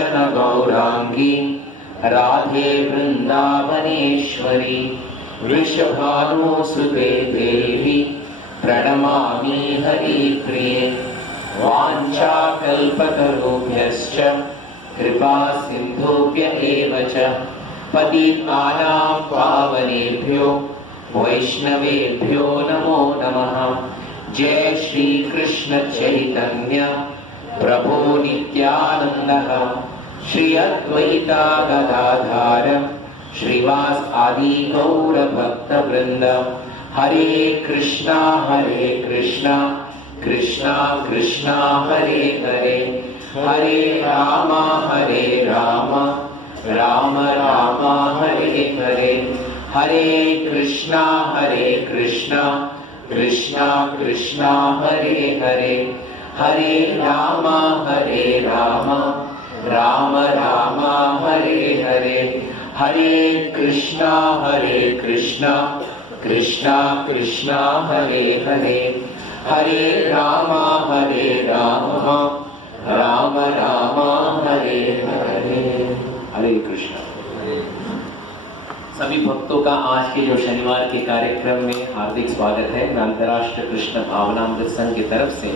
कांचन गौरांगी राधे वृंदावनेश्वरी वृषभानुसुते देवी प्रणमामि हरिप्रिये। वाञ्छाकल्पतरुभ्यश्च कृपा सिन्धुभ्य एव च पतितानां पावनेभ्यो वैष्णवेभ्यो नमो नमः। जय श्री कृष्ण चैतन्य प्रभु नित्यानंद श्री अद्वैता गदाधर श्रीवास आदि गौर भक्त वृंद। हरे कृष्णा कृष्णा कृष्णा हरे हरे, हरे राम राम राम हरे हरे। हरे कृष्णा कृष्णा कृष्णा हरे हरे, हरे राम राम राम हरे हरे। हरे कृष्णा कृष्णा कृष्णा हरे हरे, हरे राम राम राम हरे हरे। हरे कृष्णा। सभी भक्तों का आज के जो शनिवार के कार्यक्रम में हार्दिक स्वागत है। मैं अंतर्राष्ट्रीय कृष्ण भावनामृत संघ की तरफ से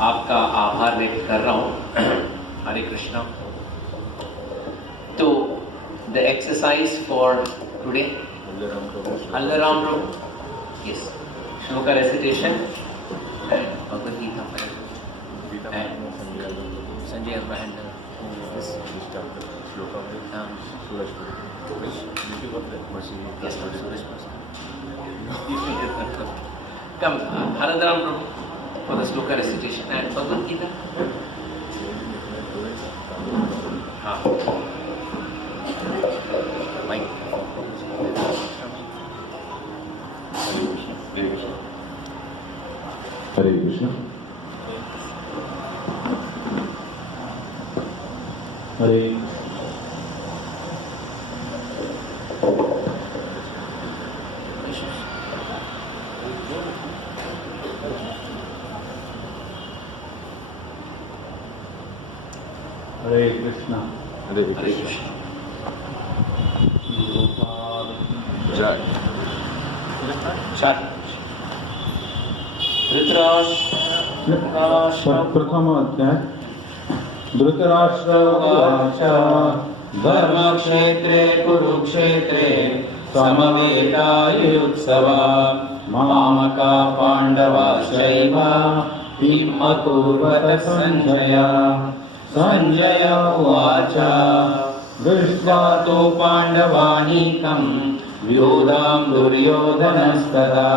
आपका आभार व्यक्त कर रहा हूँ। हरे कृष्णा। तो the exercise for today Allaram Prabhu. Yes. Shloka recitation and Bhagavad Gita and Sanjay Abraham. Yes. Yes, come, Allaram Prabhu for the Shloka recitation and Bhagavad Gita. Mike. हरे कृष्ण। हरे हरे कृष्णा। हरे कृष्ण। जय। प्रथम अध्याय। धृतराष्ट्र उवाच धर्मक्षेत्रे कुरुक्षेत्रे समवेतायुत्सवा मामका पाण्डवाश्चैव किम् अकुर्वत सञ्जय। सञ्जय उवाच दृष्ट्वा तु पाण्डवानीकम् व्यूढां दुर्योधनस्तदा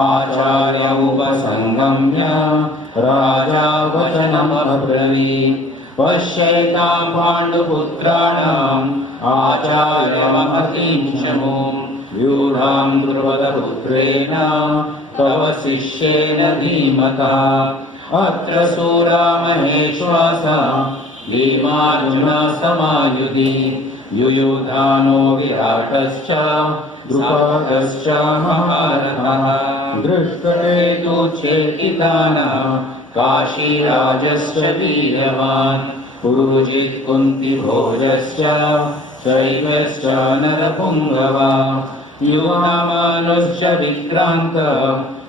आचार्य उपसंगम्य राजा वचनमब्रवीत्। पश्येतां पाण्डुपुत्राणाम् आचार्यमहतीं शमुं व्यूढां द्रुपदपुत्रेण तव शिष्येन धीमता। अत्र शूरा महेश्वासा भीमार्जुना समायुधि युयुधानो विराटश्च द्रुपदश्च महारथः। दृष्टकेतु चेकितानः काशीराजश्च वीर्यवान् पुरुजित् कुन्तिभोजश्च शैवश्च नरपुङ्गवा। युवामानुश्च विक्रान्त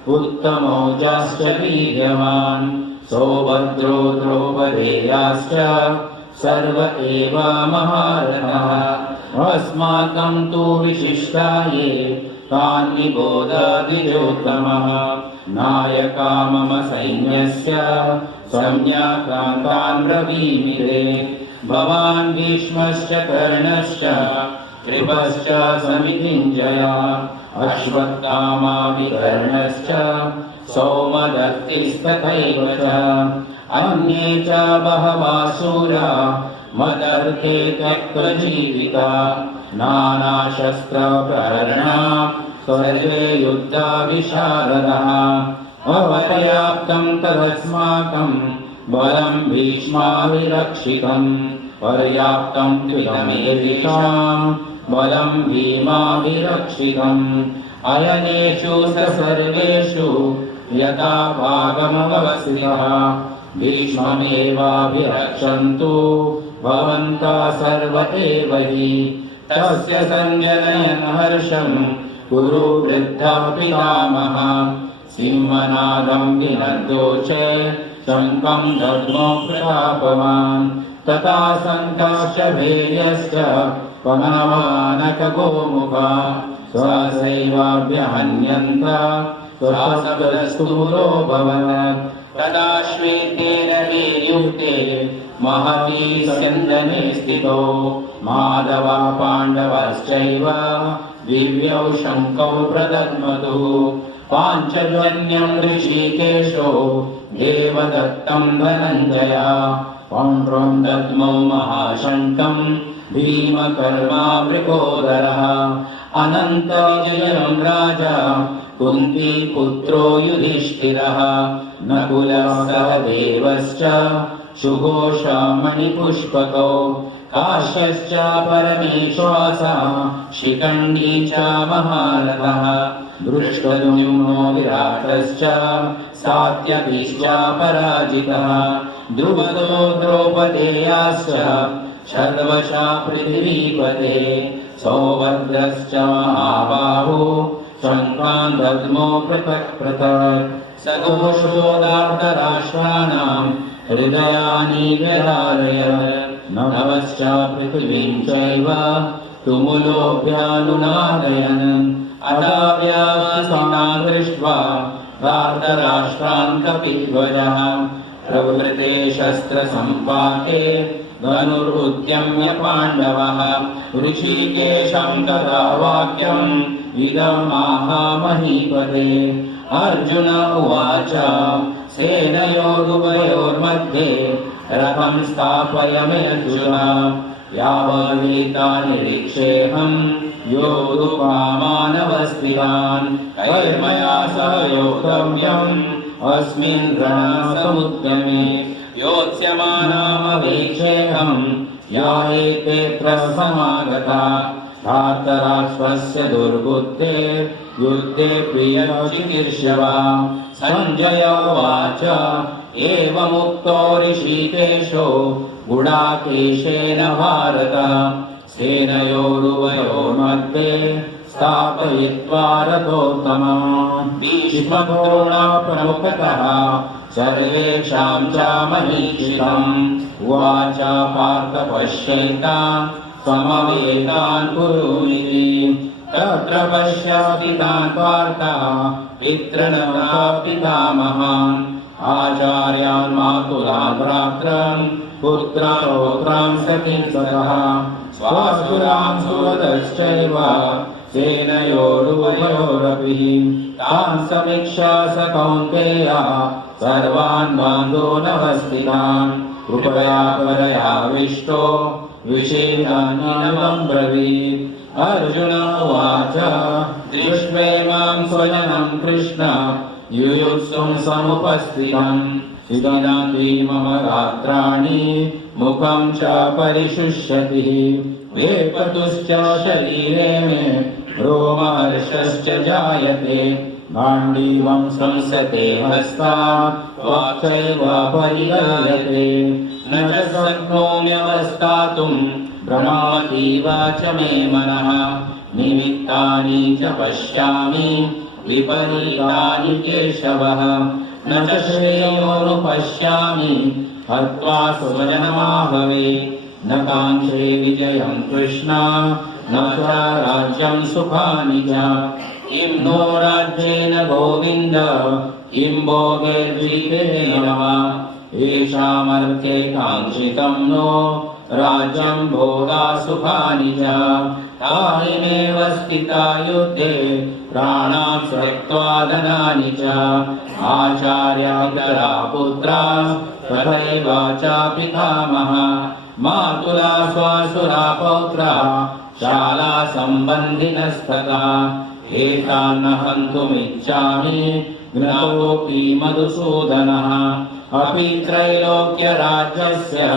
उत्तमौजाश्च वीर्यवान् सौभद्रो द्रौपदेयाश्च सर्व एव महारथः। अस्माकं तु विशिष्टाये तान् निबोधादिजोत्तमः। नायका मम सैन्यस्य सम्यक् तान् ब्रवीमि ते। भवान् भीष्मश्च कर्णश्च कृपश्च समितिञ्जयः अश्वत्थामा विकर्णश्च सौमदत्तिस्तथैव च अन्ये च बहवः शूरा मदर्थे त्यक्तजीविता नानाशस्त्रप्रहरणा सर्वे युद्धविशारदः अपर्याप्तं तदस्माकं बलं भीष्माभिरक्षितं पर्याप्तं त्विदमेतेषां बलं भीमाभिरक्षितम् अयनेषु स सर्वेषु यथा भागमवस्थितः भीष्ममेवाभिरक्षन्तु भवन्तः सर्व एव हि तस्य सञ्जनयन् हर्षं कुरु वृद्धः पितामहः सिंहनादं विनद्योचे शङ्खं दद्मो प्रतापवान् तथा शङ्खश्च भैर्यश्च पवनवानकगोमुखा सहसैवाभ्यहन्यन्त सहस्रस्तु पुरोऽभवन् तदा श्वेतेन वीर्युक्ते महती स्यन्दने स्थितो माधवः पाण्डवश्चैव दिव्यौ शङ्खौ प्रदद्मतुः पाञ्चजन्यं ऋषिकेशो देवदत्तं धनञ्जया पौण्ड्रं दद्मौ महाशङ्खं भीमकर्मा वृकोदरः अनन्तविजयं राजा कुन्तीपुत्रो युधिष्ठिरः नकुलः सहदेवश्च सुघोषा मणिपुष्पकौ काश्यश्च परमेश्वासः शिखण्डी च महारथः दृष्टद्युम्नो विराटश्च सात्यकीश्च पराजितः द्रुपदो द्रौपदेयाश्च सर्वशः पृथिवीपते सौभद्रश्च महाबाहो शङ्खान् दद्मो पृथक् पृथक् सघोषोदार्तराष्ट्राणां हृदयानि व्यधारयत् नभश्च पृथिवीं चैव तुमुलोऽभ्यानुनादयन् अदाव्यावसानान् दृष्ट्वा धार्तराष्ट्रान् कपिध्वजः प्रवृते शस्त्रसम्पाते धनुरुद्यम्य पाण्डवः ऋषिकेशं तदा वाक्यम् इदमाह महीपते अर्जुन उवाच सेनयोरुभयोर्मध्ये रथं स्थापयाम्यर्जुन यावदेता निरीक्षेऽहं योद्धुकामानवस्थितान् कैर्मया सह योद्धव्यम् अस्मिन् रणसमुद्यमे योत्स्यमानामवेक्षेऽहं या एतेऽत्र समागता धार्तराष्ट्रस्य दुर्बुद्धे युद्धे प्रियचिकीर्षवः सञ्जय उवाच एवमुक्तो ऋषिकेशो गुडाकेशेन भारत सेनयोरुभयोर्मध्ये स्थापयित्वा रथोत्तमम् भीष्मद्रोणः प्रमुखतः सर्वेषां च महीक्षितम् उवाच पार्थ पश्येतान् समवेतान् कुरुनिति तत्र पश्यास्थितान् पार्थः पितॄन् पितामहान् आचार्यान् मातुलान् भ्रातॄन् पुत्रान् पौत्रान् सखीन् सखः स्वासुरान् सुहृदश्चैव सेनयोरुभयोरपि तान् समीक्ष्य स कौन्तेय सर्वान् बान्धूनवस्थितान् कृपया परयाविष्टो विषेदान्यनमं ब्रवीत् अर्जुन उवाच दृष्ट्वैमां स्वजनं कृष्ण युयुत्सुं समुपस्थितम् सिदन्ति मम गात्राणि मुखं च परिशुष्यति वेपतुश्च शरीरे मे रोमहर्षश्च जायते गाण्डीवं संसते हस्तात् वाक्चैव परिगल्यते न च शक्नोम्यवस्थातुं भ्रमातीव च मे मनः निमित्तानि च पश्यामि विपरीतानि केशवः न च श्रेयोनुपश्यामि हत्वा स्वजनमाहवे न काङ्क्षे विजयं कृष्ण न च राज्यं सुखानि च किं नो राज्येन गोविन्द किं भोगैर्जीवेन वा येषामर्थे काङ्क्षितं नो राज्यं भोगा सुखानि च तानिमेव स्थिता युद्धे प्राणान् त्यक्त्वा धनानि च आचार्यान्तरा पुत्रा तथैव च पितामहः मातुला स्वासुरा पौत्रा शाला सम्बन्धिनस्तथा एतान् हन्तुमिच्छामि ज्ञातोऽपि मधुसूदनः अपि त्रैलोक्यराज्यस्य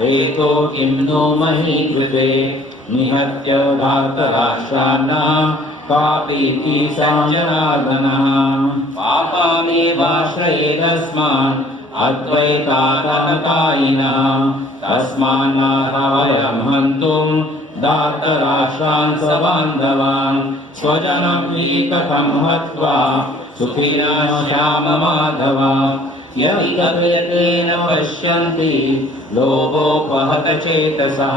हेतो किं नो मही कृते निहत्य धार्तराष्ट्रान्नः कापीति सञ्जनार्दनः पापामेवाश्रयेदस्मान् अद्वैतारमतायिनः तस्मान्नाथावयं हन्तुं दातराष्ट्रान् सबान्धवान् स्वजनं हि कथं हत्वा सुखिनः श्याम माधव यदि कथयते न पश्यन्ति लोभोपहत चेतसः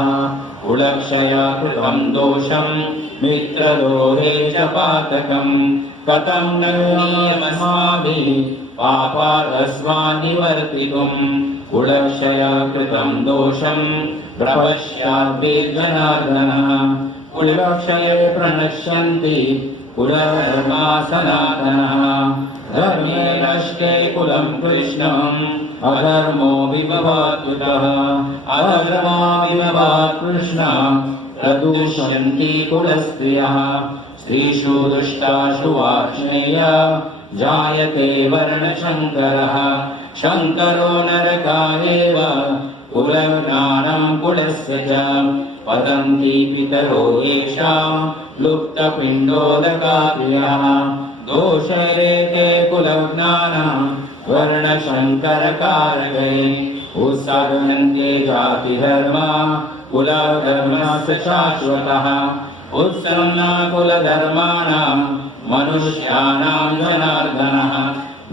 कुलक्षय कृतं दोषं मित्रद्रोहे च पातकं कथं नरणीयमस्माभिः पापादस्मान् निवर्तितुं कुलक्षय कृतं दोषं प्रपश्याद्भिर्जनार्दनः कुलक्षये प्रणश्यन्ति कुलधर्मा सनातनः धर्मे नष्टे कुलं कृष्णम् अधर्मो विभवात्युतः अधर्मो विभवात् कृष्णम् प्रदूषयन्ति कुलस्त्रियः स्त्रीषु दुष्टाषु वार्ष्णेय जायते वर्णशङ्करः शङ्करो नरकायेव कुलज्ञानं कुलस्य च पतन्ति पितरो येषां लुप्तपिण्डोदकार्यः दोषैरेके कुलज्ञानं वर्णशङ्करकारकै उत्सर्जन्ते जातिधर्मा कुलधर्मस्य शाश्वतः उत्सन्ना कुलधर्माणां मनुष्याणां जनार्दनः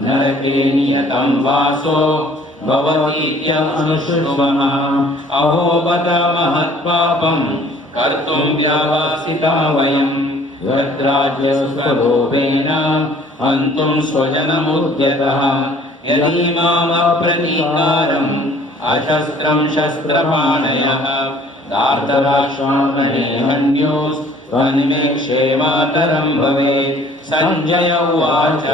नरके नियतं वासो भवतीत्यनुश्रुवमः अहो बत महत्पापं कर्तुं व्यावासिता वयं यद्राज्यस्वलोभेन हन्तुं स्वजनमुद्यतः यदि मामप्रतीकारम् अशस्त्रं शस्त्रपाणयः दार्तराष्ट्रान् हन्योस्त्वन्मेक्षे मातरं भवेत् सञ्जय उवाच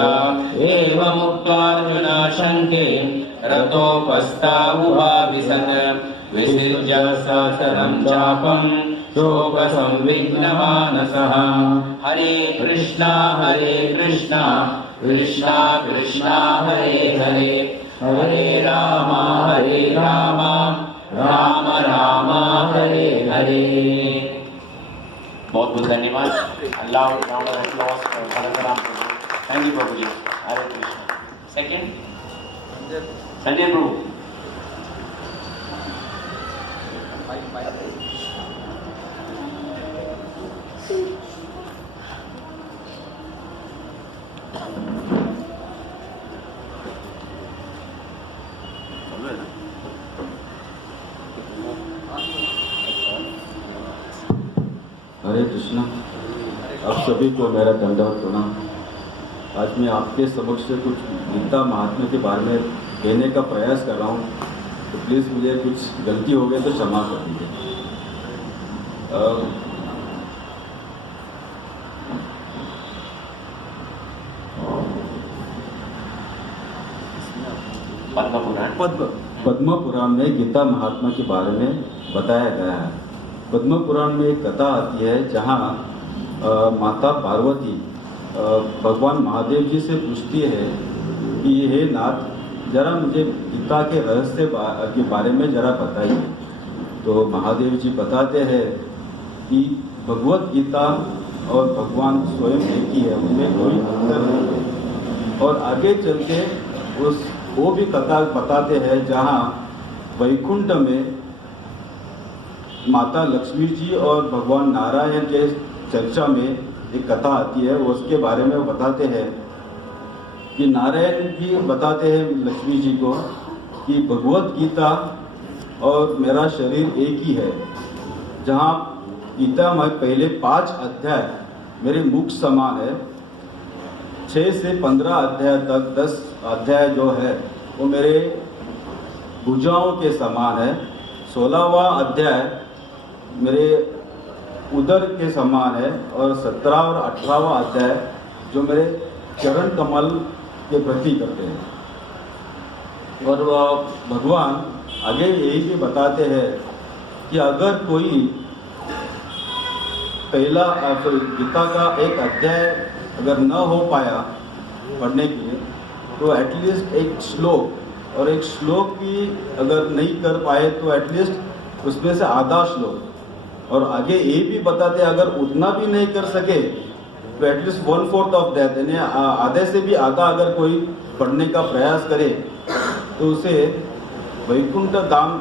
एवमुक्त्वार्जुना शङ्के रतोपस्तावुवाविशत् विसृज्य सहस्रं चापं शोकसंविघ्नमानसः हरे कृष्णा कृष्णा कृष्णा हरे हरे हरे राम राम राम हरे हरे। बहुत बहुत धन्यवाद। अल्लाह थैंक यू प्रभु जी। हरे कृष्ण। सेकंड संजय प्रभु। हरे कृष्णा। आप सभी को मेरा दंडवत प्रणाम। आज मैं आपके समक्ष कुछ गीता महात्म्य के बारे में कहने का प्रयास कर रहा हूँ, तो प्लीज़ मुझे कुछ गलती हो गई तो क्षमा कर दीजिए। पद्म पुराण में गीता महात्मा के बारे में बताया गया है। पद्म पुराण में एक कथा आती है जहाँ माता पार्वती भगवान महादेव जी से पूछती है कि हे नाथ, जरा मुझे गीता के रहस्य के बारे में जरा बताइए। तो महादेव जी बताते हैं कि भगवत गीता और भगवान स्वयं एक ही है, उनमें कोई अंतर नहीं है। और आगे चल के वो भी कथा बताते हैं जहाँ वैकुंठ में माता लक्ष्मी जी और भगवान नारायण के चर्चा में एक कथा आती है। उसके बारे में बताते हैं कि नारायण भी बताते हैं लक्ष्मी जी को कि भगवत गीता और मेरा शरीर एक ही है। जहाँ गीता में पहले 5 अध्याय मेरे मुख समान है, 6 से 15 अध्याय तक 10 अध्याय जो है वो मेरे भुजाओं के समान है। 16वां अध्याय मेरे उदर के समान है और 17 और 18वां अध्याय जो मेरे चरण कमल के प्रति करते हैं। और भगवान आगे यही भी बताते हैं कि अगर कोई पहला गीता का एक अध्याय अगर न हो पाया पढ़ने के लिए तो एटलीस्ट एक श्लोक, और एक श्लोक भी अगर नहीं कर पाए तो एटलीस्ट उसमें से आधा श्लोक। और आगे ये भी बताते हैं अगर उतना भी नहीं कर सके तो एटलीस्ट 1/4 ऑफ दैट, यानी आधे से भी आधा अगर कोई पढ़ने का प्रयास करे तो उसे वैकुंठ धाम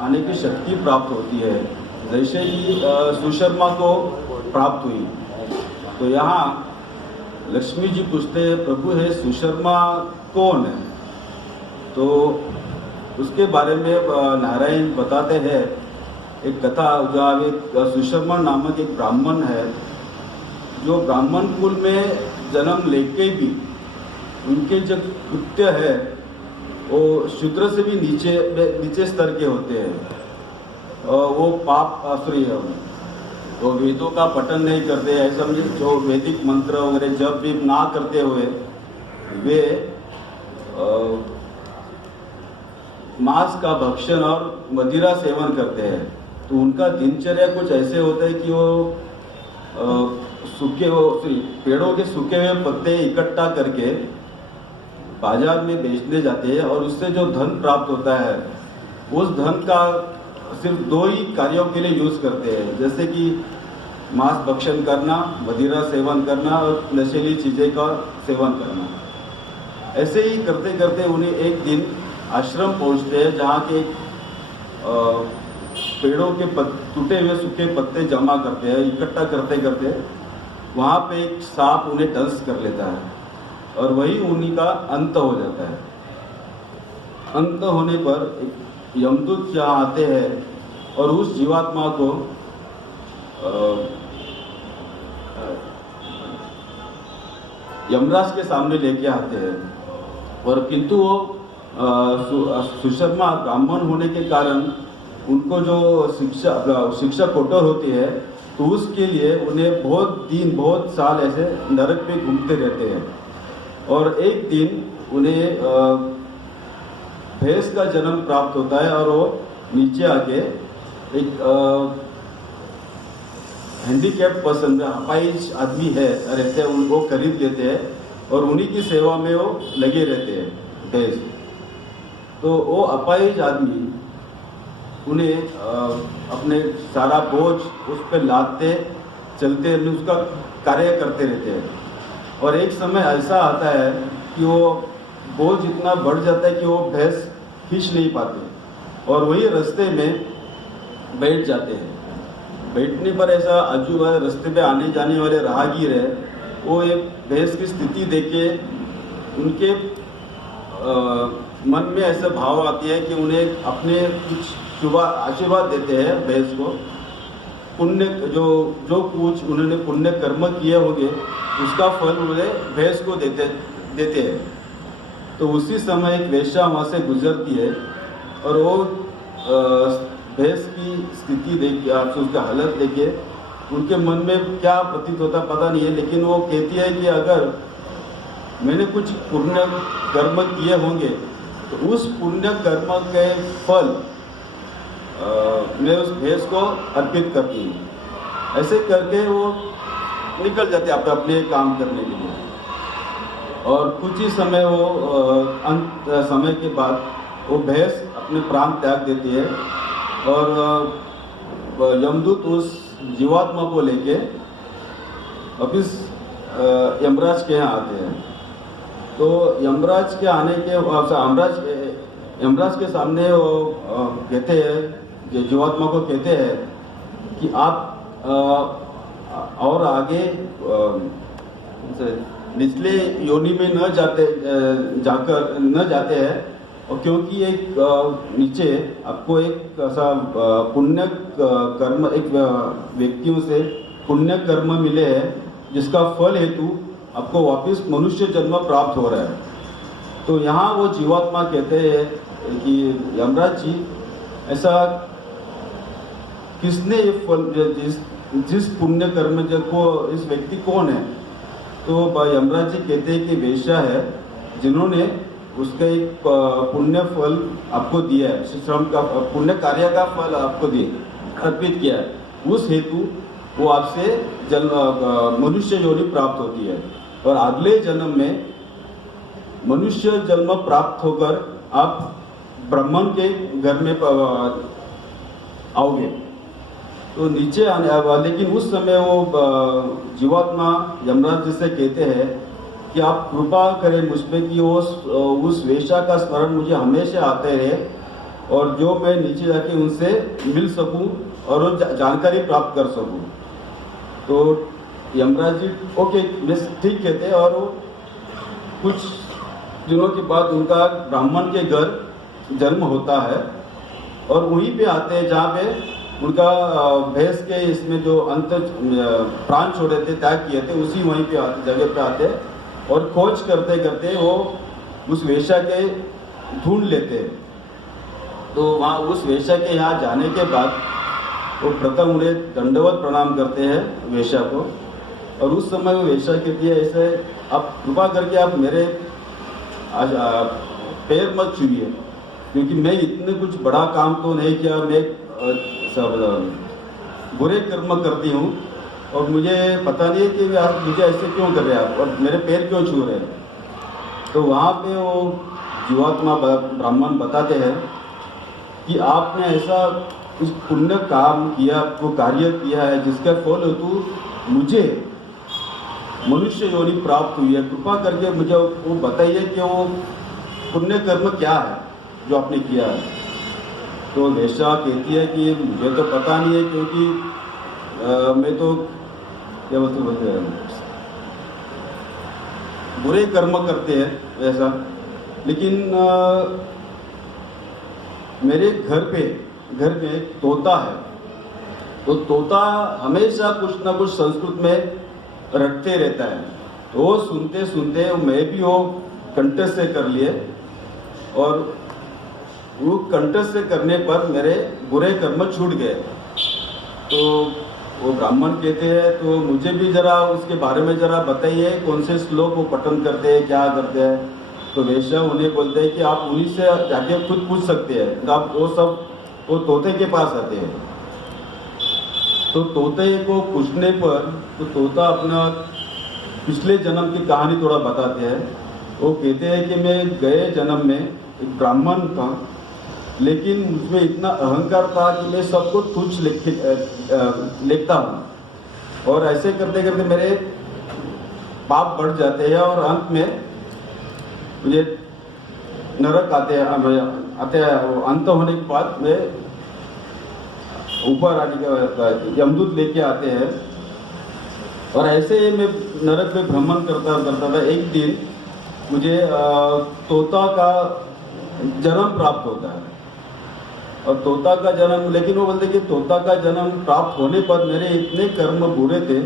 आने की शक्ति प्राप्त होती है, जैसे कि सुशर्मा को प्राप्त हुई। तो यहाँ लक्ष्मी जी पूछते हैं, प्रभु है सुशर्मा कौन है? तो उसके बारे में नारायण बताते हैं एक कथा, जहाँ एक सुशर्मा नामक एक ब्राह्मण है, जो ब्राह्मण कुल में जन्म लेके भी उनके जो कृत्य है वो शूद्र से भी नीचे स्तर के होते हैं। वो पाप आश्रय है, वो वेदों का पठन नहीं करते, ऐसा समझे, जो वैदिक मंत्र वगैरह जब भी ना करते हुए वे मांस का भक्षण और मदिरा सेवन करते हैं। तो उनका दिनचर्या कुछ ऐसे होता है कि वो पेड़ों के सूखे हुए पत्ते इकट्ठा करके बाजार में बेचने जाते हैं, और उससे जो धन प्राप्त होता है उस धन का सिर्फ 2 ही कार्यों के लिए यूज करते हैं, जैसे कि मांस भक्षण करना, मदिरा सेवन करना और नशीली चीज़ें का सेवन करना। ऐसे ही करते करते उन्हें एक दिन आश्रम पहुंचते हैं, जहाँ के पेड़ों के टूटे हुए सूखे पत्ते जमा करते हैं, इकट्ठा करते करते वहाँ पे एक सांप उन्हें दंश कर लेता है, और वही उन्हीं का अंत हो जाता है। अंत होने पर एक यमदूत यहाँ आते हैं और उस जीवात्मा को यमराज के सामने लेके आते हैं, और किंतु वो सुशर्मा ब्राह्मण होने के कारण उनको जो शिक्षा कठोर होती है, तो उसके लिए उन्हें बहुत साल ऐसे नरक पे घूमते रहते हैं। और एक दिन उन्हें भैंस का जन्म प्राप्त होता है, और वो नीचे आके एक हैंडीकैप पर्सन, अपाहिज आदमी है रहते हैं, उनको खरीद लेते हैं और उन्हीं की सेवा में वो लगे रहते हैं भैंस। तो वो अपाहिज आदमी उन्हें अपने सारा बोझ उस पर लादते चलते, उसका कार्य करते रहते हैं। और एक समय ऐसा आता है कि वो बोझ इतना बढ़ जाता है कि वो भैंस खींच नहीं पाते, और वही रास्ते में बैठ जाते हैं। बैठने पर ऐसा आजू बाजू रास्ते पे आने जाने वाले राहगीर है, वो एक भैंस की स्थिति देख के उनके मन में ऐसा भाव आती है कि उन्हें अपने कुछ शुभ आशीर्वाद देते हैं भैंस को। पुण्य जो कुछ उन्होंने पुण्य कर्म किए होंगे उसका फल उन्हें भैंस को देते हैं। तो उसी समय एक वेश्या वहाँ से गुजरती है, और वो भैंस की स्थिति देख के, उसका हालत देख के उनके मन में क्या प्रतीत होता पता नहीं है, लेकिन वो कहती है कि अगर मैंने कुछ पुण्य कर्म किए होंगे तो उस पुण्य कर्म के फल मैं उस भैंस को अर्पित करती हूँ। ऐसे करके वो निकल जाते अपने काम करने के लिए। और कुछ ही समय अंत समय के बाद वो भैंस अपने प्राण त्याग देती है, और यमदूत उस जीवात्मा को लेके वापिस यमराज के यहाँ आते हैं। तो यमराज के आने के यमराज के सामने वो कहते हैं, जीवात्मा को कहते हैं कि आप और आगे निचले योनि में न जाते हैं, और क्योंकि एक नीचे आपको एक ऐसा पुण्य कर्म, एक व्यक्तियों से पुण्य कर्म मिले हैं जिसका फल हेतु आपको वापस मनुष्य जन्म प्राप्त हो रहा है। तो यहाँ वो जीवात्मा कहते हैं कि यमराज जी, ऐसा किसने ये फल, जिस पुण्य कर्म को इस व्यक्ति कौन है? तो यमराज जी कहते हैं कि वेश्या है जिन्होंने उसका एक पुण्य फल आपको दिया है, श्रम का पुण्य कार्य का फल आपको अर्पित किया है, उस हेतु वो आपसे मनुष्य योनि प्राप्त होती है, और अगले जन्म में मनुष्य जन्म प्राप्त होकर आप ब्राह्मण के घर में आओगे। तो नीचे आने, लेकिन उस समय वो जीवात्मा यमराज जी से कहते हैं कि आप कृपा करें मुझ पर कि उस वेश्या का स्मरण मुझे हमेशा आते रहे, और जो मैं नीचे जाके उनसे मिल सकूं और वो जानकारी प्राप्त कर सकूं। तो यमराज जी ओके मैं ठीक कहते हैं, और वो कुछ दिनों के बाद उनका ब्राह्मण के घर जन्म होता है और वहीं पे आते हैं जहाँ पे उनका भैंस के इसमें जो अंत प्राण छोड़े थे, त्याग किए थे, उसी वहीं पे जगह पे आते हैं और खोज करते करते वो उस वेश्या के ढूंढ लेते हैं। तो वहाँ उस वेश्या के यहाँ जाने के बाद वो प्रथम उन्हें दंडवत प्रणाम करते हैं वेश्या को, और उस समय वो वेश्या कहती है ऐसे आप कृपा करके आप मेरे पैर मत छूइए, क्योंकि मैं इतने कुछ बड़ा काम तो नहीं किया, मैं सब बुरे कर्म करती हूँ और मुझे पता नहीं है कि आप मुझे ऐसे क्यों कर रहे हैं आप और मेरे पैर क्यों छू रहे हैं। तो वहाँ पे वो जीवात्मा ब्राह्मण बताते हैं कि आपने ऐसा कुछ पुण्य काम किया, वो कार्य किया है जिसका फल हेतु मुझे मनुष्य योनि प्राप्त हुई है, कृपा करके मुझे वो बताइए कि वो पुण्य कर्म क्या है जो आपने किया है। तो वेश्या कहती है कि मुझे तो पता नहीं है, क्योंकि मैं तो क्या बोलते हैं बुरे कर्म करते हैं वैसा, लेकिन मेरे घर में एक तोता है, तो तोता हमेशा कुछ ना कुछ संस्कृत में रटते रहता है। वो सुनते सुनते मैं भी वो कंठस्थ से कर लिए, और वो कंठस्थ से करने पर मेरे बुरे कर्म छूट गए। तो वो ब्राह्मण कहते हैं तो मुझे भी जरा उसके बारे में जरा बताइए, कौन से श्लोक वो पठन करते हैं, क्या करते हैं। तो वेश्या उन्हें बोलते हैं कि आप उन्हीं से जाके खुद पूछ सकते हैं। तो आप वो तोते के पास आते हैं। तो तोते को पूछने पर तो तोता अपना पिछले जन्म की कहानी थोड़ा बताते हैं। वो कहते हैं कि मैं गए जन्म में एक ब्राह्मण था, लेकिन मुझमें इतना अहंकार था कि मैं सबको तुच्छ लिखता हूँ, और ऐसे करते करते मेरे पाप बढ़ जाते हैं और अंत में मुझे नरक आते हैं। अंत होने के बाद मैं ऊपर आने के यमदूत लेके आते हैं, और ऐसे ही मैं नरक में भ्रमण करता था। एक दिन मुझे तोता का जन्म प्राप्त होता है, और तोता का जन्म, लेकिन वो बोलते कि तोता का जन्म प्राप्त होने पर मेरे इतने कर्म बुरे थे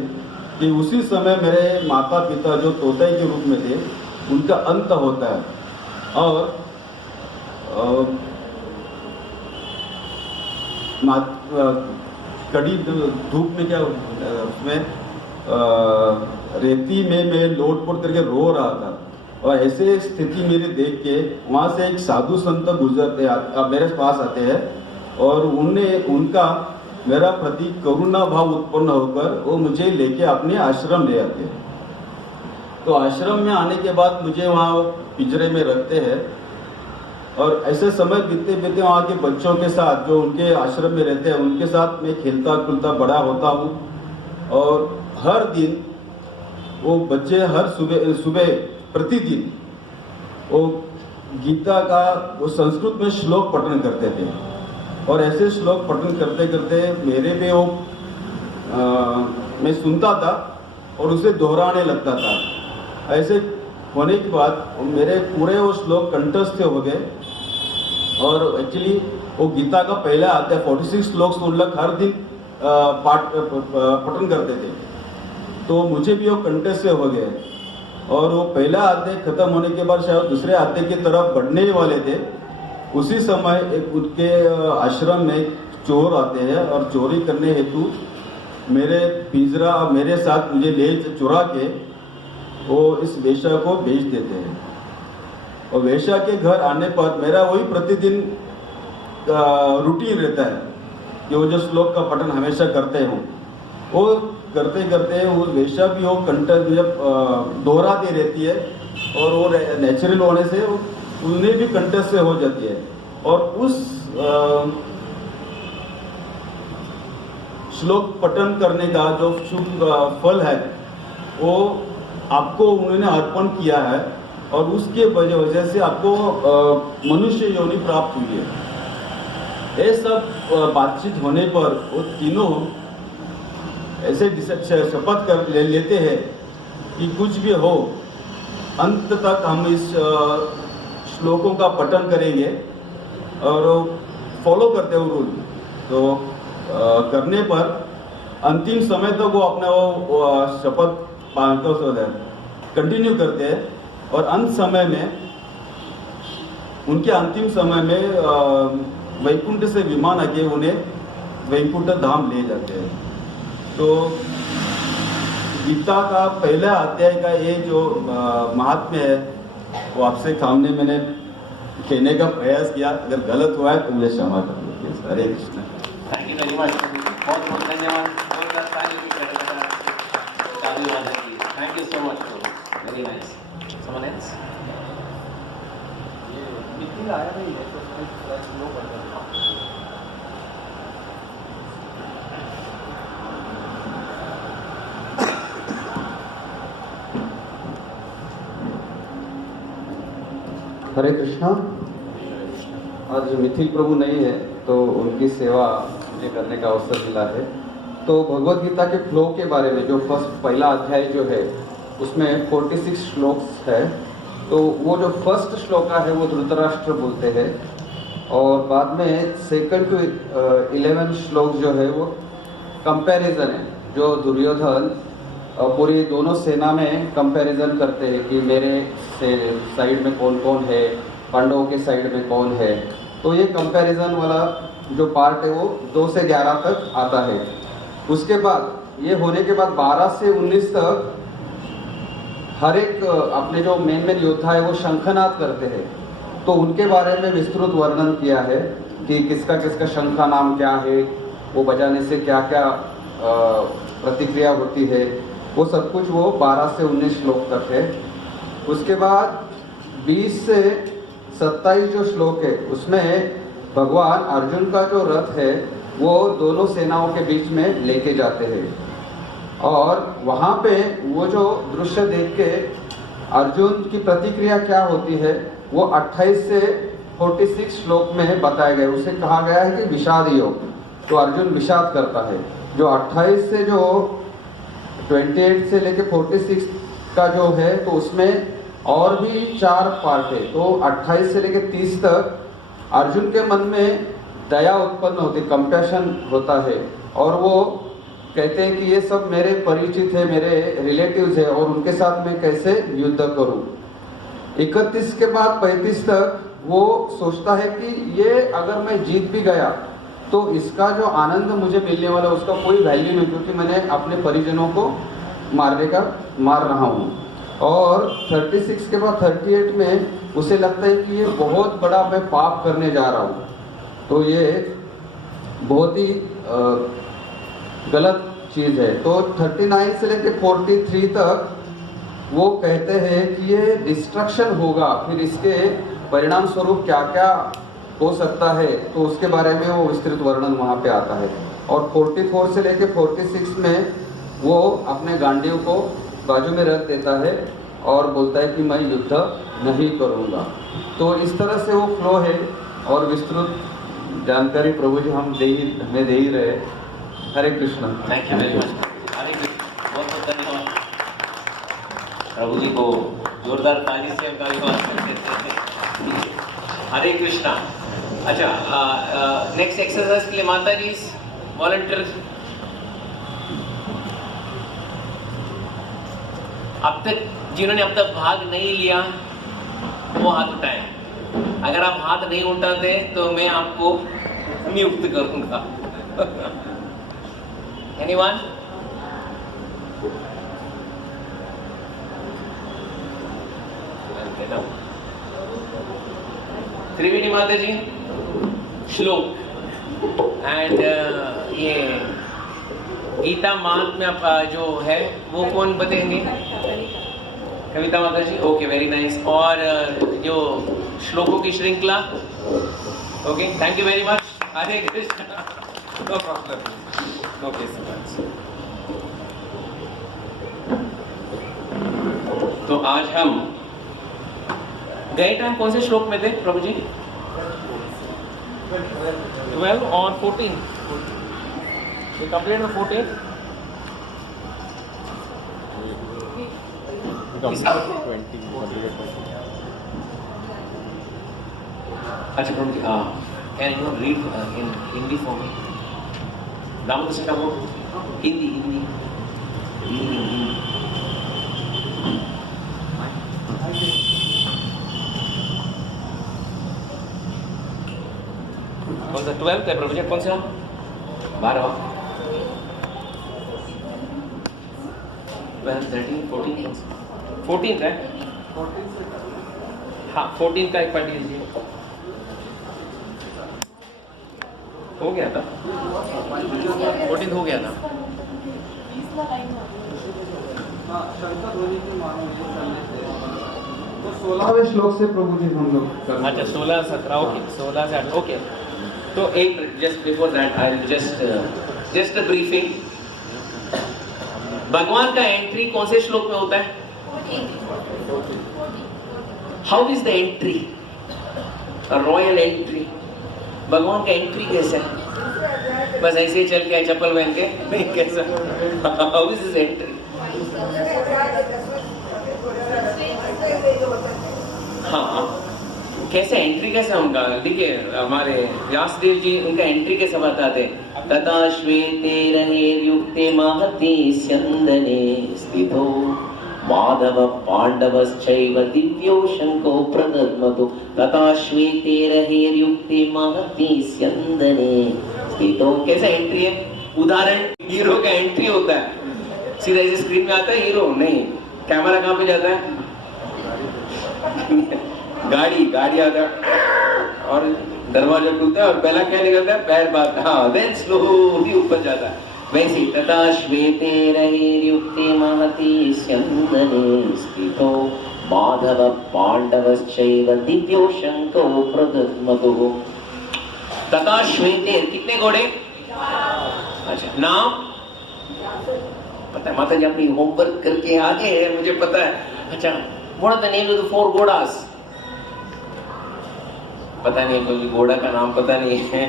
कि उसी समय मेरे माता पिता जो तोते के रूप में थे उनका अंत होता है। और कड़ी धूप में क्या उसमें रेती में मैं लोटपोट करके रो रहा था, और ऐसे स्थिति मेरी देख के वहाँ से एक साधु संत गुजरते मेरे पास आते हैं, और उनका मेरा प्रति करुणा भाव उत्पन्न होकर वो मुझे लेके अपने आश्रम ले आते हैं। तो आश्रम में आने के बाद मुझे वहाँ पिंजरे में रखते हैं, और ऐसे समय बीतते बीतते वहाँ के बच्चों के साथ जो उनके आश्रम में रहते हैं उनके साथ मैं खेलता खुलता बड़ा होता हूँ। और हर दिन वो बच्चे हर सुबह प्रतिदिन वो गीता का वो संस्कृत में श्लोक पठन करते थे, और ऐसे श्लोक पठन करते करते मेरे में वो मैं सुनता था और उसे दोहराने लगता था। ऐसे होने के बाद मेरे पूरे वो श्लोक कंठस्थ हो गए, और एक्चुअली वो गीता का पहला अध्याय 46 श्लोक उन हर दिन पठन करते थे। तो मुझे भी वो कंठस्थ हो गए, और वो पहला अध्याय खत्म होने के बाद शायद दूसरे अध्याय की तरफ बढ़ने ही वाले थे। उसी समय एक उनके आश्रम में चोर आते हैं, और चोरी करने हेतु मेरे पिंजरा मेरे साथ मुझे ले चुरा के वो इस वेश्या को भेज देते हैं। और वेश्या के घर आने पर मेरा वही प्रतिदिन रूटीन रहता है कि वो जो श्लोक का पठन हमेशा करते हूँ, वो करते करते वो वेश्या भी वो कंठस्थ जब दोहराती रहती है, और वो नेचुरल होने से उन्हें भी कंठस्थ से हो जाती है। और उस श्लोक पठन करने का जो शुभ फल है वो आपको उन्होंने अर्पण किया है, और उसके वजह से आपको मनुष्य योनि प्राप्त हुई है। ये सब बातचीत होने पर वो तीनों ऐसे शपथ कर लेते हैं कि कुछ भी हो अंत तक हम इस श्लोकों का पठन करेंगे और फॉलो करते हो रूल। तो करने पर अंतिम समय तक वो अपना वो शपथ कंटिन्यू करते हैं और अंत समय में उनके अंतिम समय में वैकुंठ से विमान आके उन्हें वैकुंठ धाम ले जाते हैं। तो गीता का पहला अध्याय का ये जो महात्म्य है वो आपसे सामने मैंने कहने का प्रयास किया। अगर गलत हुआ है तो मुझे क्षमा कर दीजिए। हरे Krishna. Thank you very much, बहुत बहुत धन्यवाद। Thank you so much, very nice. Someone else? आया नहीं है तो स्लो कर देता हूं। हरे कृष्णा। आज मिथिल प्रभु नहीं है तो उनकी सेवा मुझे करने का अवसर मिला है। तो भगवत गीता के फ्लो के बारे में जो पहला अध्याय जो है उसमें 46 श्लोक्स है। तो वो जो फर्स्ट श्लोका है वो धृतराष्ट्र बोलते हैं और बाद में सेकंड टू 11 श्लोक जो है वो कंपैरिजन है, जो दुर्योधन पूरी दोनों सेना में कंपैरिजन करते हैं कि मेरे साइड में कौन कौन है, पांडवों के साइड में कौन है। तो ये कंपैरिजन वाला जो पार्ट है वो 2 से 11 तक आता है। उसके बाद ये होने के बाद 12 से 19 तक हर एक अपने जो मेन योद्धा है वो शंखनाद करते हैं। तो उनके बारे में विस्तृत वर्णन किया है कि किसका किसका शंखा नाम क्या है, वो बजाने से क्या क्या प्रतिक्रिया होती है, वो सब कुछ वो 12 से 19 श्लोक तक है। उसके बाद 20 से 27 जो श्लोक है उसमें भगवान अर्जुन का जो रथ है वो दोनों सेनाओं के बीच में लेके जाते हैं और वहाँ पे वो जो दृश्य देख के अर्जुन की प्रतिक्रिया क्या होती है वो 28 से 46 श्लोक में बताया गया। उसे कहा गया है कि विषाद योग, तो अर्जुन विषाद करता है। जो 28 से जो 28 से लेके 46 का जो है तो उसमें और भी 4 पार्ट है। तो 28 से लेके 30 तक अर्जुन के मन में दया उत्पन्न होती, कंपैशन होता है और वो कहते हैं कि ये सब मेरे परिचित है, मेरे रिलेटिव्स है और उनके साथ मैं कैसे युद्ध करूं। 31 के बाद 35 तक वो सोचता है कि ये अगर मैं जीत भी गया तो इसका जो आनंद मुझे मिलने वाला उसका कोई वैल्यू नहीं, क्योंकि मैंने अपने परिजनों को मार रहा हूँ। और 36 के बाद 38 में उसे लगता है कि ये बहुत बड़ा मैं पाप करने जा रहा हूँ। तो ये बहुत ही गलत चीज़ है। तो 39 से लेके 43 तक वो कहते हैं कि ये डिस्ट्रक्शन होगा, फिर इसके परिणाम स्वरूप क्या क्या हो सकता है, तो उसके बारे में वो विस्तृत वर्णन वहाँ पे आता है। और 44 से लेके 46 में वो अपने गांडीव को बाजू में रख देता है और बोलता है कि मैं युद्ध नहीं करूँगा। तो इस तरह से वो फ्लो है और विस्तृत जानकारी प्रभु जी हमें दे ही रहे। हरे Krishna. Thank you very much. हरे कृष्ण, बहुत बहुत धन्यवाद। प्रभु जी को जोरदार ताली से उनका अभिवादन करते थे। हरे कृष्णा। अच्छा, नेक्स्ट एक्सरसाइज के लिए माता जी वॉलंटियर। अब तक जिन्होंने अब तक भाग नहीं लिया वो हाथ उठाएं। अगर आप हाथ नहीं उठाते तो मैं आपको नियुक्त करूंगा। एनीवन? त्रिवेणी माता जी श्लोक एंड ये गीता महात्म्य जो है वो कौन बताएंगे? कविता माता जी। Okay, very nice. और जो श्लोकों की श्रृंखला। Okay, thank you very much. Hare Krishna. No problem. Okay so much. तो आज हम गए टाइम कौन से श्लोक में थे प्रभु जी? 12 और 14. We complete the 14. अच्छा प्रभु जी, can you read in Hindi for me? Ramakrishna का वो हिंदी हिंदी हिंदी कौन सा 12th है प्रभु जी? कौन सा 12वां 12 13 14 14th है। हाँ 14 का एक पढ़ लीजिए। हो गया था 14 हो गया था। तो 16वें श्लोक से प्रभु जी हम लोग अच्छा 16 17 ओके 16 से 8 ओके। तो एक just before that I will just a briefing. भगवान का एंट्री कौन से श्लोक में होता है? How is the entry? Royal entry. भगवान का एंट्री कैसा है? बस ऐसे ही चल के चप्पल पहन के? नहीं, कैसा? How is this entry? हाँ कैसे एंट्री कैसे उनका? देखिए हमारे व्यासदेव जी उनका एंट्री कैसे बताते? तथा श्वेते रहेर्युक्ते महति स्यन्दने स्थितो माधव पांडवश्चैव दिव्यो शंको प्रदद्मतो। तथा श्वेते रहेर्युक्ते महति स्यन्दने स्थितो। कैसा एंट्री है? उदाहरण हीरो का एंट्री होता है सीधा ऐसे स्क्रीन में आता है हीरो, नहीं कैमरा कहाँ पे जाता है? गाड़ी आता है और दरवाजा खुलता है और पहला क्या निकलता है? पैर बात, हाँ देन स्लोली ऊपर जाता है। वैसे तथा श्वेते रहेर्युक्ते महति स्यन्दने स्थितो माधव पांडवश्चैव दिव्यो शंको प्रदद्मतो। तथा श्वेते कितने घोड़े? अच्छा नाम पता है? माता जी अपनी होमवर्क करके आगे है, मुझे पता है। अच्छा what are the name of the 4 घोड़ास? पता नहीं, कोई घोड़ा का नाम पता नहीं है।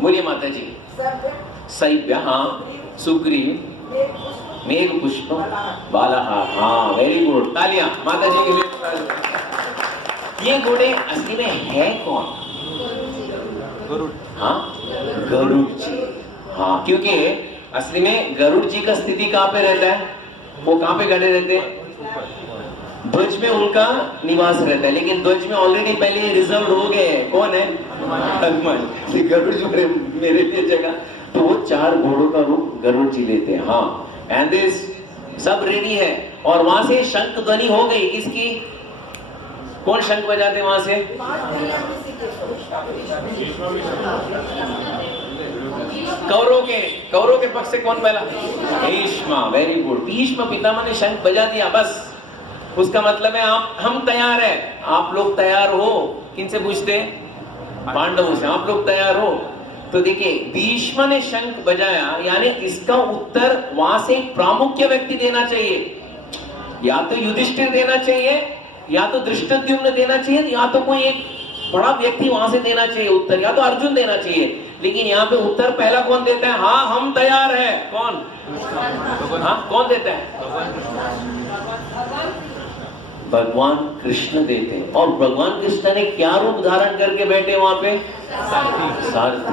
बोलिए माता जी। सैव्य, हाँ सुग्रीव, मेघ पुष्प, बालाहार। हाँ वेरी गुड, तालियां माता जी के लिए। ये घोड़े असली में है कौन? गरुड़। हाँ गरुड़ जी। हाँ क्योंकि असली में गरुड़ जी का स्थिति कहाँ पे रहता है? वो कहाँ पे खड़े रहते हैं? ध्वज में उनका निवास रहता है, लेकिन ध्वज में ऑलरेडी पहले रिजर्व हो गए हैं। कौन है? हनुमान। गरुड़ जी मेरे लिए जगह, तो वो 4 घोड़ों का रूप गरुड़ जी लेते हैं। हाँ एंड दिस सब रेडी है और वहां से शंख ध्वनि हो गई। किसकी? कौन शंख बजाते वहां से? कौरव के पक्ष से कौन पहला? भीष्म। वेरी गुड, भीष्म पितामह ने शंख बजा दिया। बस उसका मतलब है हम तैयार है। आप लोग तैयार हो? किनसे पूछते? पांडवों से। आप लोग तैयार हो? तो देखिए भीष्म ने शंख बजाया, यानी इसका उत्तर वहां से एक प्रामुख्य व्यक्ति देना चाहिए। या तो युधिष्ठिर देना चाहिए, या तो धृष्टद्युम्न देना चाहिए, या तो कोई एक बड़ा व्यक्ति वहां से देना चाहिए उत्तर, या तो अर्जुन देना चाहिए। लेकिन यहाँ पे उत्तर पहला कौन देता है? हाँ हम तैयार है। कौन? हाँ कौन देता है? भगवान कृष्ण देते हैं। और भगवान कृष्ण ने क्या रूप धारण करके बैठे वहां पे? सारथी।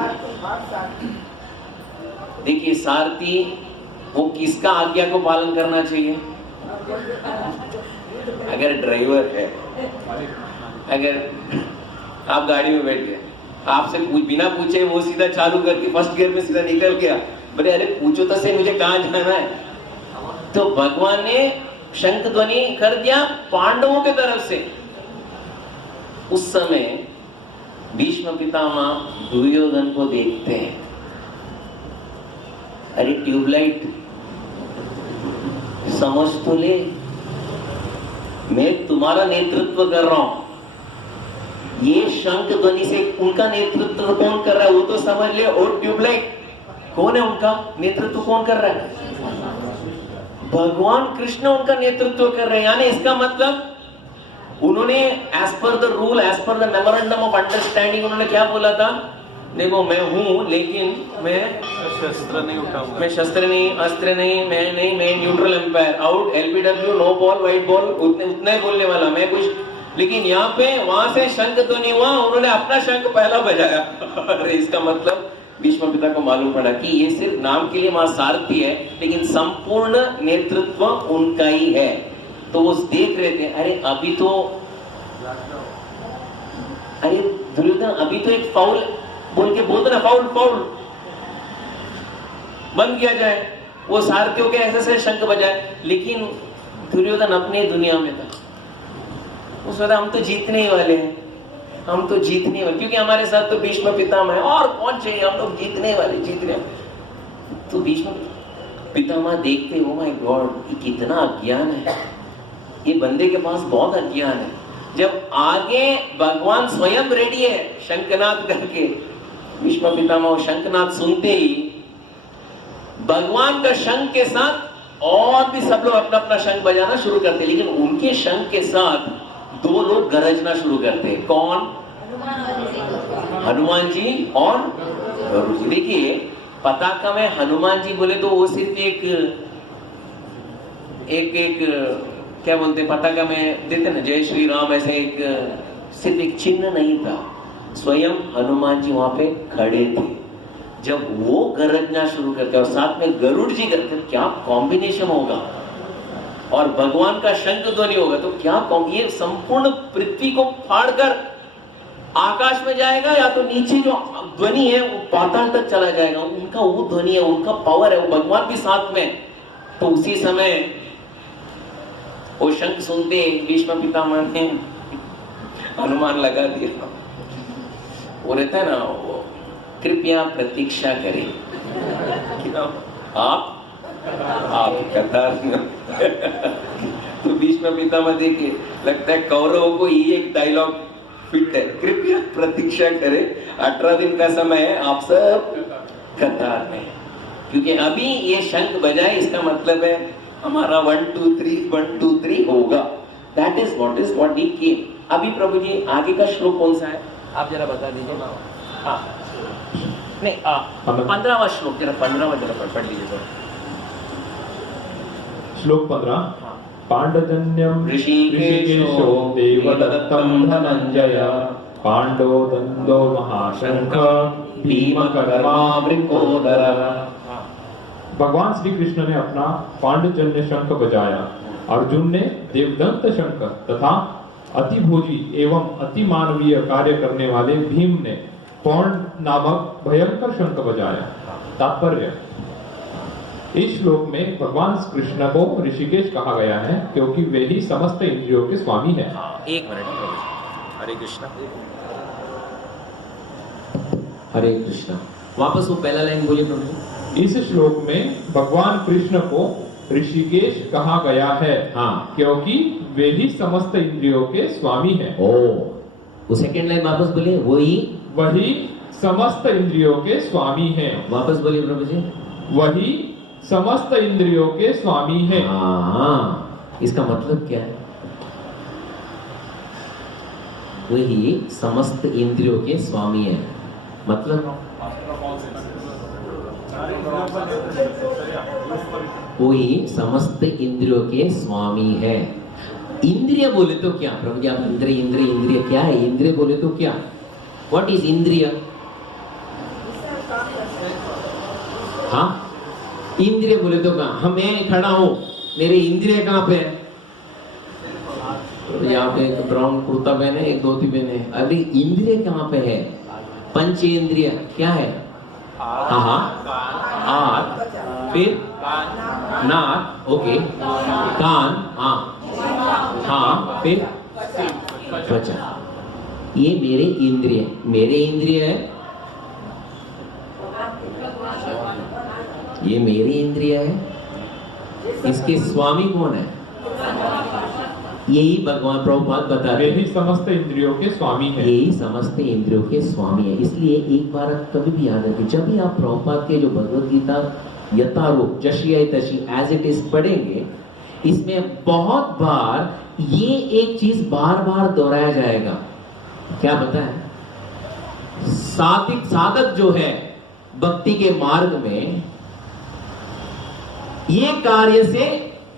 देखिए सारथी वो किसका आज्ञा को पालन करना चाहिए? अगर ड्राइवर है, अगर आप गाड़ी में बैठ गए, आपसे बिना पूछे वो सीधा चालू करके फर्स्ट गियर में सीधा निकल गया, बोले अरे पूछो तो से मुझे कहाँ जाना है। तो भगवान ने शंख ध्वनि कर दिया पांडवों के तरफ से। उस समय भीष्म पितामह दुर्योधन को देखते हैं, अरे ट्यूबलाइट समझ तो ले, मैं तुम्हारा नेतृत्व कर रहा हूं। ये शंख ध्वनि से उनका नेतृत्व कौन कर रहा है वो तो समझ ले। और ट्यूबलाइट कौन है? उनका नेतृत्व कौन कर रहा है? भगवान कृष्ण उनका नेतृत्व कर रहे हैं। यानी इसका मतलब उन्होंने as per the rule, as per the memorandum of understanding उन्होंने क्या बोला था? देखो मैं हूं लेकिन मैं शस्त्र नहीं उठाऊंगा, मैं शस्त्र नहीं, अस्त्र नहीं, मैं neutral umpire, out, LBW, no ball, wide ball, उतना ही बोलने वाला मैं कुछ। लेकिन यहाँ पे वहां से शंख तो नहीं हुआ, उन्होंने अपना शंख पहला बजाया। अरे इसका मतलब भीष्म पिता को मालूम पड़ा कि ये सिर्फ नाम के लिए वहां सारथी है, लेकिन संपूर्ण नेतृत्व उनका ही है। तो वो देख रहे थे, अरे अभी तो, अरे दुर्योधन अभी तो एक फाउल बोल के बोलते ना, फाउल फाउल बंद किया जाए, वो सारथियों के ऐसे शंख बजाए। लेकिन दुर्योधन अपनी दुनिया में था, वो सोचा हम तो जीतने ही वाले हैं, हम तो जीतने वाले, क्योंकि हमारे साथ तो भीष्म पितामह है, और कौन चाहिए, हम लोग जीतने वाले, जीत रहे। तो भीष्म पितामह देखते, ओ माय गॉड, ये कितना अज्ञान है, ये बंदे के पास बहुत अज्ञान है। जब आगे भगवान स्वयं रेडी है शंखनाद करके, भीष्म पितामह शंखनाद सुनते ही भगवान का शंख के साथ और भी सब लोग अपना अपना शंख बजाना शुरू करते, लेकिन उनके शंख के साथ दो लोग गरजना शुरू करते। कौन? हनुमान जी और गरुड़ जी। देखिए पताका में हनुमान जी बोले तो वो सिर्फ एक क्या बोलते, पताका में देते ना जय श्री राम, ऐसे एक सिर्फ एक चिन्ह नहीं था, स्वयं हनुमान जी वहां पे खड़े थे। जब वो गरजना शुरू करते और साथ में गरुड़ जी करते, क्या कॉम्बिनेशन होगा, और भगवान का शंख ध्वनि होगा तो क्या ये संपूर्ण पृथ्वी को फाड़कर आकाश में जाएगा, या तो नीचे जो ध्वनि है वो पाताल तक चला जाएगा। उनका वो ध्वनि है, उनका पावर है, वो भगवान भी साथ में। तो उसी समय वो शंख सुनते भीष्म पितामह ने हनुमान लगा दिया। वो रहता है ना, वो कृपया प्रतीक्षा करें, आप कतार में। तो भीष्म पितामह देखिए, लगता है कौरवों को ये एक डायलॉग फिट है, कृपया प्रतीक्षा करें, 18 दिन का समय है, आप सब कतार में। क्योंकि अभी ये शंख बजाए, इसका मतलब है हमारा 1 2 3 होगा। दैट इज व्हाट ही केम। अभी प्रभु जी आगे का श्लोक कौन सा है, आप जरा बता दीजिए। हाँ नहीं, 15वां श्लोक, जरा 15वां जरा पढ़ लीजिए। श्लोक 15। पांडजन्यम ऋषिकेशो देवदत्तं धनंजय पांडो दंदो महाशंख भीमकर्मावृकोदर। भगवान श्री कृष्ण ने अपना पांडजन्य शंख बजाया, अर्जुन ने देवदत्त शंख तथा अतिभोजी एवं अति मानवीय कार्य करने वाले भीम ने पौंड नामक भयंकर शंख बजाया। तात्पर्य, इस श्लोक में भगवान कृष्ण को ऋषिकेश कहा गया है क्योंकि वे ही समस्त इंद्रियों के स्वामी हैं। एक मिनट प्रभु जी, हरे कृष्णा, हरे कृष्णा। वापस वो पहला लाइन बोलिए प्रभु जी। इस श्लोक में भगवान कृष्ण को ऋषिकेश कहा गया है, हाँ, क्योंकि वे ही समस्त इंद्रियों के स्वामी हैं। वो सेकंड लाइन वापस बोलिए। वही समस्त इंद्रियों के स्वामी हैं। वापस बोलिए प्रभु जी। वही समस्त इंद्रियों के स्वामी हैं। हाँ, इसका मतलब क्या है? वही समस्त इंद्रियों के स्वामी है, मतलब वही समस्त इंद्रियों के स्वामी है। इंद्रिय बोले तो क्या प्रभु जी? आप इंद्रिय क्या है? इंद्रिय बोले तो क्या? व्हाट इज इंद्रिय? हाँ, इंद्रिय बोले तो कहा, मैं खड़ा हूं, मेरे इंद्रिय कहां पे है? यहाँ पे एक ब्राउन कुर्ता पहने, एक धोती पहने, अभी इंद्रिय कहां पे है? पंच इंद्रिय क्या है? हाँ, आंख, फिर नाक, ओके, कान, हाँ, फिर त्वचा। ये मेरे इंद्रिय है, ये मेरी इंद्रिय है। इसके स्वामी कौन है? यही भगवान प्रभुपाद बता रहे हैं, यही समस्त इंद्रियों के स्वामी हैं। यही समस्त इंद्रियों के स्वामी है। इसलिए एक बार कभी भी याद रखिए, जब भी आप प्रभुपाद के जो भगवद गीता यथारूप जशी आई तशी एज इट इज पढ़ेंगे, इसमें बहुत बार ये एक चीज बार बार दोहराया जाएगा। क्या पता है? साधक जो है भक्ति के मार्ग में, ये कार्य से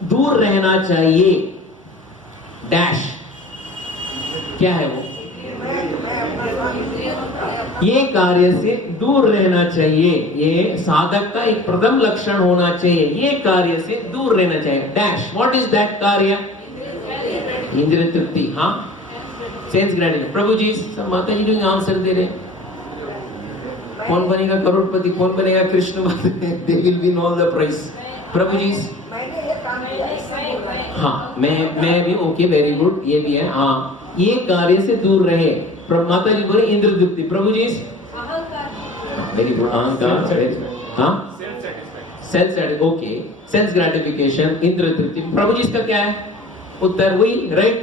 दूर रहना चाहिए। डैश क्या है वो? ये कार्य से दूर रहना चाहिए। ये साधक का एक प्रथम लक्षण होना चाहिए। ये कार्य से दूर रहना चाहिए। डैश, व्हाट इज दैट कार्य? इंद्रिय तृप्ति। हाँ, सेंस ग्रेटिफिकेशन। प्रभु जी, सब माता जी ने आंसर दे रहे। कौन बनेगा करोड़पति, कौन बनेगा Krishna? They will win all the prize. प्रभु जी, हाँ, मैं भी ओके, वेरी गुड, ये भी है। हाँ, ये कार्य से दूर रहे। माता जी बोले इंद्र तृप्ति। प्रभु जी, वेरी गुड, अहंकार, हाँ, self satisfaction, okay, sense gratification, इंद्र तृप्ति। प्रभु जी, इसका क्या है उत्तर? वही, राइट।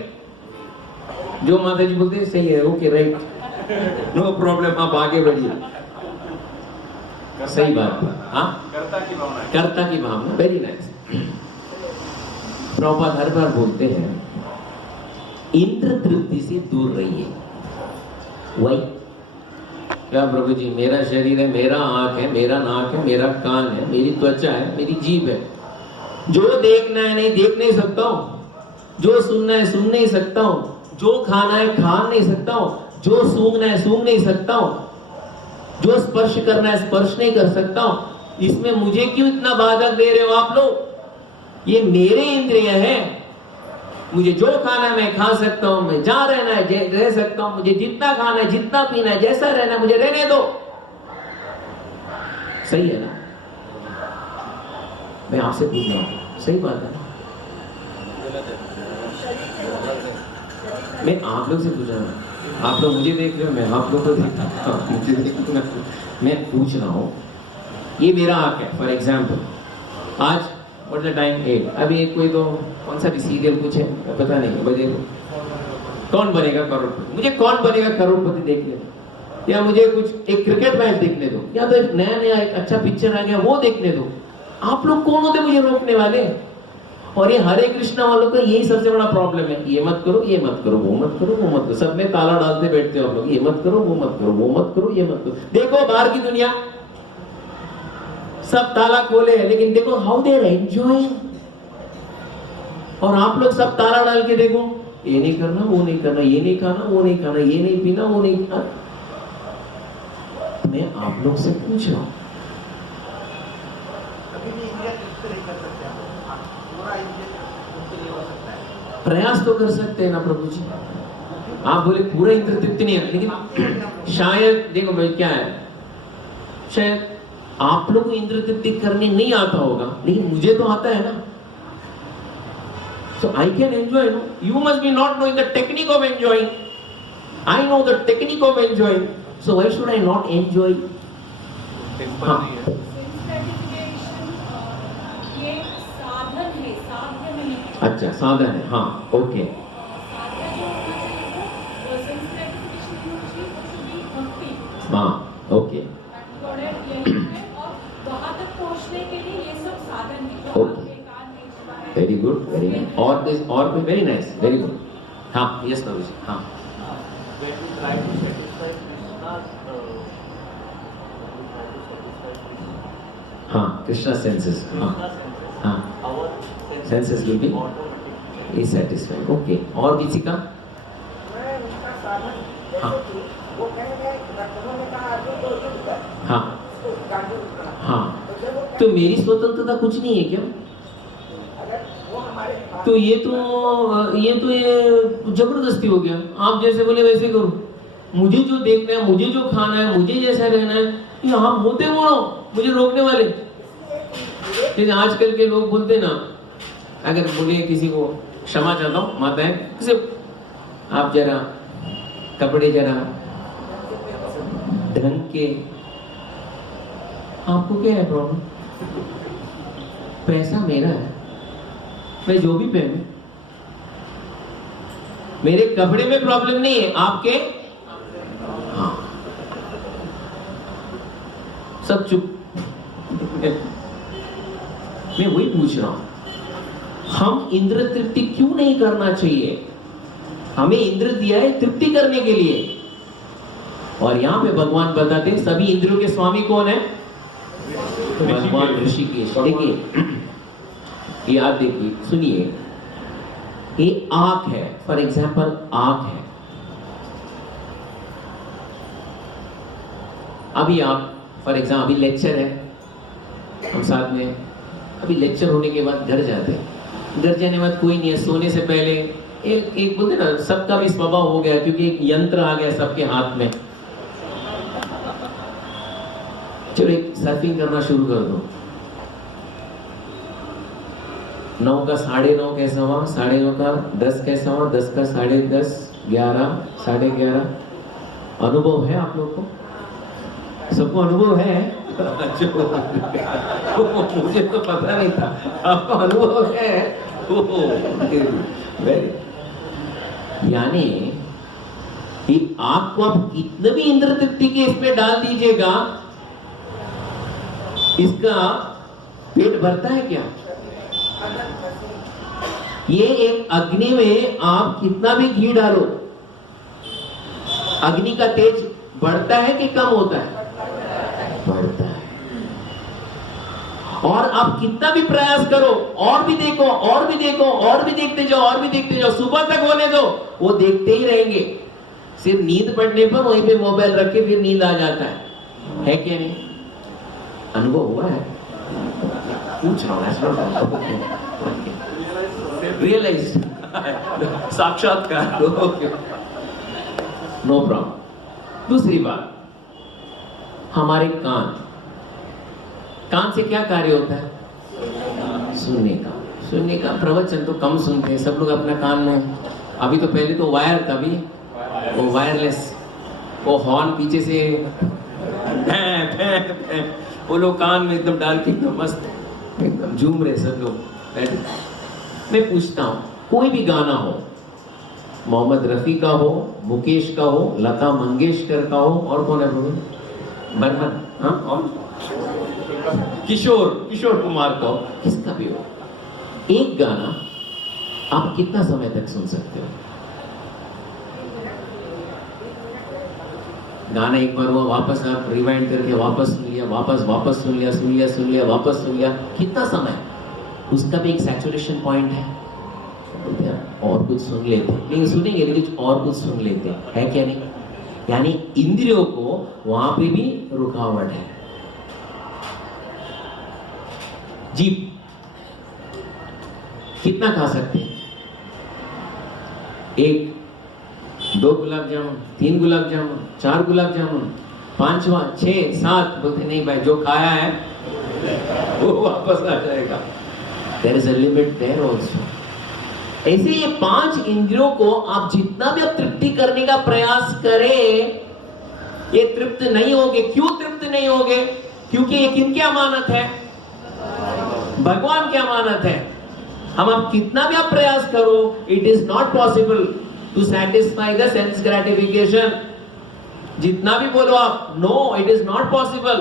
जो माता जी बोलते हैं सही है, ओके, राइट, नो प्रॉब्लम, आप आगे बढ़िए। सही बात। हाँ, कर्ता की भावना, वेरी नाइस। प्रभुपाद हर बार बोलते हैं इंद्र तृप्ति से दूर रहिए। वही क्या प्रभु जी? मेरा शरीर है, मेरा आंख है, मेरा नाक है, मेरा कान है, मेरी त्वचा है, मेरी जीभ है। जो देखना है नहीं देख नहीं सकता हूँ, जो सुनना है सुन नहीं सकता हूँ, जो खाना है खा नहीं सकता हूँ, जो सूंघना है सूंघ नहीं सकता हूँ, जो स्पर्श करना है स्पर्श नहीं कर सकता हूँ। इसमें मुझे क्यों इतना बाधक दे रहे हो आप लोग? ये मेरे इंद्रिय है, मुझे जो खाना है मैं खा सकता हूं, मैं जहां रहना है रह सकता हूं, मुझे जितना खाना है, जितना पीना है, जैसा रहना है मुझे रहने दो। सही है ना? मैं आपसे पूछ रहा हूं, सही बात है ना? मैं आप लोग से पूछ रहा हूं, आप लोग मुझे देख रहे हो, मैं आप लोग को देख रहा हूं। मैं पूछ रहा हूं, ये मेरा आंख है फॉर एग्जाम्पल। आज व्हाट द टाइम 8, अभी कोई तो कौन सा भी सीरियल कुछ है पता नहीं, बजे कौन बनेगा करोड़पति, मुझे कौन बनेगा करोड़पति देख ले, या मुझे कुछ एक क्रिकेट मैच देखने दो, या तो एक नया एक अच्छा पिक्चर आ गया वो देखने दो। आप लोग कौन होते मुझे रोकने वाले? और ये हरे कृष्णा वालों का यही सबसे बड़ा प्रॉब्लम है, ये मत करो, ये मत करो, वो मत करो, वो मत करो, सब में ताला डालते बैठते हो आप लोग, ये मत करो, वो मत करो, वो मत करो, ये मत करो। देखो बाहर की दुनिया सब ताला खोले है, लेकिन देखो हाउ दे आर एंजॉयिंग। और आप लोग सब ताला डाल के देखो, ये नहीं करना, वो नहीं करना, ये नहीं खाना, वो नहीं खाना, ये नहीं पीना, वो नहीं खाना। मैं आप लोग से पूछ रहा हूं, प्रयास तो कर सकते हैं ना प्रभु जी? आप बोले पूरा इंद्र तृप्ति नहीं है, लेकिन शायद देखो भाई क्या है, शायद आप लोग को इंद्र तृप्ति करने नहीं आता होगा, लेकिन मुझे तो आता है ना। So I can enjoy. No? You must be not knowing the technique of enjoying. I know the technique of enjoying. So why should I not enjoy? हाँ. ये साधन है, साध्य नहीं। अच्छा, साधन है, हाँ, ओके। हाँ, okay. Very good, very nice. और भी वेरी नाइस, वेरी गुड। हाँ, यस प्रभु जी, हाँ। हाँ, कृष्णा सेंसेस, हाँ, हाँ, senses will be satisfied, okay. और किसी का? हाँ, हाँ, हाँ। तो मेरी स्वतंत्रता कुछ नहीं है क्या? तो ये जबरदस्ती हो गया। आप जैसे बोले वैसे करो, मुझे जो देखना है, मुझे जो खाना है, मुझे जैसा रहना है, ये आप होते बोलो मुझे रोकने वाले। जैसे आजकल के लोग बोलते ना, अगर बोले किसी को क्षमा चाहता हूँ माताएं, सिर्फ आप जरा कपड़े जरा ढंग के, आपको क्या है प्रॉब्लम? पैसा मेरा है, मैं जो भी पहनूं, मेरे कपड़े में प्रॉब्लम नहीं है, आपके? हाँ, सब चुप। मैं वही पूछ रहा हूं, हम इंद्र तृप्ति क्यों नहीं करना चाहिए? हमें इंद्र दिया है तृप्ति करने के लिए। और यहां पे भगवान बताते हैं सभी इंद्रियों के स्वामी कौन है? भगवान ऋषिकेश। देखिए, ये आप देखिए, सुनिए, ये आंख है, फॉर एग्जाम्पल आंख है। अभी आप फॉर एग्जाम्पल अभी लेक्चर है, हम साथ में अभी लेक्चर होने के बाद घर जाते हैं। घर जाने के बाद कोई नहीं है, सोने से पहले एक बोलते ना, सबका भी स्वभाव हो गया क्योंकि एक यंत्र आ गया सबके हाथ में। चलो एक सर्फिंग करना शुरू कर दो। 9 का 9:30 कैसा हुआ, 9:30 का 10 कैसा हुआ, 10 का 10:30, 11, 11:30। अनुभव है आप लोग को? सबको अनुभव है? मुझे तो पता नहीं था, आपको अनुभव है? यानी कि आपको आप कितने भी इंद्र तृप्ति के इसमें डाल दीजिएगा, इसका पेट भरता है क्या? ये एक अग्नि में आप कितना भी घी डालो, अग्नि का तेज बढ़ता है कि कम होता है? बढ़ता है। और आप कितना भी प्रयास करो, और भी देखो, और भी देखो, और भी देखते जाओ, और भी देखते जाओ, सुबह तक होने दो, वो देखते ही रहेंगे। सिर्फ नींद पड़ने पर वहीं पे मोबाइल रख के फिर नींद आ जाता है क्या नहीं? अनुभव हुआ है? पूछ रहा हूं, रियलाइज साक्षात्कार। No problem. दूसरी बात, हमारे कान से क्या कार्य होता है? सुनने का। प्रवचन तो कम सुनते हैं सब लोग अपना कान में। अभी तो पहले तो वायर था, अभी वो वायरलेस, वो हॉर्न पीछे से वो लोग कान में एकदम डाल के एकदम मस्त एकदम झूम रहे सब लोग बैठे। मैं पूछता हूँ, कोई भी गाना हो, मोहम्मद रफी का हो, मुकेश का हो, लता मंगेशकर का हो, और कौन है बर्मन, हाँ, और किशोर कुमार का हो, किसका भी हो, एक गाना आप कितना समय तक सुन सकते हो? गाना एक बार वो वापस आप रिवाइंड करके वापस सुन लिया, वापस सुन लिया, वापस सुन लिया, कितना समय? उसका भी एक सैचुरेशन पॉइंट है। और कुछ सुन लेते, नहीं सुनेंगे लेकिन और कुछ सुन लेते है क्या नहीं? यानी इंद्रियों को वहां पे भी रुकावट है। जीभ कितना खा सकते हैं? 1, 2 गुलाब जामुन, 3 गुलाब जामुन, 4 गुलाब जामुन, 5वां, 6, 7, बोलते नहीं भाई जो खाया है वो वापस आ जाएगा। There is a limit there also. ऐसे ये 5 इंद्रियों को आप जितना भी तृप्ति करने का प्रयास करें, ये तृप्त नहीं होगे। क्यों तृप्त नहीं होगे? क्योंकि ये किनकी अमानत है? भगवान की अमानत है। हम आप कितना भी आप प्रयास करो, it is not possible to satisfy the sense gratification. जितना भी बोलो आप, no, it is not possible.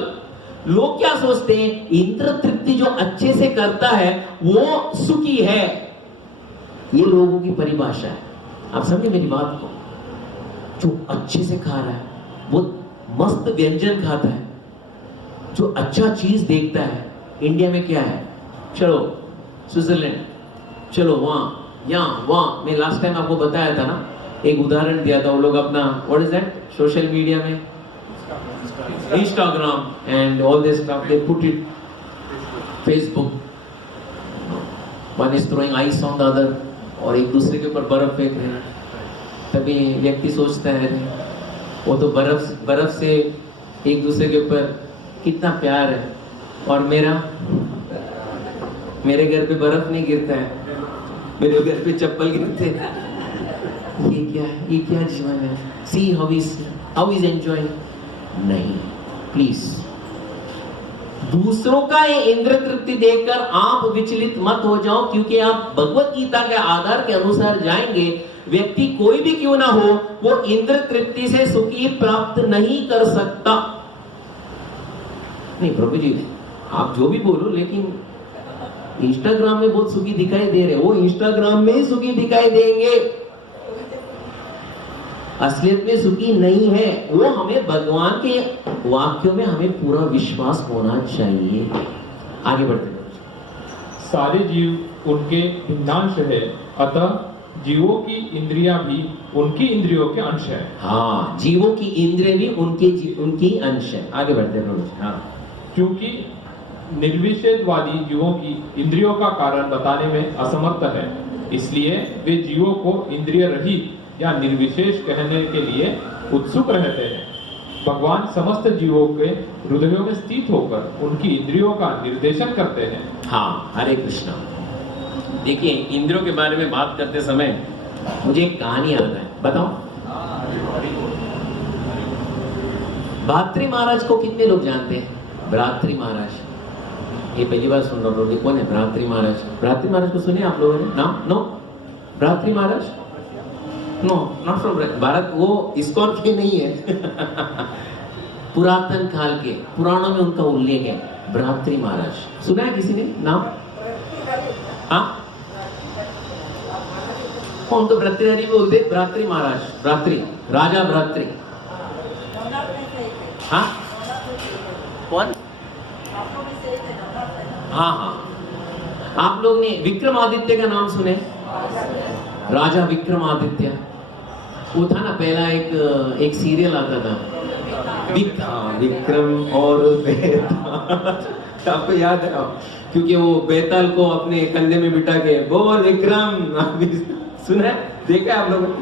लोग क्या सोचते हैं? इंद्र तृप्ति जो अच्छे से करता है वो सुखी है। ये लोगों की परिभाषा है। आप समझे मेरी बात को? जो अच्छे से खा रहा है, वो मस्त व्यंजन खाता है, जो अच्छा चीज देखता है। इंडिया में क्या है? चलो स्विट्जरलैंड, चलो वहां। मैं लास्ट टाइम आपको बताया था ना, एक उदाहरण दिया था। वो लोग अपना what is that social media में, Instagram and all this stuff, they put it, Facebook, one is throwing ice on the other, और एक दूसरे के ऊपर बर्फ फेंक रहे हैं। तभी व्यक्ति सोचता है वो तो बर्फ से एक दूसरे के ऊपर कितना प्यार है, और मेरे घर पे बर्फ नहीं गिरता है, मेरे घर पे चप्पल गिरते हैं। ये क्या जीवन है? See how is enjoying? नहीं, प्लीज दूसरों का ये इंद्र तृप्ति देखकर आप विचलित मत हो जाओ, क्योंकि आप भगवत गीता के आधार के अनुसार जाएंगे, व्यक्ति कोई भी क्यों ना हो, वो इंद्र तृप्ति से सुखी प्राप्त नहीं कर सकता। नहीं प्रभु जी, आप जो भी बोलो, लेकिन इंस्टाग्राम में बहुत सुखी दिखाई दे रहे, वो इंस्टाग्राम में ही सुखी दिखाई देंगे, असलियत में सुखी नहीं है। वो हमें भगवान के वाक्यों में हमें पूरा विश्वास होना चाहिए। आगे बढ़ते हैं। सारे जीव उनके भिन्नांश है, अतः जीवों की इंद्रियां भी उनकी इंद्रियों के अंश है। हाँ, जीवों की इंद्रिय भी उनकी अंश है। आगे बढ़ते हैं। हाँ, क्योंकि निर्विशेषवादी जीवों की इंद्रियों का कारण बताने में असमर्थ है, इसलिए वे जीवों को इंद्रिय रहित या निर्विशेष कहने के लिए उत्सुक रहते हैं। भगवान समस्त जीवों के हृदयों में स्थित होकर उनकी इंद्रियों का निर्देशन करते हैं। हाँ, हरे कृष्णा। देखिए, इंद्रियों के बारे में बात करते समय मुझे एक कहानी याद है, बताओ। भ्रातृ महाराज को कितने लोग जानते हैं? भ्रातृ महाराज, ये पहली बार सुन रहा हूँ। कौन है भ्रातृ महाराज? भ्रातृ महाराज को सुने आप लोगों ने नाम? नो, भ्रातृ महाराज नो, नॉट फ्रॉम भारत। वो इस्कॉन के नहीं है पुरातन काल के पुराणों में उनका उल्लेख है। भ्रातृ महाराज सुना है किसी ने नाम? हाँ, कौन? तो भ्रातृहरि बोलते, भ्रातृ महाराज, भ्रातृ राजा भ्रातृ। हाँ, कौन? हाँ हाँ, आप लोग ने विक्रमादित्य का नाम सुने? राजा विक्रमादित्य, वो था ना पहला एक सीरियल आता था, विक्रम और बेताल। आपको याद है? क्योंकि वो बेताल को अपने कंधे में बिठा के बोल विक्रम, सुना है, देखा है आप लोगों ने?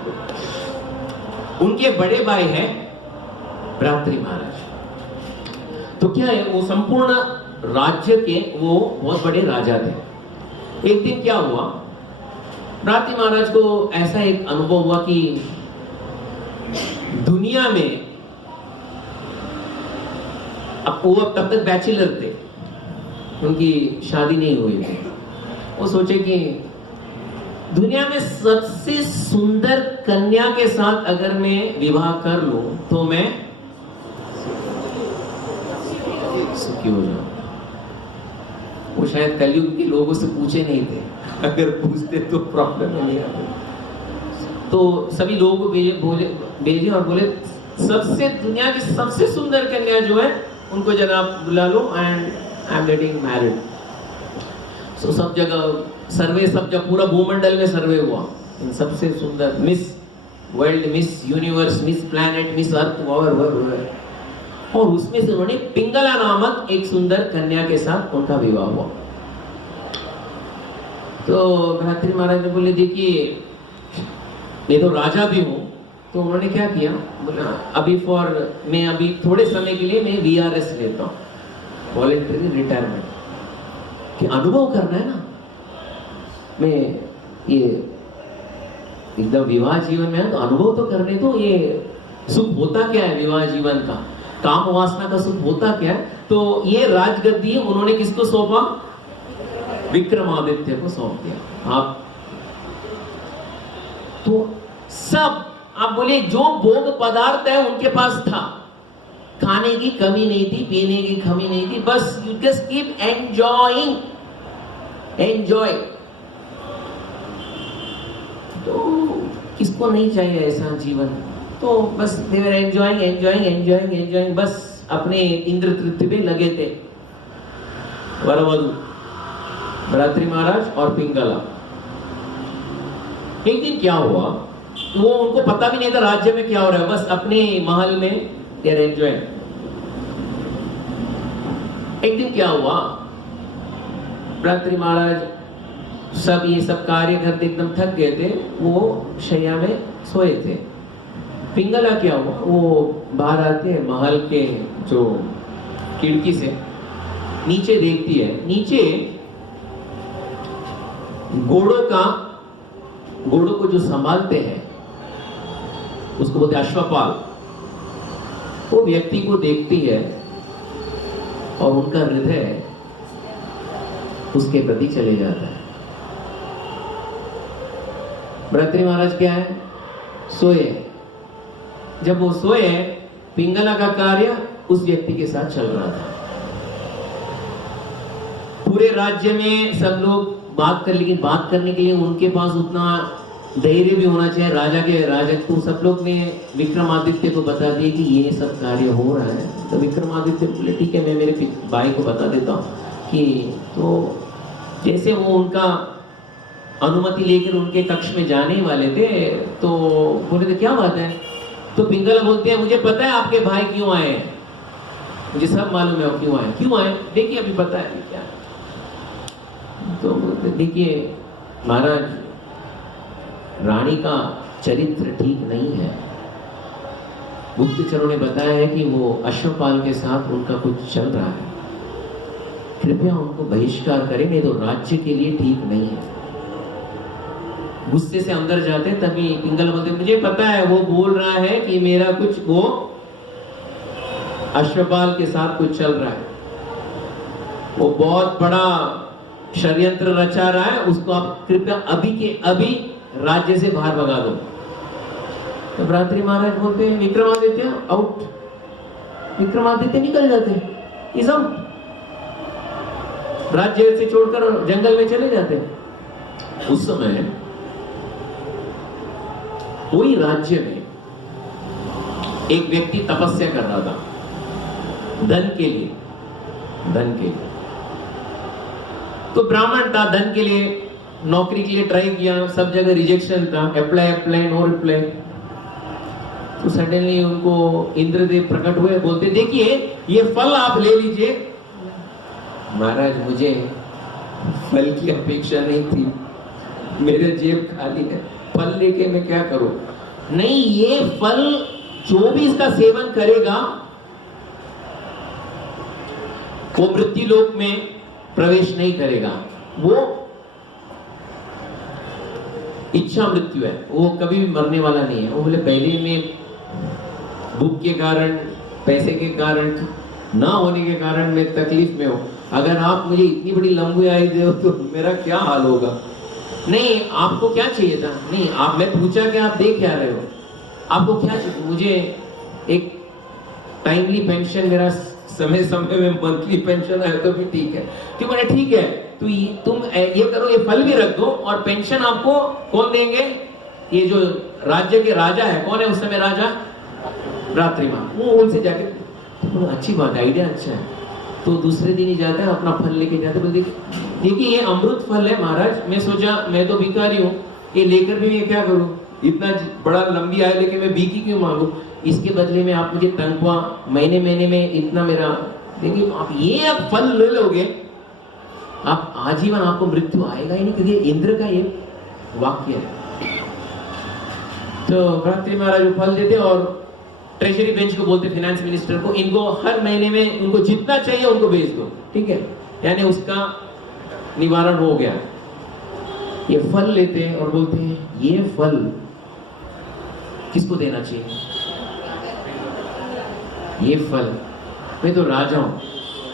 उनके बड़े भाई हैं भ्रातृ महाराज। तो क्या है, वो संपूर्ण राज्य के वो बहुत बड़े राजा थे। एक दिन क्या हुआ, भ्रातृ महाराज को ऐसा एक अनुभव हुआ कि दुनिया में, अब वो तब तक बैचलर थे, उनकी शादी नहीं हुई थी। वो सोचे कि दुनिया में सबसे सुंदर कन्या के साथ अगर मैं विवाह कर लूं तो मैं सुखी हो जाऊं। वो शायद कलयुग के लोगों से पूछे नहीं थे, अगर पूछते तो प्रॉब्लम नहीं आती। तो सभी लोगों को भेजे और बोले सबसे दुनिया की सबसे सुंदर कन्या जो है उनको जनाब बुला लो and I am getting married. So सब जगह सर्वे, सब जगह पूरा भूमंडल में सर्वे हुआ, इन सबसे सुंदर Miss World, Miss Universe, Miss Planet, Miss Earth, और उसमें से उन्होंने पिंगला नामक एक सुंदर कन्या के साथ उनका विवाह हुआ। तो भ्रातृ महाराज ने बोले देखिए मैं तो राजा भी हूँ, तो उन्होंने क्या किया, बोला मैं अभी थोड़े समय के लिए मैं VRS लेता हूँ, वॉलंटरी रिटायरमेंट, कि अनुभव करना है ना। मैं ये एकदम विवाह जीवन में है तो अनुभव तो करने दो, ये सुख होता क्या है विवाह जीवन का, काम वासना का सुख होता क्या है। तो ये राजगद्दी उन्होंने किसको सौंपा? विक्रमादित्य को सौंप दिया। आप तो सब आप बोले जो भोग पदार्थ है उनके पास था, खाने की कमी नहीं थी, पीने की कमी नहीं थी, बस you just keep enjoying, enjoy. तो किसको नहीं चाहिए ऐसा जीवन? तो बस दे वर एंजॉयिंग एंजॉयिंग एंजॉयिंग एंजॉयिंग, बस अपने इंद्र तृप्ति पे लगे थे वरवधु भ्रातृ महाराज और पिंगला। एक दिन क्या हुआ, वो उनको पता भी नहीं था राज्य में क्या हो रहा है, बस अपने महल में दे आर एंजॉयिंग। एक दिन क्या हुआ, भ्रातृ महाराज सब ये सब कार्य करते एकदम थक गए थे, वो शैया में सोए थे। पिंगला क्या हुआ, वो बाहर आते हैं महल के जो खिड़की से नीचे देखती है, नीचे घोड़ों को जो संभालते हैं उसको बोलते अश्वपाल, वो व्यक्ति को देखती है और उनका हृदय उसके प्रति चले जाता है। भ्रातृ महाराज क्या है, सोए। जब वो सोए, पिंगला का कार्य उस व्यक्ति के साथ चल रहा था। पूरे राज्य में सब लोग बात कर, लेकिन बात करने के लिए उनके पास उतना धैर्य भी होना चाहिए राजा तो सब लोग ने विक्रमादित्य को बता दिया कि ये सब कार्य हो रहा है। तो विक्रमादित्य बोले ठीक है, मैं मेरे भाई को बता देता हूँ कि तो जैसे वो उनका अनुमति लेकर उनके कक्ष में जाने वाले थे तो बोले थे क्या बात है? तो पिंगला बोलते हैं मुझे पता है आपके भाई क्यों आए हैं, मुझे सब मालूम है वो क्यों आए, देखिए अभी पता है क्या। तो देखिए महाराज, रानी का चरित्र ठीक नहीं है। गुप्तचरों ने बताया है कि वो अश्वपाल के साथ उनका कुछ चल रहा है, कृपया उनको बहिष्कार करें, नहीं तो राज्य के लिए ठीक नहीं है। गुस्से से अंदर जाते तभी पिंगला बोलते मुझे पता है वो बोल रहा है कि मेरा कुछ वो अश्वपाल के साथ कुछ चल रहा है, वो बहुत बड़ा षड्यंत्र रचा रहा है, उसको आप कृपया अभी के अभी राज्य से बाहर भगा दो। तो भ्रातृ महाराज बोलते हैं विक्रमादित्य आउट। विक्रमादित्य निकल जाते हैं, इज आउट, राज्य से छोड़कर जंगल में चले जाते हैं। उस समय कोई राज्य में एक व्यक्ति तपस्या कर रहा था धन के लिए। तो ब्राह्मण था, धन के लिए नौकरी के लिए ट्राई किया, सब जगह रिजेक्शन था, अप्लाई नो रिप्लाई। तो सडनली उनको इंद्रदेव प्रकट हुए, बोलते देखिए ये फल आप ले लीजिए। महाराज मुझे फल की अपेक्षा नहीं थी, मेरे जेब खाली है, फल लेके मैं क्या करूं? नहीं, ये फल जो भी इसका सेवन करेगा वो मृत्यु लोक में प्रवेश नहीं करेगा, वो इच्छा मृत्यु है, वो कभी भी मरने वाला नहीं है। वो बोले पहले में भूख के कारण, पैसे के कारण, ना होने के कारण मैं तकलीफ में हूं, अगर आप मुझे इतनी बड़ी लंबी आयु दे तो मेरा क्या हाल होगा। नहीं, आपको क्या चाहिए था? नहीं, आप, मैं पूछा कि आप देख क्या रहे हो, आपको क्या चाहिए? मुझे एक टाइमली पेंशन, मेरा समय समय में मंथली पेंशन आए तो भी ठीक है। क्यों? मैंने ठीक है, तो तुम ये करो, ये फल भी रख दो और पेंशन आपको कौन देंगे? ये जो राज्य के राजा है, कौन है उस समय राजा? भ्रातृमां। वो उनसे जाके, तो अच्छी बात, आइडिया अच्छा है। तो दूसरे दिन ही जाता है, अपना फल लेके जाते, बोलते देखिए ये अमृत फल है महाराज, मैं सोचा मैं तो भिखारी हूँ, ये लेकर भी मैं क्या करूँ, इतना बड़ा लंबी आयु लेके मैं भीखी क्यों मांगू? इसके बदले में आप मुझे तनख्वाह महीने में इतना मेरा देखिए, आप ये आप फल ले लोगे, आप आजीवन, आपको मृत्यु आएगा ही नहीं, क्योंकि इंद्र का ये वाक्य है। तो भ्रातृ महाराज फल देते और ट्रेजरी बेंच को बोलते, फाइनेंस मिनिस्टर को, इनको हर महीने में उनको जितना चाहिए उनको भेज दो, ठीक है, यानी उसका निवारण हो गया। ये फल लेते हैं और बोलते हैं ये फल किसको देना चाहिए? ये फल, मैं तो राजा हूं,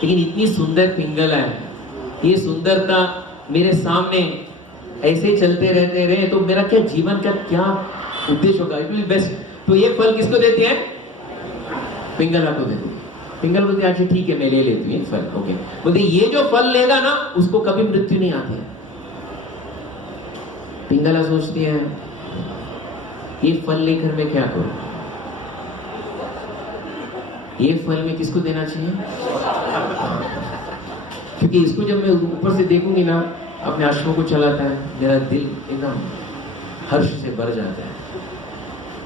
लेकिन इतनी सुंदर पिंगला है, ये सुंदरता मेरे सामने ऐसे चलते रहते रहे तो मेरा क्या जीवन का क्या उद्देश्य होगा? It will best. तो ये फल किसको देते हैं? पिंगला को देते हैं। पिंगल बोलते अच्छा ठीक है, मैं ले लेती हूँ ये फल, ओके। बोलते ये जो फल लेगा ना उसको कभी मृत्यु नहीं आती है। पिंगला सोचती है ये फल लेकर मैं क्या करूं? ये फल में किसको देना चाहिए? क्योंकि इसको जब मैं ऊपर से देखूंगी ना, अपने अश्वों को चलाता है, मेरा दिल एकदम हर्ष से भर जाता है।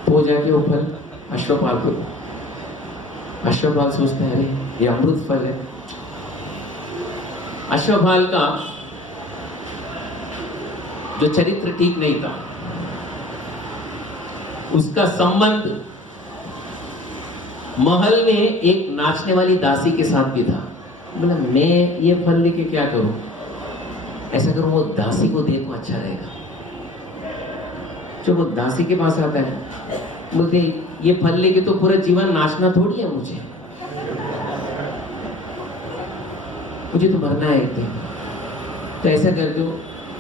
तो जाके वो फल अश्वपाल को, अश्वपाल सोचते हैं अरे ये अमृत फल है। अश्वपाल का जो चरित्र ठीक नहीं था, उसका संबंध महल में एक नाचने वाली दासी के साथ भी था। बोला मैं ये फल लेके क्या करूं? ऐसा करूं वो दासी को दे तो अच्छा रहेगा। जो वो दासी के पास आता है, बोलते ये फल लेके तो पूरा जीवन नाचना थोड़ी है, मुझे तो मरना है एक दिन। तो ऐसा कर दो,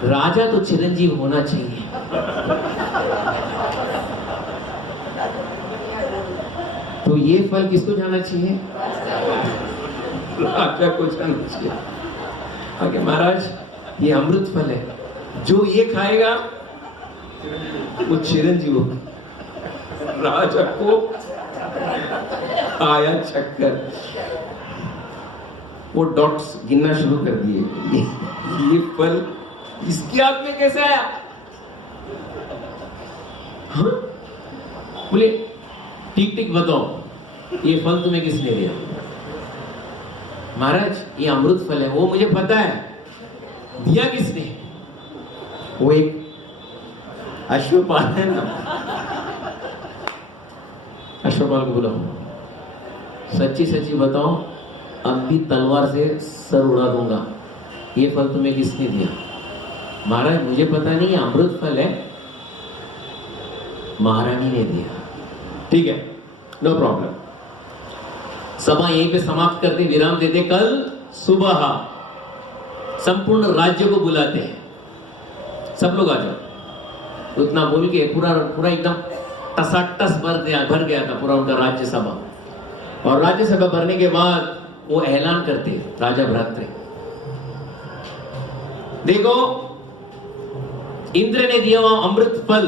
राजा तो चिरंजीव होना चाहिए। तो ये फल किसको जाना चाहिए? राजा को जाना चाहिए। आगे महाराज ये अमृत फल है, जो ये खाएगा वो चिरंजीव होगा। राजा को आया चक्कर, वो डॉट्स गिनना शुरू कर दिए, ये फल इसके हाथ में कैसे आया? हाँ? बोले ठीक ठीक बताओ, ये फल तुम्हें किसने दिया? महाराज ये अमृत फल है, वो मुझे पता है, दिया किसने? वो एक अश्वपाल है ना, अश्वपाल को बुलाओ, सच्ची सच्ची बताओ, अब भी तलवार से सर उड़ा दूंगा, ये फल तुम्हें किसने दिया? महाराज मुझे पता नहीं, ये अमृत फल है, महारानी ने दिया। ठीक है, नो प्रॉब्लम। सभा यहीं पे समाप्त करते, विराम देते। कल सुबह संपूर्ण राज्य को बुलाते हैं, सब लोग आ जाओ। उतना बोल के पूरा पूरा एकदम टसाटस भर गया था पूरा उनका राज्यसभा। और राज्यसभा भरने के बाद वो ऐलान करते राजा भ्रातृ, देखो इंद्र ने दिया हुआ अमृत फल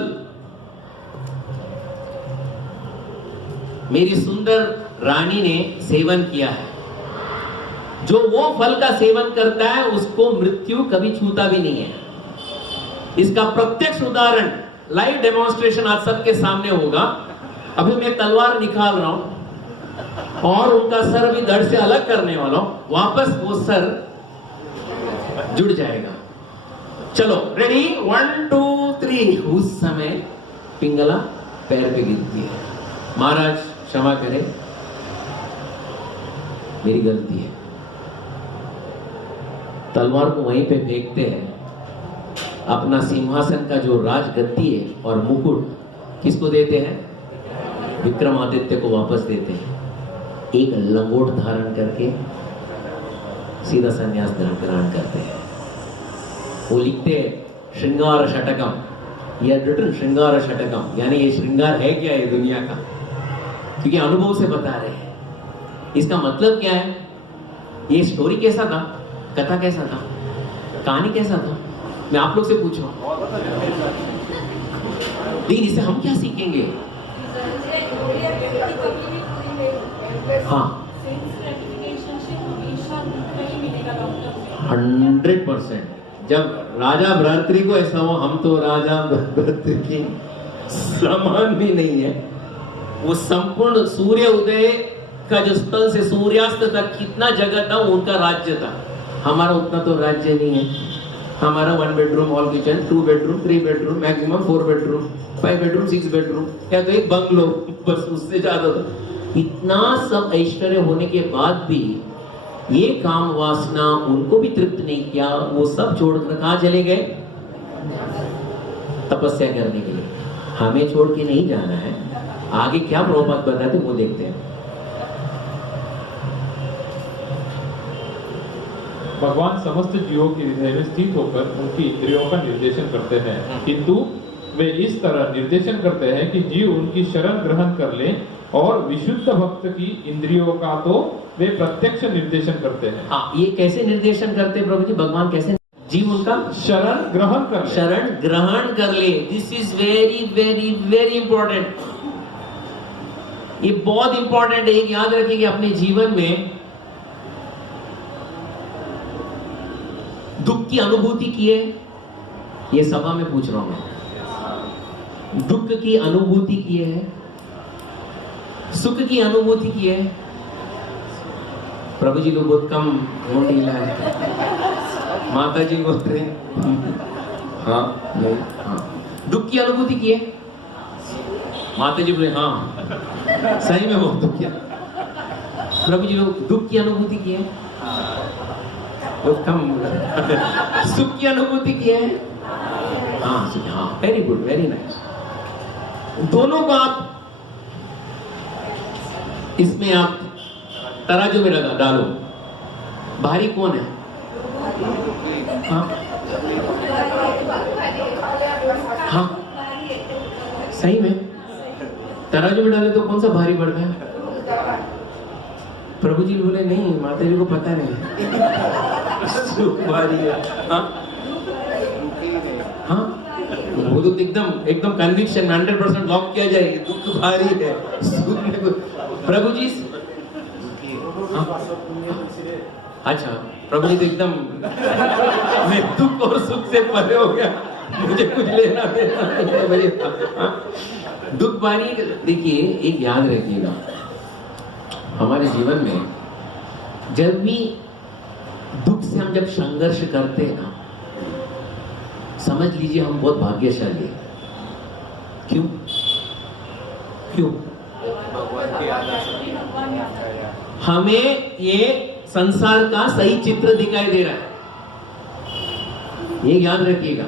मेरी सुंदर रानी ने सेवन किया है। जो वो फल का सेवन करता है उसको मृत्यु कभी छूता भी नहीं है। इसका प्रत्यक्ष उदाहरण, लाइव डेमोन्स्ट्रेशन आज सबके सामने होगा। अभी मैं तलवार निकाल रहा हूं और उनका सर भी धड़ से अलग करने वाला हूं, वापस वो सर जुड़ जाएगा। चलो रेडी, 1 2 3। उस समय पिंगला पैर पे गिरती है, महाराज क्षमा करें, मेरी गलती है। तलवार को वहीं पे फेंकते हैं। अपना सिंहासन का जो राजगद्दी है और मुकुट किसको देते हैं? विक्रमादित्य को वापस देते हैं। एक लंगोट धारण करके सीधा संन्यास ग्रहण करते हैं। वो लिखते हैं श्रृंगार षटकम, यह रिटन श्रृंगार षटकम, यानी ये श्रृंगार है क्या ये दुनिया का, क्योंकि अनुभव से बता रहे हैं। इसका मतलब क्या है? ये स्टोरी कैसा था, कथा कैसा था, कहानी कैसा था, मैं आप लोग से पूछ रहा हूं। लेकिन इससे हम क्या सीखेंगे? हाँ 100%। जब राजा भर्तृ को ऐसा हो, हम तो राजा भर्तृ की समान भी नहीं है। वो संपूर्ण सूर्य उदय का जो स्थल से सूर्यास्त तक कितना जगह था, उनका राज्य था। हमारा उतना तो राज्य नहीं है। हमारा 1 bedroom hall kitchen, 2 bedroom, 3 bedroom, maximum 4 bedroom, 5 bedroom, 6 bedroom, या तो एक बंगलो, बस उससे ज्यादा। इतना सब ऐश्वर्य होने के बाद भी ये काम वासना उनको भी तृप्त नहीं किया। वो सब छोड़कर कहां चले गए? तपस्या करने के लिए। हमें छोड़ के नहीं जाना है। आगे क्या प्रभुपाद बताते वो देखते हैं। भगवान समस्त जीवों के हृदय में स्थित होकर उनकी इंद्रियों का निर्देशन करते हैं, किंतु वे इस तरह निर्देशन करते हैं कि जीव उनकी शरण ग्रहण कर ले, और विशुद्ध भक्त की इंद्रियों का तो वे प्रत्यक्ष निर्देशन करते हैं। हाँ, ये कैसे निर्देशन करते हैं प्रभु जी? भगवान कैसे? जीव उनका शरण ग्रहण कर ले। शरण ग्रहण कर ले। This is very very very important. ये बहुत इंपॉर्टेंट है। एक याद रखिए कि अपने जीवन में दुख की अनुभूति की है, ये सभा में पूछ रहा हूं मैं। दुख की अनुभूति की है, सुख की अनुभूति की है। प्रभु जी को बहुत कम मोटीला है, माता जी को हाँ नहीं, हाँ। दुख की अनुभूति की है, माता जी बोले हाँ सही में बहुत दुख किया। प्रभु जी लोग दुख की अनुभूति की है, बहुत कम। सुख की अनुभूति की है, हाँ सुख, हाँ वेरी गुड, वेरी नाइस। दोनों को आप इसमें आप तराजू में लगा डालो, भारी कौन है? हाँ हाँ सही में तराजू में डाले तो कौन सा भारी बढ़ गया? प्रभु जी बोले नहीं, माता जी को पता नहीं। सुख भारी है। हाँ हाँ, वो तो एकदम कन्विक्शन 100% लॉक किया जाएगी। दुख भारी है, सुख में प्रभु जी। हाँ? अच्छा, प्रभु जी तो एकदम मैं दुख और सुख से परे हो गया, मुझे कुछ लेना देना नहीं है। हाँ? दुख भारी। देखिए, एक याद रखिएगा, हमारे जीवन में जब भी दुख से हम जब संघर्ष करते हैं ना, समझ लीजिए हम बहुत भाग्यशाली हैं। क्यों? क्यों? हमें ये संसार का सही चित्र दिखाई दे रहा है, ये याद रखिएगा।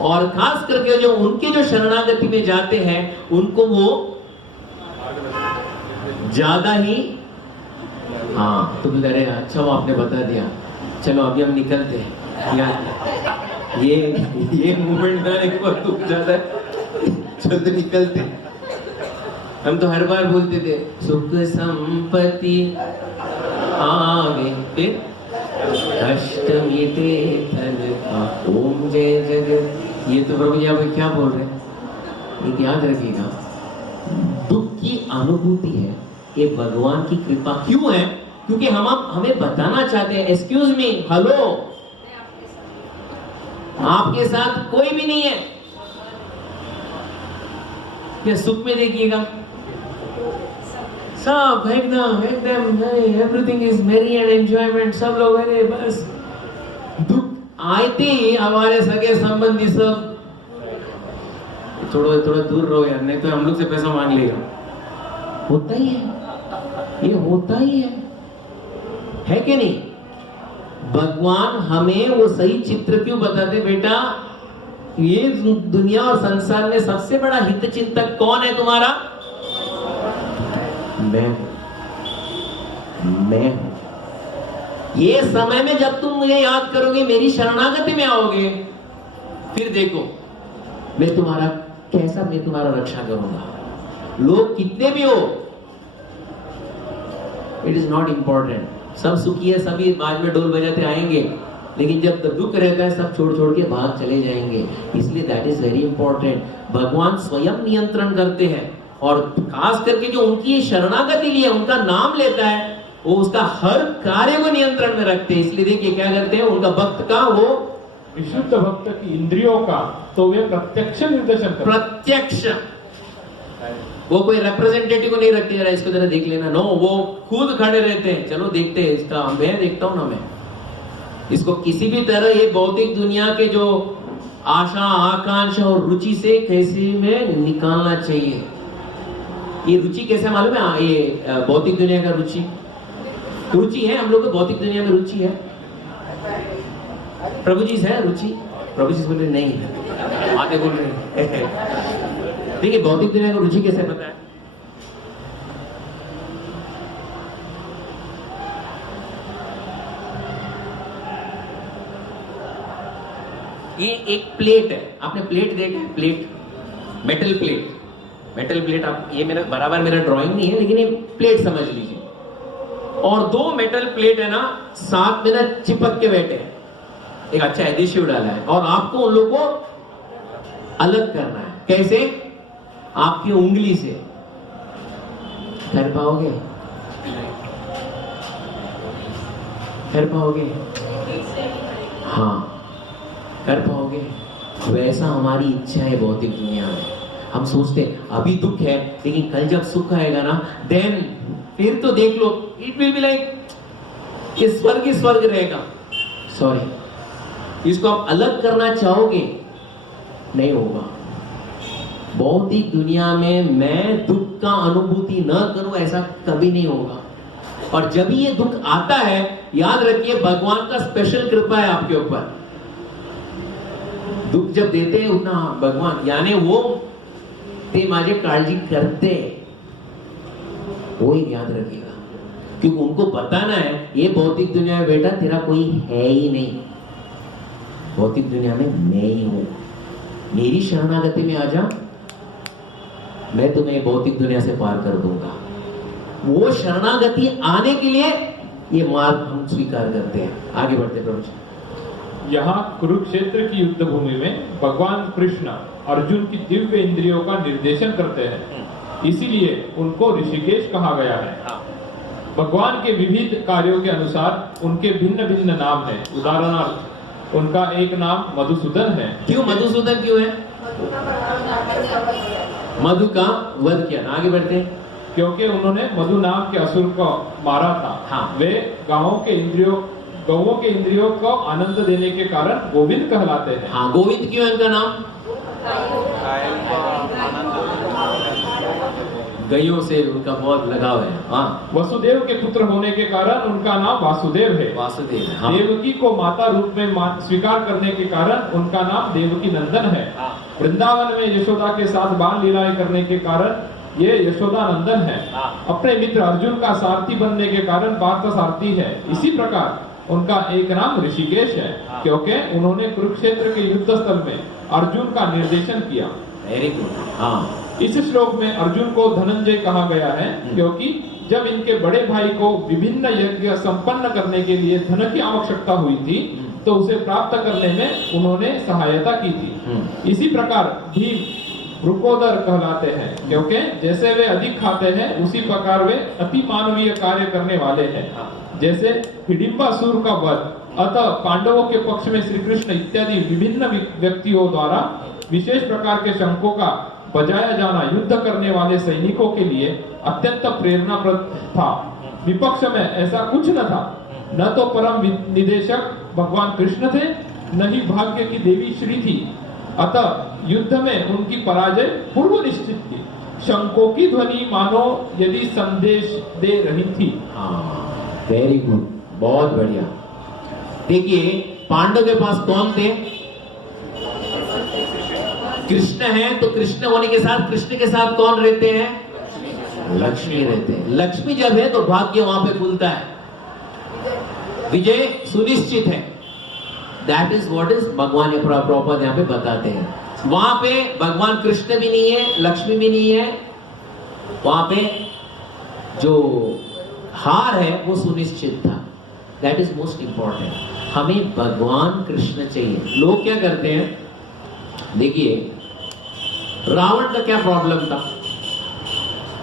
और खास करके जो उनके जो शरणागति में जाते हैं, उनको वो ज्यादा ही, हाँ तो अरे अच्छा वो आपने बता दिया, चलो अभी हम निकलते हैं यार। ये मूवमेंट में एक बार दुख ज्यादा है, चलते निकलते। हम तो हर बार बोलते थे सुख संपत्ति आवे, फिर कष्ट मिटे धन का, ओम जय जगत। ये तो प्रभु जी आप क्या बोल रहे हैं? एक याद रखिएगा, दुख की अनुभूति है ये भगवान की कृपा। क्यों है? क्योंकि हमें बताना चाहते हैं, एक्सक्यूज मी, हेलो, आपके साथ कोई भी नहीं है। क्या सुख में देखिएगा, सब एकदम एवरीथिंग इज मेरी एंड एंजॉयमेंट, सब लोग अरे बस। दुख आते ही हमारे सगे संबंधी सब थोड़ा दूर रहो यार, नहीं तो हम लोग से पैसा मांग लेगा। होता ही है, ये होता ही है कि नहीं? भगवान हमें वो सही चित्र क्यों बताते? बेटा, ये दुनिया और संसार में सबसे बड़ा हित चिंतक कौन है तुम्हारा? मैं हूं। ये समय में जब तुम मुझे याद करोगे, मेरी शरणागति में आओगे, फिर देखो मैं तुम्हारा रक्षा करूंगा। लोग कितने भी हो, इट इज नॉट इंपॉर्टेंट। सब सुखी है, सभी बाद में डोल बजाते आएंगे, लेकिन जब दुख रहता है सब छोड़ के भाग चले जाएंगे। इसलिए दैट इज वेरी इंपॉर्टेंट। भगवान स्वयं नियंत्रण करते हैं, और खास करके जो उनकी शरणागति लिए उनका नाम लेता है, वो उसका हर कार्य को नियंत्रण में रखते हैं। इसलिए देखिए क्या करते हैं, उनका भक्त का, वो विशुद्ध भक्त की इंद्रियों का तो वे प्रत्यक्ष निर्देशन करते, प्रत्यक्ष, वो कोई रिप्रेजेंटेटिव को नहीं रखते, जरा इसको जरा देख लेना, नो, वो खुद खड़े रहते हैं, चलो देखते हैं इसका, मैं देखता हूं ना, मैं इसको किसी भी तरह ये भौतिक दुनिया के जो आशा आकांक्षा और रुचि से कैसे में निकालना चाहिए। ये रुचि कैसे मालूम है? ये भौतिक दुनिया का रुचि है, हम लोग को भौतिक दुनिया में रुचि है। प्रभु जी है रुचि? प्रभु जी बोल रहे नहीं, आते बोल रहे देखिए भौतिक दुनिया को रुचि कैसे पता है? ये एक प्लेट है, आपने प्लेट देखा है? Plate, metal plate. आप, ये मेरा बराबर मेरा ड्राइंग नहीं है, लेकिन ये प्लेट समझ लीजिए। और दो मेटल प्लेट है ना, साथ में ना चिपक के बैठे हैं, एक अच्छा एडिशिव डाला है, और आपको उन लोगों को अलग करना है। कैसे? आपकी उंगली से। कर पाओगे? हाँ, कर पाओगे? वैसा हमारी इच्छा है भौतिक दुनिया में। हम सोचते अभी दुख है, लेकिन कल जब सुख आएगा ना, देन फिर तो देख लो, इट विल बी लाइक ये स्वर्ग ही स्वर्ग रहेगा। सॉरी, इसको आप अलग करना चाहोगे, नहीं होगा। भौतिक दुनिया में मैं दुख का अनुभूति न करूं, ऐसा कभी नहीं होगा। और जब ये दुख आता है, याद रखिए भगवान का स्पेशल कृपा है आपके ऊपर। दुख जब देते हैं उतना भगवान, यानी वो ते माझे काळजी करते, वो ही याद रखिएगा, क्योंकि उनको बताना है ये भौतिक दुनिया में बेटा तेरा कोई है ही नहीं, भौतिक दुनिया में मैं ही हूं, मेरी शरणागति में आ जा, मैं तुम्हें भौतिक दुनिया से पार कर दूंगा। वो शरणागति आने के लिए ये मार्ग हम स्वीकार करते हैं। आगे बढ़ते प्रभु जी। यहाँ कुरुक्षेत्र की युद्ध भूमि में भगवान कृष्ण अर्जुन की दिव्य इंद्रियों का निर्देशन करते हैं, इसीलिए उनको ऋषिकेश कहा गया है। भगवान के विविध कार्यों के अनुसार उनके भिन्न भिन्न नाम हैं। उदाहरणार्थ उनका एक नाम मधुसूदन है। क्यों मधुसूदन क्यों है? मधु का वध किया। आगे बढ़ते हैं। क्योंकि उन्होंने मधु नाम के असुर को मारा था। हाँ। वे गौओं के इंद्रियों को आनंद देने के कारण गोविंद कहलाते हैं। हाँ, गोविंद क्यों है उनका नाम? गायों से उनका बहुत लगाव है। हाँ। वसुदेव के पुत्र होने के कारण उनका नाम वासुदेव है। वासुदेव है। हाँ। देवकी को माता रूप में स्वीकार करने के कारण उनका नाम देवकी नंदन है। वृंदावन में यशोदा के साथ बाल लीलाएं करने के कारण ये यशोदा नंदन है। अपने मित्र अर्जुन का सारथी बनने के कारण पार्थ सारथी है। इसी प्रकार उनका एक नाम ऋषिकेश है, क्योंकि उन्होंने कुरुक्षेत्र के युद्ध स्थल में अर्जुन का निर्देशन किया। Very good. हाँ। इस श्लोक में अर्जुन को धनंजय कहा गया है, क्योंकि जब इनके बड़े भाई को विभिन्न यज्ञ संपन्न करने के लिए धन की आवश्यकता हुई थी, तो उसे प्राप्त करने में उन्होंने सहायता की थी। इसी प्रकार भीम रुकोदर कहलाते हैं, क्योंकि जैसे वे अधिक खाते हैं उसी प्रकार वे अति मानवीय कार्य करने वाले हैं। जैसे हिडिंबासुर का वध। अतः पांडवों के पक्ष में श्री कृष्ण इत्यादि विभिन्न व्यक्तियों द्वारा विशेष प्रकार के शंखों का बजाया जाना युद्ध करने वाले सैनिकों के लिए अत्यंत प्रेरणाप्रद था। विपक्ष में ऐसा कुछ न था। न तो परम निदेशक भगवान कृष्ण थे, न ही भाग्य की देवी श्री थी। अतः युद्ध में उनकी पराजय पूर्व निश्चित थी। शंखों की ध्वनि मानो यदि संदेश दे रही थी। वेरी गुड, बहुत बढ़िया। देखिए, पांडव के पास कौन थे? कृष्ण है, तो कृष्ण होने के साथ कृष्ण के साथ कौन रहते हैं? लक्ष्मी रहते हैं। लक्ष्मी जब है तो भाग्य वहां पे खुलता है, विजय सुनिश्चित है। दैट इज व्हाट इज भगवान प्रॉपर यहाँ पे बताते हैं। वहां पे भगवान कृष्ण भी नहीं है, लक्ष्मी भी नहीं है। वहां पे जो हार है वो सुनिश्चित था। That is most important. हमें भगवान कृष्ण चाहिए। लोग क्या करते हैं, देखिए रावण का क्या प्रॉब्लम था?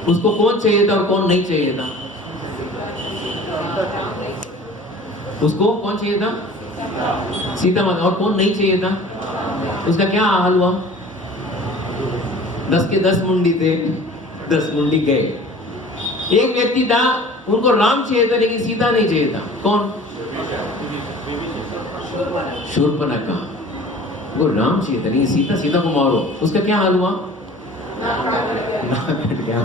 उसको कौन चाहिए था और कौन नहीं चाहिए था? उसको कौन चाहिए था? सीता माता। और कौन नहीं चाहिए था? उसका क्या हाल हुआ? 10 के 10 मुंडी थे, 10 मुंडी गए। एक व्यक्ति था, उनको राम चाहिए था लेकिन सीता नहीं चाहिए था। कौन? शूर्पणखा। वो राम चाहिए था लेकिन सीता को मारो। उसका क्या हाल हुआ? नाक कट गया।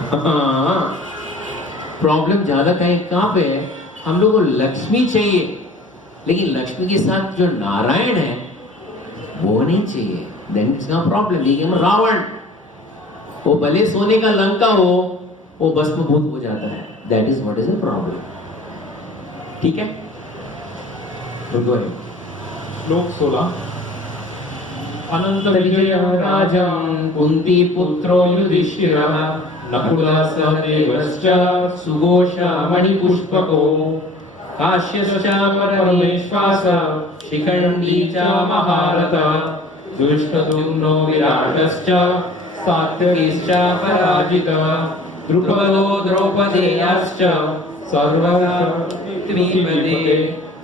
प्रॉब्लम ज्यादा कहाँ पे है? हम लोग को लक्ष्मी चाहिए, लेकिन लक्ष्मी के साथ जो नारायण है वो नहीं चाहिए। Then it's not problem. देखिए रावण, वो भले सोने का लंका हो, वो भस्मभूत हो जाता है। That is what is a problem. ठीक है, श्लोक 16। अनंत विजय राजं कुंती पुत्रो युधिष्ठिरः नकुलः सहदेवश्च सुघोषः मणिपुष्पको काश्यश्च परमेश्वासः शिखण्डी च महारथः दुष्टद्युम्नो विराटश्च सात्यकीश्च पराजितः द्रुपदो द्रौपदेयाश्च सर्वः त्रिपदे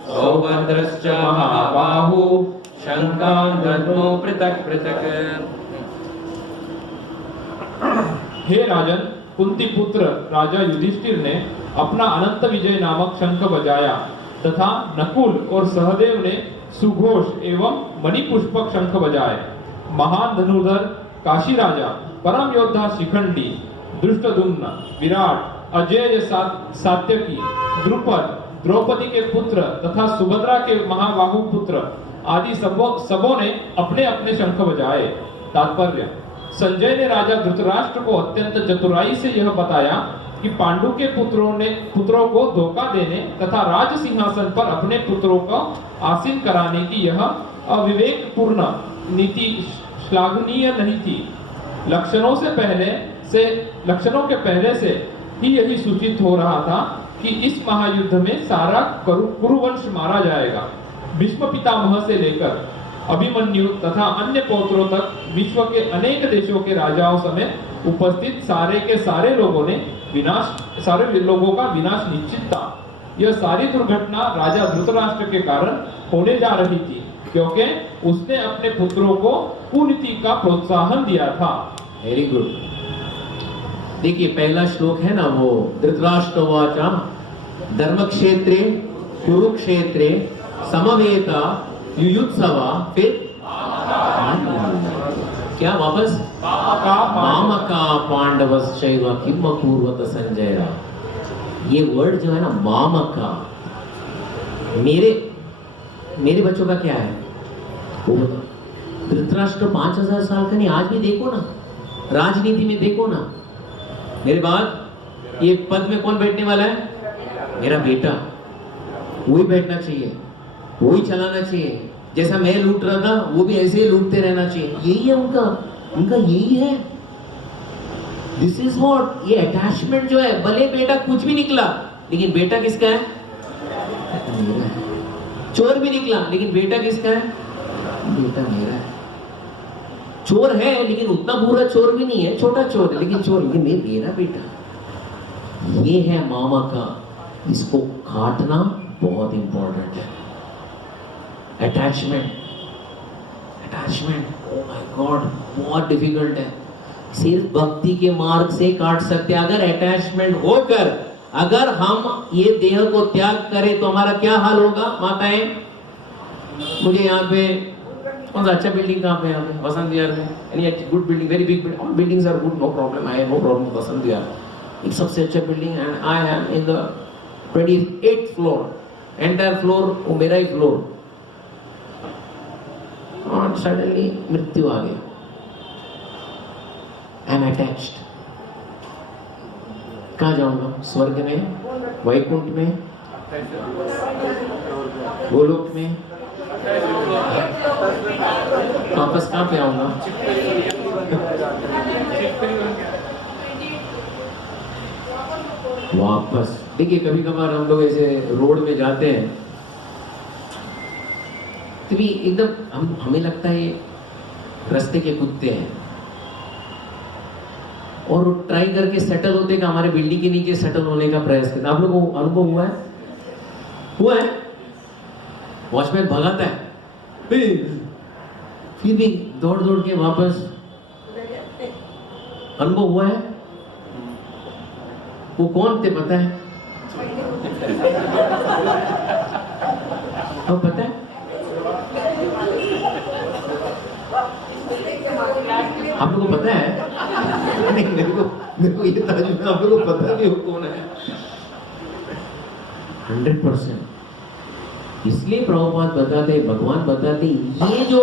सौभद्रश्च महाबाहु शंकान् दद्मो पृथक् पृथक्। हे राजन, कुंती पुत्र राजा युधिष्ठिर ने अपना अनंत विजय नामक शंख बजाया तथा नकुल और सहदेव ने सुघोष एवं मणिपुष्पक शंख बजाए। महान धनुर्धर काशी राजा, परम योद्धा शिखंडी, दुष्टद्युम्न, विराट, अजेय सात्यकी, द्रुपद, द्रौपदी के पुत्र तथा सुभद्रा के महाबाहु पुत्र आदि सबों ने अपने अपने शंख बजाए। तात्पर्य: संजय ने राजा धृतराष्ट्र को अत्यंत चतुराई से यह बताया कि पांडु के पुत्रों को धोखा देने तथा राज सिंहासन पर अपने पुत्रों को आसीन कराने की यह अविवेकपूर्ण नीति श्लाघनीय नहीं थी। लक्षणों के पहले से ही यही सूचित हो रहा था कि इस महायुद्ध में सारा कुरुवंश मारा जाएगा। भीष्म पितामह से लेकर अभिमन्यु तथा अन्य पौत्रों तक विश्व के अनेक देशों के राजाओं समेत उपस्थित सारे के सारे लोगों का विनाश निश्चित था। यह सारी दुर्घटना राजा धृतराष्ट्र के कारण होने जा रही थी, क्योंकि उसने अपने पुत्रों को कुनीति का प्रोत्साहन दिया था। Very good. देखिए पहला श्लोक है ना, वो धृतराष्ट्रवाचा धर्मक्षेत्रे कुरुक्षेत्रे समवेता युयुत्सवा, फिर क्या वापस मामका पांडवश्चैव किम अकुर्वत संजय। ये वर्ड जो है ना मामका, मेरे बच्चों का क्या है वो बताओ। धृतराष्ट्र 5000 साल का नहीं, आज भी देखो ना राजनीति में, देखो ना मेरे बाद ये पद में कौन बैठने वाला है, मेरा बेटा, वही बैठना चाहिए, वही चलाना चाहिए। जैसा मैं लूट रहा था वो भी ऐसे ही लूटते रहना चाहिए। यही है उनका यही है। दिस इज व्हाट, ये अटैचमेंट जो है, भले बेटा कुछ भी निकला लेकिन बेटा किसका है, मेरा है। चोर भी निकला लेकिन बेटा किसका है, बेटा मेरा है। चोर है लेकिन उतना बुरा चोर भी नहीं है, छोटा चोर है लेकिन चोर, लेकिन मेरा बेटा। ये है मामा का, इसको काटना बहुत इंपॉर्टेंट है। अटैचमेंट, ओह माय गॉड, बहुत डिफिकल्ट है। सिर्फ भक्ति के मार्ग से काट सकते हैं। अगर अटैचमेंट होकर अगर हम ये देह को त्याग करें तो हमारा क्या हाल होगा माताएं। मुझे यहाँ पे कौन सा अच्छा बिल्डिंग कहाँ पे, यहाँ पे वसंत विहार में, any good building, very big building, all buildings are good, no problem, I have no problem Vasant Vihar, एक सबसे अच्छा building, and I am in the 28th floor, entire floor वो मेरा ही फ्लोर, और सडनली मृत्यु आ गया। I am attached. कहाँ जाऊंगा, स्वर्ग में, वैकुंठ में, गोलोक में, वापस कहाँ पे आऊंगा। वापस देखिए, कभी कभार हम लोग ऐसे रोड में जाते हैं तो भी एकदम हमें लगता है रास्ते के कुत्ते हैं, और वो ट्राई करके सेटल होते हैं कि हमारे बिल्डिंग के नीचे सेटल होने का प्रयास करते हैं। आप लोगों को अनुभव हुआ है? वॉचमैन भगाता है, फिर भी दौड़ दौड़ के वापस। अनुभव हुआ है? वो कौन थे पता है? अब पता है? आप लोगों को पता है? नहीं, मेरे को ये ताजुब है, आप लोगों को पता भी हो कौन है? 100%। इसलिए प्रभुपाद बताते, भगवान बताते, ये जो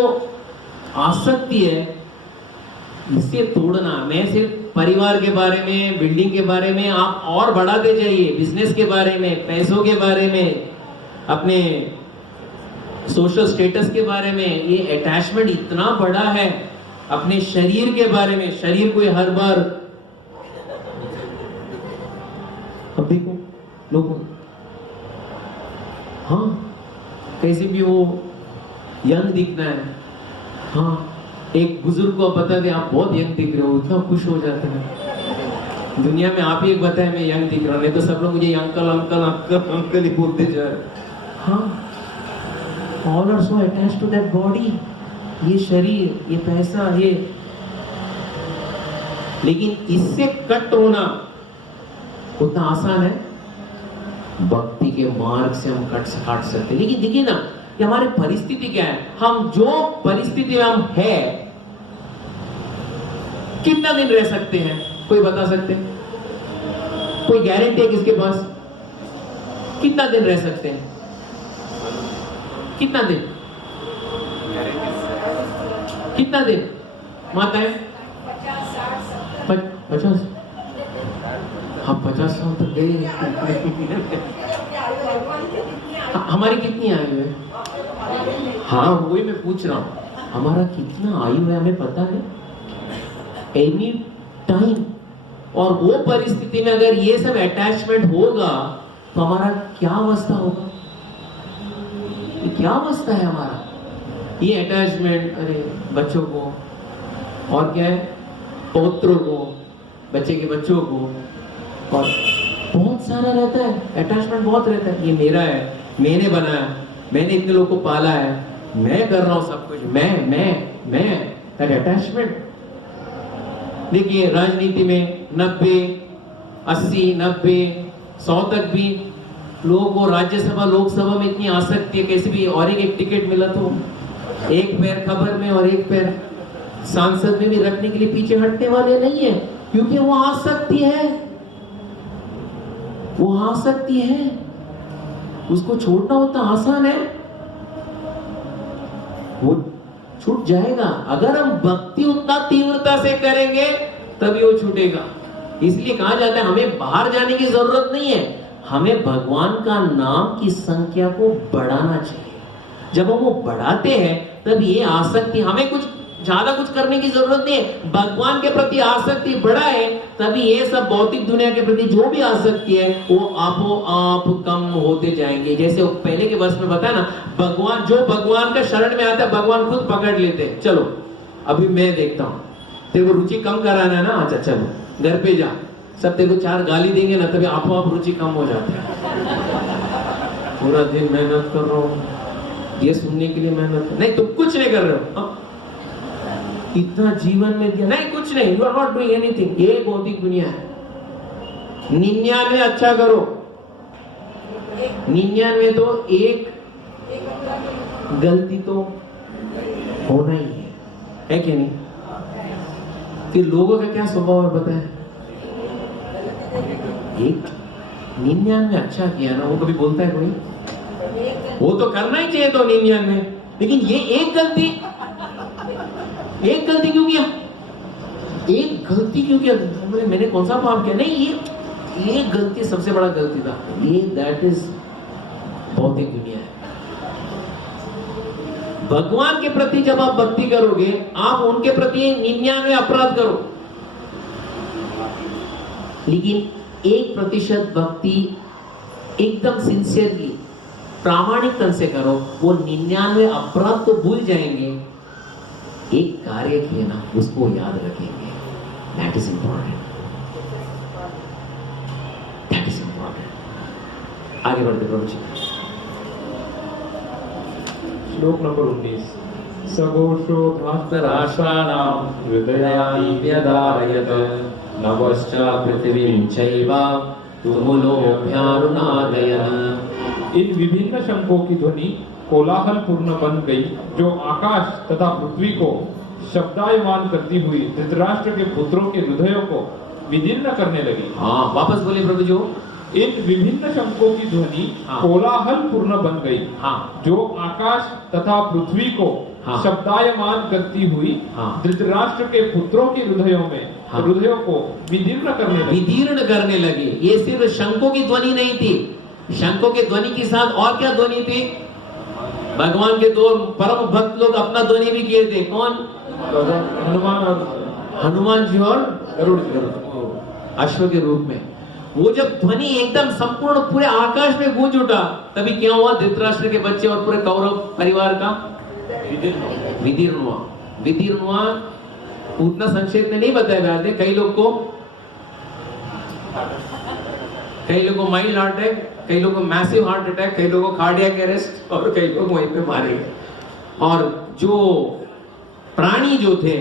आसक्ति है इसे तोड़ना। मैं सिर्फ परिवार के बारे में, बिल्डिंग के बारे में, आप और बढ़ाते जाइए, बिजनेस के बारे में, पैसों के बारे में, अपने सोशल स्टेटस के बारे में। ये अटैचमेंट इतना बड़ा है। अपने शरीर के बारे में, शरीर को हर बार, अब देखो लोगों, हाँ कैसे भी वो यंग दिखना है। हाँ, एक बुजुर्ग को बता दे आप बहुत यंग दिख रहे हो, इतना खुश हो जाता है। दुनिया में आप ही एक बताए मैं यंग दिख रहा हूँ, नहीं तो सब लोग मुझे अंकल अंकल अंकल अंकल ही बोलते जा रहे। हाँ, all are so attached to that body, ये शरीर, ये पैसा, ये। लेकिन इससे कट होना उतना आसान है, भक्ति के मार्ग से हम काट सकते हैं। लेकिन देखिए ना, कि हमारी परिस्थिति क्या है। हम जो परिस्थिति में हम है, कितना दिन रह सकते हैं, कोई बता सकते हैं? कोई गारंटी है किसके पास? कितना दिन रह सकते हैं? कितना दिन? कितना दिन माता है? 50। हम 50 साल तक गए। हमारी कितनी आयु है? हाँ, वही मैं पूछ रहा हूँ, हमारा कितना आयु है हमें पता है? Any time. और वो परिस्थिति में अगर ये सब अटैचमेंट होगा तो हमारा क्या अवस्था होगा? क्या अवस्था है हमारा? ये अटैचमेंट, अरे बच्चों को, और क्या है, पौत्रों को, बच्चे के बच्चों को, और बहुत सारा रहता है, अटैचमेंट बहुत रहता है। ये मेरा है, मैंने बनाया, मैंने इतने लोगों को पाला है, मैं कर रहा हूं सब कुछ, मैं दैट अटैचमेंट। देखिए राजनीति में 90, 80, 90, 100 तक भी लोगों को राज्यसभा लोकसभा में इतनी आसक्ति है, कैसे भी और एक टिकट मिला तो एक पैर खबर में और एक पैर सांसद में भी रखने के लिए पीछे हटने वाले नहीं है, क्योंकि वो आसक्ति है, वो आसक्ति है, उसको छोड़ना उतना आसान है, वो छूट जाएगा। अगर हम भक्ति उतना तीव्रता से करेंगे तभी वो छूटेगा। इसलिए कहा जाता है हमें बाहर जाने की जरूरत नहीं है, हमें भगवान का नाम की संख्या को बढ़ाना चाहिए। जब हम वो बढ़ाते हैं तब ये आसक्ति, हमें कुछ ज्यादा कुछ करने की जरूरत नहीं है, भगवान के प्रति आसक्ति बढ़ाए तभी ये सब भौतिक दुनिया के प्रति जो भी आसक्ति है वो आपो आप कम होते जाएंगे। जैसे वो पहले के वर्ष में बताया ना, भगवान जो भगवान का शरण में आता है भगवान खुद पकड़ लेते हैं, चलो अभी मैं देखता हूँ, तेरे को रुचि कम कराना है ना, अच्छा चलो घर पे जा, सब तेरे को 4 गाली देंगे ना, तभी आपो आप रुचि कम हो जाती है। पूरा दिन मेहनत कर रहा हूँ, ये सुनने के लिए मेहनत नहीं, तुम कुछ नहीं कर रहे हो, इतना जीवन में दिया नहीं, कुछ नहीं, you are not doing anything. ये भौतिक दुनिया है। 99 अच्छा करो, 99 तो एक गलती तो होना ही है कि नहीं? फिर लोगों का क्या स्वभाव है पता है? एक 99 अच्छा किया ना, वो कभी बोलता है कोई? वो तो करना ही चाहिए तो 99, लेकिन ये एक गलती क्यों किया? एक गलती क्यों किया? मैंने कौन सा पाप किया? नहीं, ये गलती सबसे बड़ा गलती था। ये दैट इज भौतिक दुनिया है। भगवान के प्रति जब आप भक्ति करोगे, आप उनके प्रति 99 अपराध करो, लेकिन 1% भक्ति एकदम सिंसियरली प्रामाणिकता से करो, वो 99 अपराध तो भूल जाएंगे, एक कार्य किए ना उसको याद रखेंगे। That is important, that is important. आगे बढ़ते प्रभु जी। श्लोक नंबर 19। सघोषो धास्तराष्ट्राणां हृदयानि व्यदारयत नवश्च पृथिवीं चैव तुमुलोऽभ्यारुनादयन्। इन विभिन्न शंखों की ध्वनि कोलाहल पूर्ण बन गई, जो आकाश तथा पृथ्वी को शब्दायमान करती हुई धृतराष्ट्र के पुत्रों के हृदयों को विदीर्ण करने लगी। हाँ, वापस बोलिए प्रभु जी। इन विभिन्न शंखों की ध्वनि कोलाहल पूर्ण बन गई, जो आकाश तथा पृथ्वी को शब्दायमान करती हुई धृतराष्ट्र के पुत्रों के हृदयों को विदीर्ण करने लगी। ये सिर्फ शंखों की ध्वनि नहीं थी, शंखों के ध्वनि के साथ और क्या ध्वनि थी? भगवान के 2 परम भक्त लोग अपना ध्वनि भी किए थे। कौन? हनुमान जी और गरुड़ अश्व के रूप में। वो जब ध्वनि एकदम संपूर्ण पूरे आकाश में गूंज उठा, तभी क्या हुआ? धृतराष्ट्र के बच्चे और पूरे कौरव परिवार का विदीर्ण हुआ। उतना संक्षेप में नहीं बताया गया। कई लोग को माइल्ड हार्ट अटैक, कई लोगों को मैसिव हार्ट अटैक, कई लोगों को कार्डियक अरेस्ट, और कई लोग वहीं पे मारे गए। और जो प्राणी जो थे,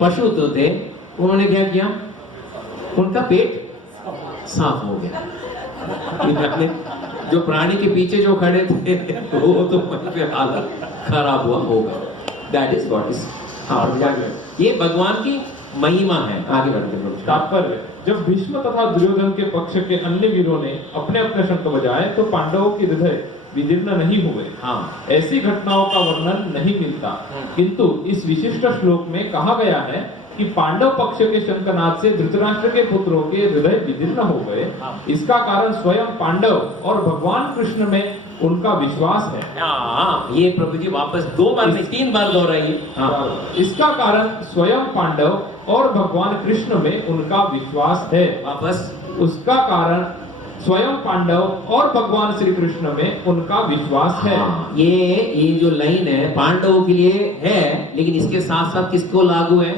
पशु तो थे, उन्होंने क्या किया? उनका पेट साफ हो गया। जो प्राणी के पीछे जो खड़े थे वो तो वहीं पे हालत खराब होगा। That is what is. ये भगवान की महिमा है। आगे बढ़ते हैं। तात्पर्य, जब भीष्म तथा दुर्योधन के पक्ष के अन्य वीरों ने अपने अपने शंख बजाए तो पांडवों के हृदय विदीर्ण नहीं हुए। ऐसी घटनाओं का वर्णन नहीं मिलता, किंतु इस विशिष्ट श्लोक में कहा गया है कि पांडव पक्ष के शंखनाद से धृतराष्ट्र के पुत्रों के हृदय विदीर्ण हो गए। इसका कारण स्वयं पांडव और भगवान कृष्ण में उनका विश्वास है। ये प्रभु जी वापस 2 बार नहीं 3 बार दोहराइए। इसका कारण स्वयं पांडव और भगवान कृष्ण में उनका विश्वास है। वापस उसका कारण स्वयं पांडव और भगवान श्री कृष्ण में उनका विश्वास है। हाँ, ये जो लाइन है पांडवों के लिए है, लेकिन इसके साथ साथ किसको लागू है?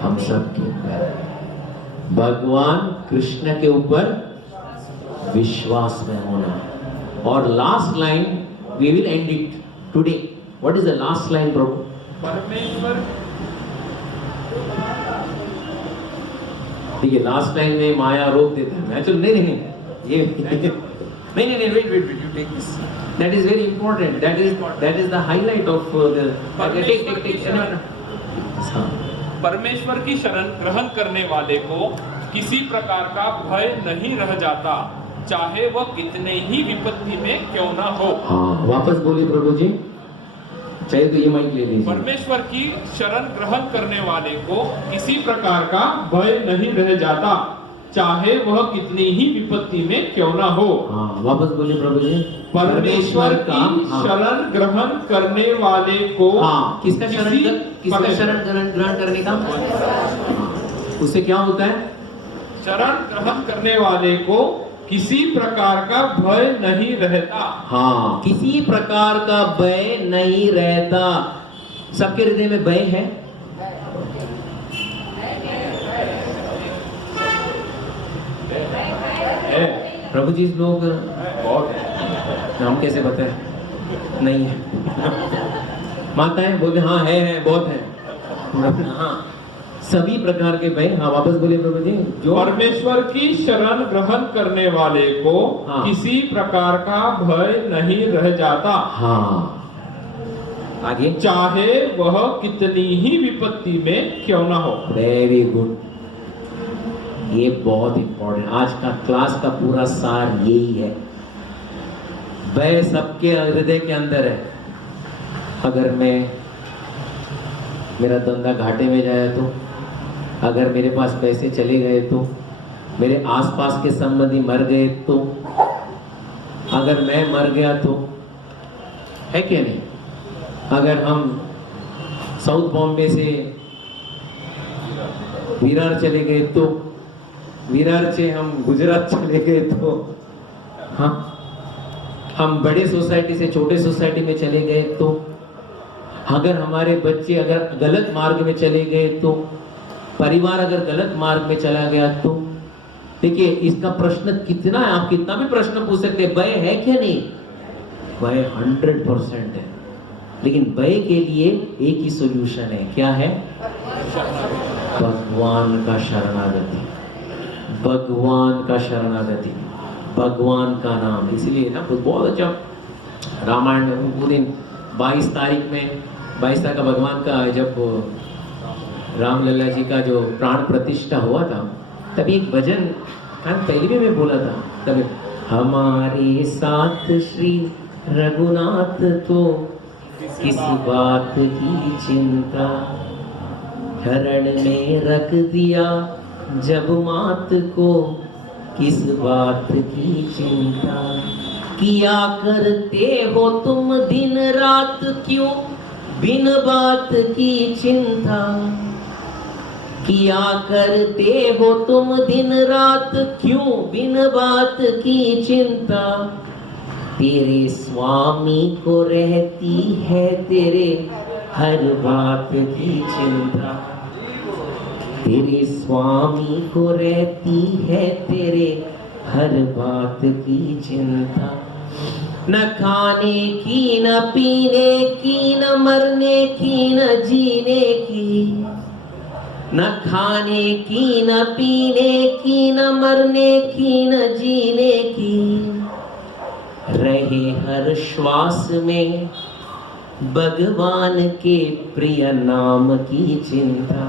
हम सब के ऊपर, भगवान कृष्ण के ऊपर विश्वास में होना। और last line we will end it today. What is the last line प्रभु? परमेश्वर ठीक है, लास्ट लाइन में माया रोक देता है। मैं चलो नहीं ये नहीं wait you take this, that is very important, that is the highlight of the परमेश्वर की शरण ग्रहण करने वाले को किसी प्रकार का भय नहीं रह जाता, चाहे वह कितने ही विपत्ति में क्यों ना हो। हाँ, वापस बोलिए प्रभु जी, चाहिए तो ये माइक ले लीजिए। परमेश्वर की शरण ग्रहण करने वाले को किसी प्रकार का भय नहीं रह जाता, चाहे वह कितनी ही विपत्ति में क्यों ना हो। हाँ, वापस बोलिए प्रभु जी। परमेश्वर की शरण ग्रहण करने वाले को किसका शरण ग्रहण करने का? उससे क्या होता है? शरण ग्रहण करने वाले को किसी प्रकार का भय नहीं रहता। हाँ, किसी प्रकार का भय नहीं रहता। सबके हृदय में भय है? प्रभु जी लोग हम कैसे बताएं? नहीं है। माताएं बोलते हाँ है बहुत है। हाँ, सभी प्रकार के भय। हाँ, वापस बोलिए प्रभु जी। जो परमेश्वर की शरण ग्रहण करने वाले को किसी प्रकार का भय नहीं रह जाता। हाँ, आगे। चाहे वह कितनी ही विपत्ति में क्यों ना हो। वेरी गुड, ये बहुत इंपॉर्टेंट। आज का क्लास का पूरा सार यही है। भय सबके हृदय के अंदर है। अगर मेरा धंधा घाटे में जाए तो, अगर मेरे पास पैसे चले गए तो, मेरे आसपास के संबंधी मर गए तो, अगर मैं मर गया तो, है क्या नहीं? अगर हम साउथ बॉम्बे से विरार चले गए तो, विरार से हम गुजरात चले गए तो, हाँ, हम बड़े सोसाइटी से छोटे सोसाइटी में चले गए तो, अगर हमारे बच्चे अगर गलत मार्ग में चले गए तो, परिवार अगर गलत मार्ग में चला गया तो, देखिए इसका प्रश्न कितना है, आप कितना भी प्रश्न पूछ सकते हैं। भय है क्या नहीं? भय 100% है, लेकिन भय के लिए एक ही सॉल्यूशन है। क्या है? भगवान का शरणागति, भगवान का शरणागति, भगवान का नाम। इसलिए ना बहुत अच्छा रामायण में वो दिन 22 तारीख का भगवान का जब रामलला जी का जो प्राण प्रतिष्ठा हुआ था, तभी एक भजन पहले भी मैं बोला था, तभी हमारे साथ श्री रघुनाथ तो किस बात की चिंता, शरण में रख दिया जब मात को किस बात की चिंता, किया करते हो तुम दिन रात क्यों बिन बात की चिंता, किया करते हो तुम दिन रात क्यों बिन बात की चिंता, तेरे स्वामी को रहती है तेरे हर बात की चिंता, तेरे स्वामी को रहती है तेरे हर बात की चिंता, न खाने की न पीने की न मरने की न जीने की, न खाने की न पीने की न मरने की न जीने की, रहे हर श्वास में भगवान के प्रिय नाम की चिंता,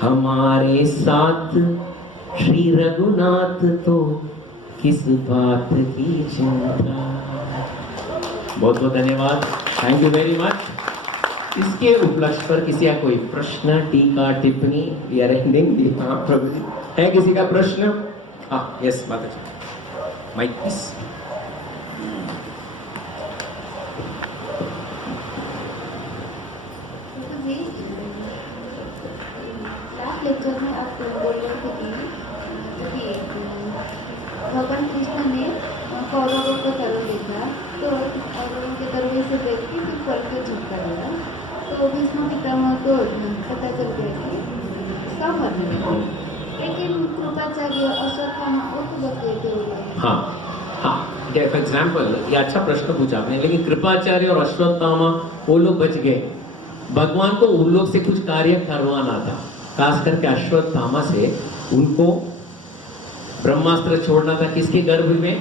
हमारे साथ श्री रघुनाथ तो किस बात की चिंता। बहुत बहुत धन्यवाद, थैंक यू वेरी मच। इसके उपलक्ष्य पर किसी का कोई प्रश्न, टीका, टिप्पणी या एंडिंग? हाँ प्रभु जी, है किसी का प्रश्न? हाँ, यस माता जी, माइक प्लीज। लेक्चर में आप बोल रहे थे कि कौरवों का तरफ देखा तो कौरवों के तरफ से देख के फिर पल के झटका लगा तो भीष्म पितामह को पता चल गया कि इसका मरने है। लेकिन कृपाचार्य अश्वत्थामा वो तो बच गए थे। हाँ हाँ, फॉर एग्जाम्पल ये अच्छा प्रश्न पूछा आपने, लेकिन कृपाचार्य और अश्वत्थामा वो लोग बच गए। भगवान को उन लोग से कुछ कार्य करवाना था, खास करके अश्वत्थामा से उनको ब्रह्मास्त्र छोड़ना था। किसके गर्भ में?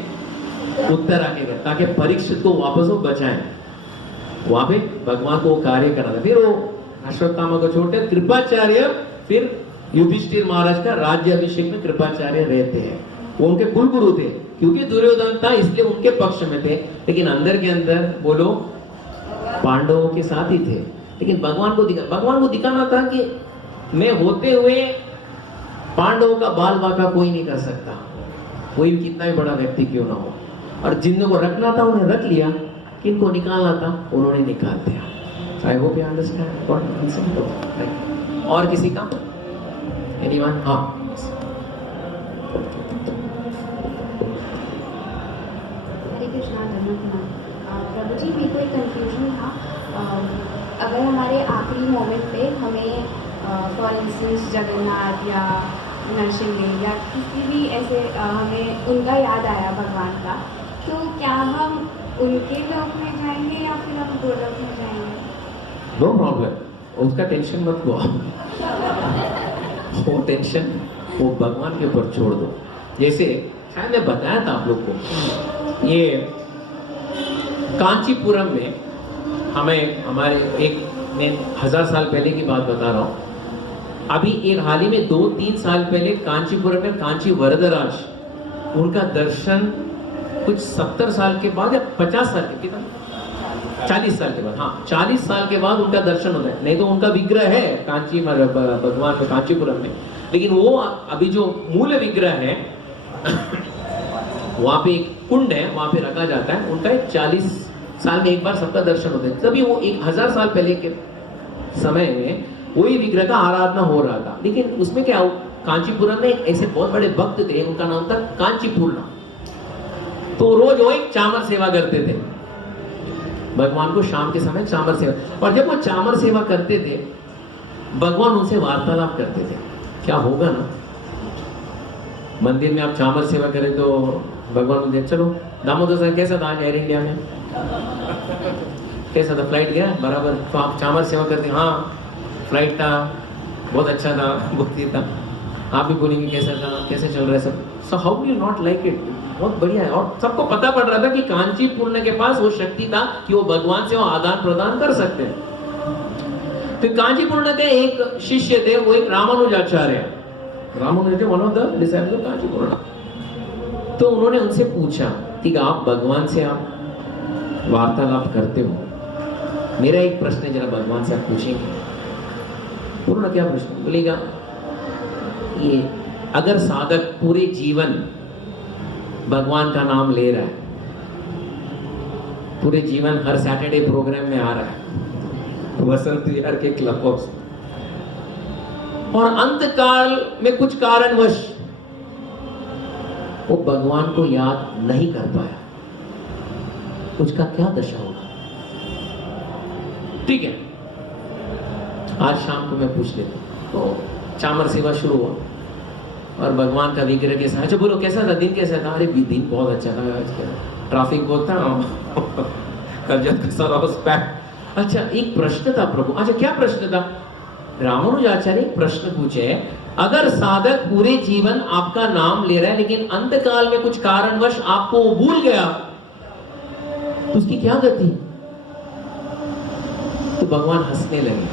उत्तरा के गर्भ, ताकि परीक्षित को वापस वो बचाएं। वहां पे भगवान को वो कार्य करना था। फिर वो अश्वत्थामा को छोड़ते, कृपाचार्य फिर युधिष्ठिर महाराज का राज्य अभिषेक में कृपाचार्य रहते हैं। वो उनके कुल गुरु थे, क्योंकि दुर्योधन था इसलिए उनके पक्ष में थे, लेकिन अंदर के अंदर वो लोग पांडवों के साथ ही थे। लेकिन भगवान को दिखाना था कि मैं होते हुए पांडवों का बाल बाका कोई नहीं कर सकता, कोई भी कितना भी बड़ा व्यक्ति क्यों ना हो। और जिनको को रखना था उन्हें रख लिया, किनको निकालना था उन्होंने निकाल दिया। I hope you understand what I am saying. और किसी का? एनीवन? हाँ, हरे कृष्णा। प्रभु जी, मेरे को एक कंफ्यूजन था। अगर हमारे आखिरी मोमेंट पे हमें फॉर इंस्टेंस जगन्नाथ या नरसिंह या किसी भी ऐसे हमें उनका याद आया भगवान का, तो क्या हम उनके लोक में जाएंगे या फिर हम गोलोक में जाएंगे? नो प्रॉब्लम, उसका टेंशन मत लो। वो टेंशन वो भगवान के ऊपर छोड़ दो। जैसे शायद मैं बताया था आप लोग को, ये कांचीपुरम में हमें हमारे एक मैं 1000 साल पहले की बात बता रहा हूँ। अभी एक हाल ही में 2-3 साल पहले कांचीपुरम में कांची वरदराज, उनका दर्शन कुछ 70 साल के बाद या 50 साल के बाद, 40 साल के बाद, हाँ 40 साल के बाद उनका दर्शन होता है। नहीं तो उनका विग्रह है कांची भगवान में कांचीपुरम में, लेकिन वो अभी जो मूल विग्रह है वहां पे एक कुंड है, वहां पे रखा जाता है। उनका 40 साल में एक बार सबका दर्शन होता है। तभी वो 1000 साल पहले के समय में वही विग्रह का आराधना हो रहा था। लेकिन उसमें क्या, कांचीपुरम में एक ऐसे बहुत बड़े भक्त थे, उनका नाम था कांचीपूर्णा। तो रोज वो एक चामर सेवा करते थे भगवान को, शाम के समय चामर सेवा। और जब वो चामर सेवा करते थे, भगवान उनसे वार्तालाप करते थे। क्या होगा ना, मंदिर में आप चामर सेवा करें तो भगवान बोलते चलो दामोदर साहब कैसा था आज एयर इंडिया में, कैसा था, फ्लाइट गया बराबर? तो आप चामर सेवा करते, हाँ फ्लाइट था बहुत अच्छा था, बहुत ही था। आप भी बोलेंगे कैसा था, कैसे चल रहा है सब। So how do you not like it? बहुत बढ़िया है। और सबको पता पड़ रहा था कि कांचीपुरम के पास वो शक्ति था कि वो भगवान से वो आदान प्रदान कर सकते हैं। तो कांचीपुरम के एक शिष्य थे, वो एक Ramanujacharya, Ramanuj one of the disciples of Kanchipuram. तो उन्होंने उनसे पूछा कि आप भगवान से आप वार्तालाप करते हो, मेरा एक प्रश्न है, जरा भगवान से आप पूछेंगे। उन्होंने क्या प्रश्न बोलेगा, ये अगर साधक पूरे जीवन भगवान का नाम ले रहा है, पूरे जीवन हर सैटरडे प्रोग्राम में आ रहा है वसंत विहार के क्लब हाउस, और अंत काल में कुछ कारणवश वो भगवान को याद नहीं कर पाया, उसका क्या दशा होगा? ठीक है, आज शाम को मैं पूछ लेता हूं। तो चामर सेवा शुरू हुआ और भगवान का विग्रह के साथ, अच्छा बोलो कैसा था, दिन कैसा था? अरे दिन बहुत अच्छा था, आज ट्रैफिक बहुत था, कल जब सारा पैक। अच्छा एक प्रश्न था प्रभु, अच्छा क्या प्रश्न था? रामानुजाचार्य एक प्रश्न पूछे, अगर साधक पूरे जीवन आपका नाम ले रहा है लेकिन अंत काल में कुछ कारणवश आपको वो भूल गया, तो उसकी क्या गति? तो भगवान हंसने लगे।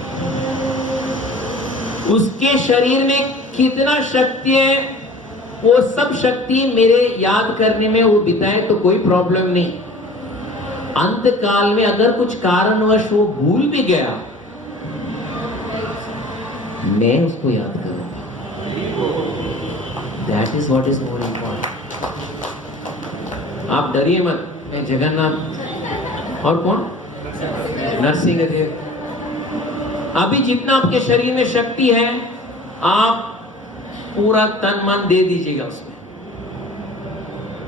उसके शरीर में कितना शक्ति है, वो सब शक्ति मेरे याद करने में वो बिताए तो कोई प्रॉब्लम नहीं। अंत काल में अगर कुछ कारणवश वो भूल भी गया, मैं उसको याद करूंगा। That is what is more important. आप डरिए मत, मैं जगन्नाथ और कौन, नरसिंह देव। अभी जितना आपके शरीर में शक्ति है, आप पूरा तन मन दे दीजिएगा उसमें।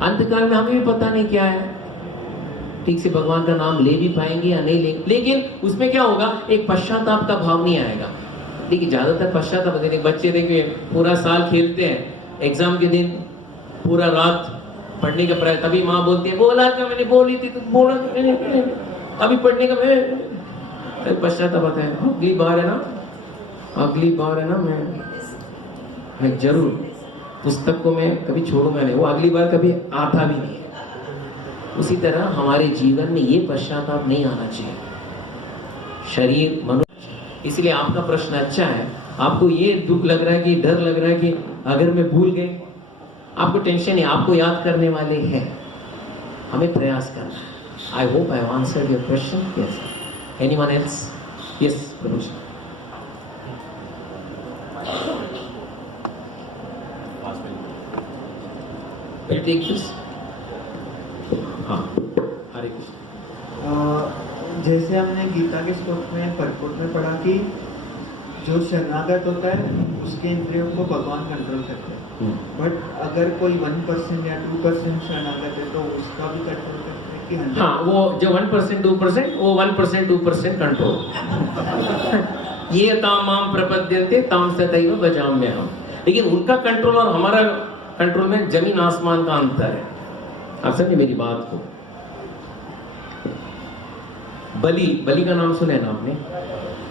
अंतकाल में हमें भी पता नहीं क्या है, ठीक से भगवान का नाम ले भी पाएंगे या नहीं लेंगे, लेकिन उसमें क्या होगा, एक पश्चाताप का भाव नहीं आएगा। देखिए ज्यादातर पश्चाताप देने बच्चे देखिए पूरा साल खेलते हैं, एग्जाम के दिन पूरा रात पढ़ने का प्रयास, तभी माँ बोलती है बोला क्या मैंने बोली थी तुम बोला मैंने अभी पढ़ने का मैं पश्चाताप आता है, अगली बार है ना मैं जरूर पुस्तक को मैं कभी छोड़ूंगा नहीं, वो अगली बार कभी आता भी नहीं है। उसी तरह हमारे जीवन में ये पश्चाताप नहीं आना चाहिए, शरीर मनुष्य। इसलिए आपका प्रश्न अच्छा है, आपको ये दुख लग रहा है कि डर लग रहा है कि अगर मैं भूल गए, आपको टेंशन है, आपको याद करने वाले हैं, हमें प्रयास करना है। I hope I have answered your question. Yes, anyone else? Yes Prabhu ji. Will take this? हाँ, हरे कृष्ण। जैसे हमने गीता के श्लोक में पदपुर में पढ़ा कि जो शरणागत होता है उसके इंद्रियों को भगवान कंट्रोल करते हैं, बट अगर कोई 1% या 2% शरणागत है तो उसका भी कंट्रोल करते हैं कि 100? हाँ, वो जो 1% 2% वो 1% 2% कंट्रोल ये तामाम प्रपद्यन्ते ताम तथैव भजाम्यहम्। लेकिन उनका कंट्रोल और हमारा कंट्रोल में जमीन आसमान का अंतर है। आप समझे मेरी बात को? बलि का नाम सुना है ना आपने?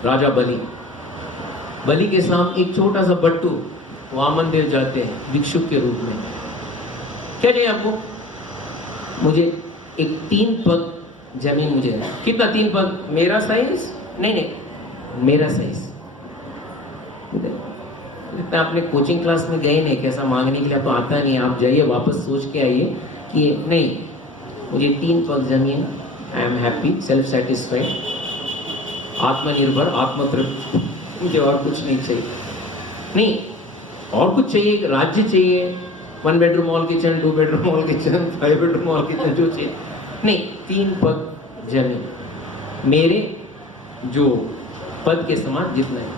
राजा बलि के सामने एक छोटा सा बट्टू वामन देव जाते हैं भिक्षुक के रूप में। क्या चाहिए आपको? मुझे एक 3 पग जमीन मुझे है। कितना 3 पग? मेरा साइज? नहीं, मेरा साइज। इतना आपने कोचिंग क्लास में गए नहीं, कैसा मांगने के लिए तो आता नहीं। आप जाइए वापस सोच के आइए कि नहीं, मुझे 3 पग जमीन, I am happy, self satisfied, आत्मनिर्भर, आत्मतृप्त, मुझे और कुछ नहीं चाहिए। नहीं, और कुछ चाहिए, राज्य चाहिए, 1 bedroom hall kitchen, 2 bedroom hall kitchen, 5 bedroom hall kitchen, जो चाहिए नहीं, 3 पग जमीन मेरे जो पद के समान जितना है।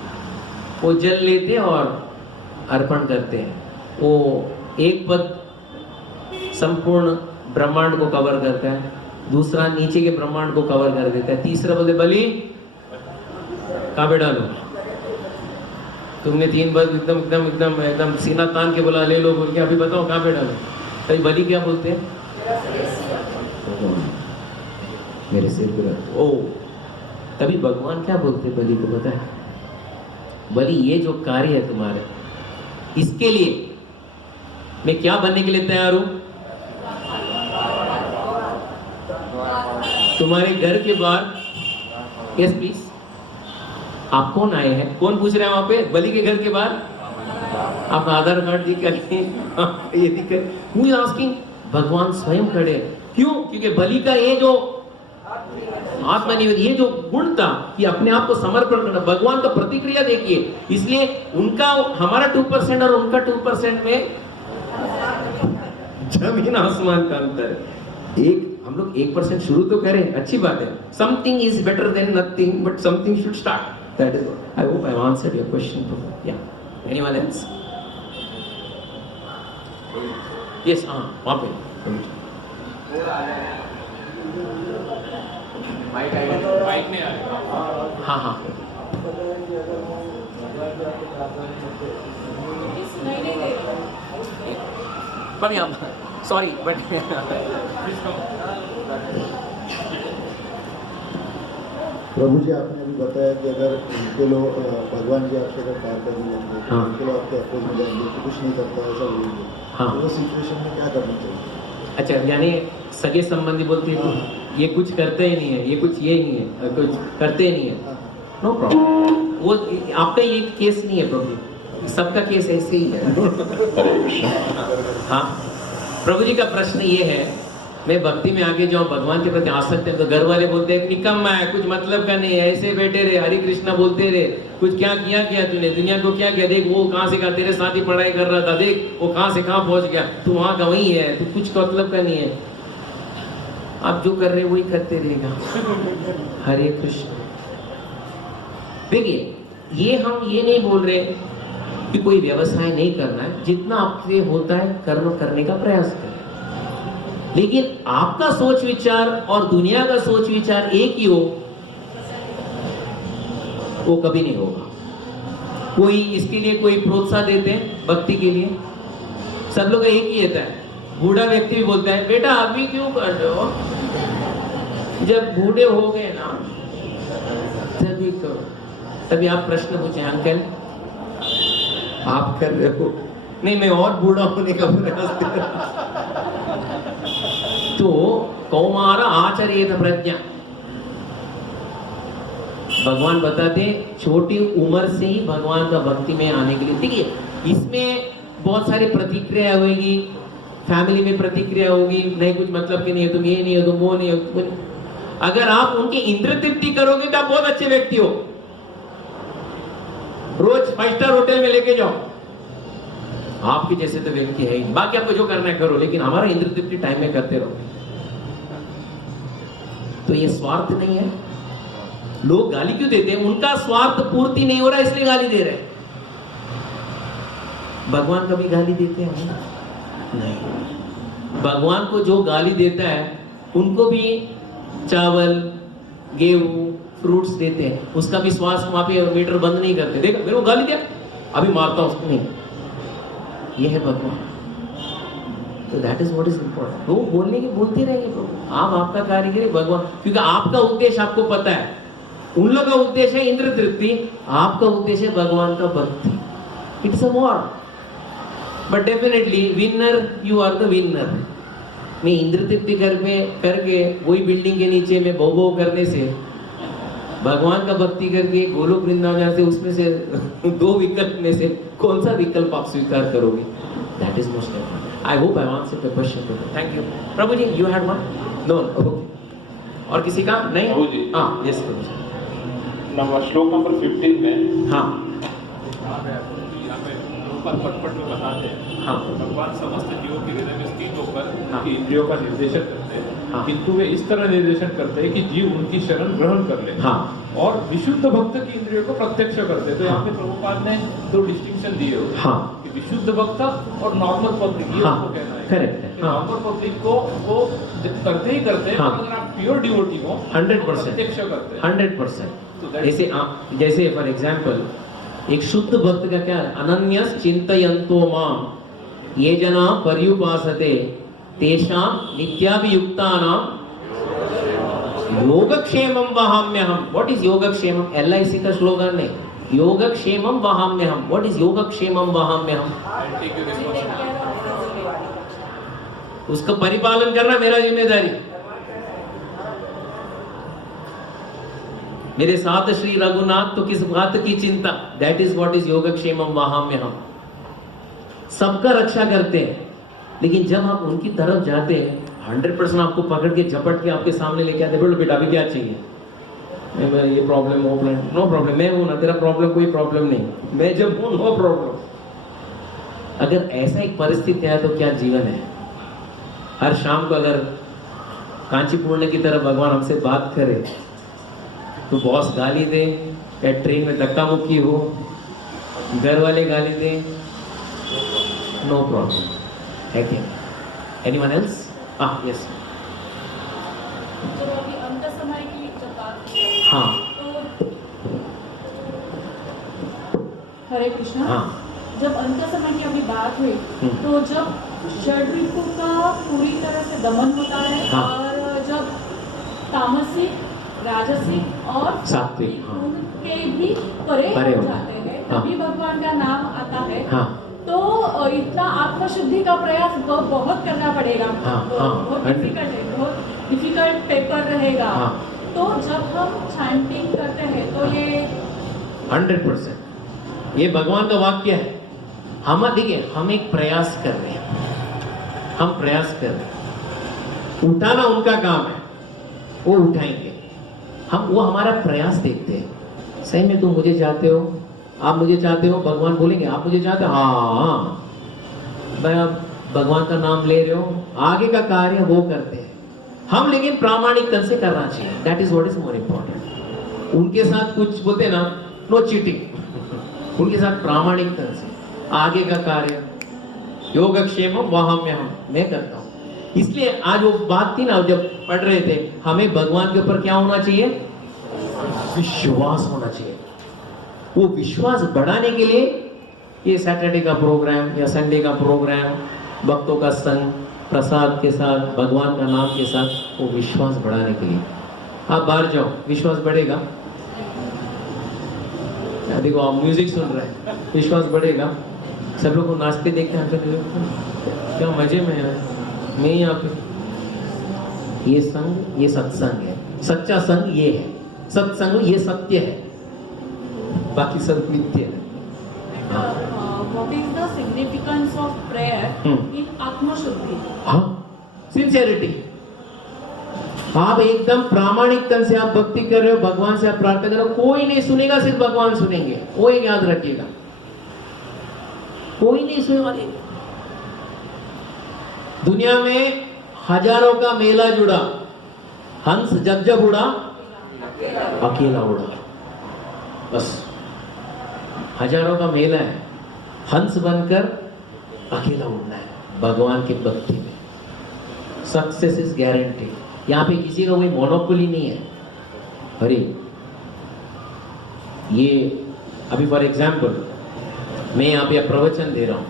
वो जल लेते और अर्पण करते हैं। वो एक पद संपूर्ण ब्रह्मांड को कवर करता है, दूसरा नीचे के ब्रह्मांड को कवर कर देता है, तीसरा बोलते बलि कहाँ पे डालो? तुमने 3 पद एकदम सीना तान के बोला ले लो बोल के, अभी बताओ कहाँ पे डालो? तभी बलि क्या बोलते हैं? मेरे सिर पे रखो। ओ, तभी भगवान क्या बोलते हैं बलि को? पता है? बलि ये जो कार्य है तुम्हारे, इसके लिए मैं क्या बनने के लिए तैयार हूं? तुम्हारे घर के बाहर। Yes please. आप कौन आए हैं? कौन पूछ रहे हैं वहां पे? बलि के घर के बाहर आपका आधार कार्ड दिखा ये दिखा। Who is asking? भगवान स्वयं खड़े। क्यों? क्योंकि बलि का ये जो आत्मनिवेदन, ये जो गुण था कि अपने आप को समर्पण करना, भगवान का प्रतिक्रिया देखिए। इसलिए उनका, हमारा 2% और उनका 2% में जमीन आसमान का अंतर है। हम लोग 1% शुरू तो करें, अच्छी बात है। Something is better than nothing, but something should start. That is what I hope I have answered your question. या एनीवन एल्स? यस, हां, वहां पे माइक में आएगा। हाँ, सॉरी बट प्रभु जी, आपने अभी बताया कि अगर उनके लोग भगवान जी आपसे अगर प्यार करने लगेंगे तो उनके लोग आपके अपोज में जाएंगे तो कुछ नहीं करता ऐसा बोलेंगे, तो वो सिचुएशन में क्या करना चाहिए? अच्छा, यानी सगे संबंधी बोलते हैं ये कुछ करते ही नहीं है, ये कुछ ये नहीं है, कुछ करते ही नहीं है, नो प्रॉब्लम। वो आपका ये केस नहीं है प्रभु, सबका केस ऐसे ही है। हाँ, प्रभु जी का प्रश्न ये है, मैं भक्ति में आगे जाऊं, भगवान के प्रति आसक्त है, तो घर वाले बोलते हैं निकम्मा है, कुछ मतलब का नहीं है, ऐसे बैठे रहे, हरि कृष्णा बोलते रहे, कुछ क्या किया तूने, दुनिया को क्या किया, देख वो कहाँ से कहा, तेरे साथ ही पढ़ाई कर रहा था, देख वो कहाँ से कहाँ पहुंच गया, तू वहां का वही है, तू कुछ मतलब का नहीं है। आप जो कर रहे वही करते रहेगा। हरे कृष्ण। देखिए, ये हम ये नहीं बोल रहे कि कोई व्यवसाय नहीं करना है, जितना आपसे होता है कर्म करने का प्रयास करें। लेकिन आपका सोच विचार और दुनिया का सोच विचार एक ही हो, वो कभी नहीं होगा। कोई इसके लिए कोई प्रोत्साहन देते हैं भक्ति के लिए, सब लोग एक ही रहता है। बूढ़ा व्यक्ति भी बोलता है बेटा अभी क्यों कर रहे हो, जब बूढ़े हो गए ना तभी करो। तभी आप प्रश्न पूछे अंकल आप कर रहे हो, नहीं मैं और बूढ़ा होने का प्रयास कर रहा। तो कौमार आचर्येत प्रज्ञा, भगवान बताते छोटी उम्र से ही भगवान का भक्ति में आने के लिए। देखिए इसमें बहुत सारी प्रतिक्रिया होगी, फैमिली में प्रतिक्रिया होगी, नहीं कुछ मतलब कि नहीं है तुम ये नहीं हो तुम वो नहीं हो। अगर आप उनकी इंद्र तृप्ति करोगे तो आप बहुत अच्छे व्यक्ति हो, रोज 5 स्टार होटल में लेके जाओ, आपके जैसे तो व्यक्ति है ही। बाकी आपको जो करना है करो, लेकिन हमारा इंद्र तृप्ति टाइम में करते रहो। तो ये स्वार्थ नहीं है। लोग गाली क्यों देते हैं? उनका स्वार्थ पूर्ति नहीं हो रहा इसलिए गाली दे रहे हैं। भगवान कभी गाली देते हैं नहीं। भगवान को जो गाली देता है उनको भी चावल गेहूं फ्रूट्स देते हैं, उसका भी श्वास वहां पे मीटर बंद नहीं करते। देखो मेरे को गाली दिया अभी मारता हूं उसको, नहीं। ये है भगवान। तो that is what is important. वो बोलने की बोलते रहेंगे प्रभु, आप आपका कार्य करिए भगवान, क्योंकि आपका उद्देश्य आपको पता है। उन लोगों का उद्देश्य है इंद्र तृप्ति, आपका उद्देश्य है भगवान का भक्ति। It's a war, but definitely winner you are the winner. मैं इंद्र तृप्ति करके वही बिल्डिंग के नीचे में भो करने से, भगवान का भक्ति करके गोलोक वृंदावन से, उसमें से 2 विकल्प में से कौन सा विकल्प आप स्वीकार करोगे? That is most important. I hope I answered the question. Thank you Prabhu ji. You had one? No. Okay. और किसी का नहीं? प्रभु जी। हाँ यस प्रभु जी। श्लोक नंबर 15 में हाँ पटपट में बताते हैं हाँ भगवान समस्त जीवों के हृदय में स्थित होकर हाँ। उनकी इंद्रियों का निर्देशन करते हैं, हाँ। किंतु वे इस तरह निर्देशन करते हैं कि जीव उनकी शरण ग्रहण कर ले। हाँ। और विशुद्ध भक्त की इंद्रियों को प्रत्यक्ष करते हैं। तो यहाँ पे प्रभुपाद ने 2 डिस्टिंक्शन दिए हुए हैं हाँ। कि विशुद्ध भक्त और नॉर्मल पब्लिक, ये हाँ। उनको कहना है। करेक्ट है। हाँ। नॉर्मल पब्लिक को वो करते ही करते हैं, हाँ। अगर आप प्योर डिवोटी हो 100% प्रत्यक्ष करते हैं। 100%। जैसे फॉर एग्जाम्पल एक शुद्ध भक्त का क्या, अनन्यस चिंतयन्तो माम ये जना पर्युपासते तेषां नित्याभियुक्तानां योगक्षेमं वहाम्यहम्। व्हाट इज योगक्षेमम? LIC का स्लोगन है, योगक्षेमं वहाम्यहम्। व्हाट इज योगक्षेमं वहाम्यहम्? उसका परिपालन करना मेरा जिम्मेदारी। मेरे साथ श्री रघुनाथ तो किस बात की चिंता? दैट इज व्हाट इज योगक्षेमं वहाम्यहम्। सबका रक्षा करते हैं, लेकिन जब आप उनकी तरफ जाते हैं 100% आपको पकड़ के झपट के आपके सामने लेके आते, बोलो बेटा अभी क्या चाहिए? मैं ये प्रॉब्लम नो प्रॉब्लम, मैं हूं ना, तेरा प्रॉब्लम कोई प्रॉब्लम नहीं, मैं जब हूं नो प्रॉब्लम। अगर ऐसा एक परिस्थिति है तो क्या जीवन है? हर शाम को अगर कांची पूर्णे की तरह भगवान हमसे बात करे तो बॉस गाली दे या ट्रेन में धक्का मुक्की हो, घर वाले गाली दे, नो प्रॉब्लम है क्या? Anyone else? यस। जब अभी अंत समय की जब बात की, हाँ तो हरे कृष्णा। हाँ। जब अंत समय की अभी बात हुई, तो जब षड्रिपु का पूरी तरह से दमन होता है, हाँ। और जब तामसिक, राजसिक और सात्विक, हाँ। उनके भी परे हो जाते हैं, तभी भगवान का नाम आता है। हाँ। तो इतना आत्मशुद्धि का प्रयास बहुत करना पड़ेगा। हाँ, बहुत डिफिकल्ट है, बहुत डिफिकल्ट पेपर रहेगा। हाँ। तो जब हम चैंटिंग करते हैं तो ये 100% ये भगवान का वाक्य है। हम देखिए, हम एक प्रयास कर रहे हैं, हम प्रयास कर रहे हैं। उठाना उनका काम है, वो उठाएंगे, हम वो हमारा प्रयास देखते हैं। सही में तुम मुझे चाहते हो, आप मुझे चाहते हो, भगवान बोलेंगे आप मुझे चाहते हो, हाँ भाई आप भगवान का नाम ले रहे हो, आगे का कार्य वो करते हैं हम, लेकिन प्रामाणिक तन से करना चाहिए। That is what is more important. उनके साथ कुछ बोलते ना, नो चीटिंग, उनके साथ प्रामाणिक तन से आगे का कार्य, योगक्षेमं वहाम्यहम्, मैं करता हूँ। इसलिए आज वो बात थी ना, जब पढ़ रहे थे, हमें भगवान के ऊपर क्या होना चाहिए? विश्वास होना चाहिए। वो विश्वास बढ़ाने के लिए ये सैटरडे का प्रोग्राम या संडे का प्रोग्राम, भक्तों का संग, प्रसाद के साथ, भगवान का नाम के साथ, वो विश्वास बढ़ाने के लिए। आप बाहर जाओ, विश्वास बढ़ेगा। देखो आप म्यूजिक सुन रहे हैं, विश्वास बढ़ेगा। सब लोग को नाचते देखते हैं, क्या मजे में है। मैं यहाँ पे, ये संग, ये सत्संग है। सच्चा संग ये है, सत्संग ये सत्य है, बाकी सब मिथ्या है। What is the significance of prayer in आत्मशुद्धि? हाँ, सिंसियरिटी। आप एकदम प्रामाणिक तन से आप भक्ति कर रहे हो, भगवान से आप प्रार्थना कर रहे हो, कोई नहीं सुनेगा, सिर्फ भगवान सुनेंगे। वो एक याद रखिएगा, कोई नहीं सुनेगा। दुनिया में हजारों का मेला जुड़ा, हंस जब जब उड़ा अकेला उड़ा। बस हजारों का मेला है, हंस बनकर अकेला उड़ना है भगवान की भक्ति में। Success is guarantee. यहाँ पे किसी का कोई मोनोपोली नहीं है। अरे ये अभी फॉर एग्जाम्पल मैं यहाँ पे प्रवचन दे रहा हूँ,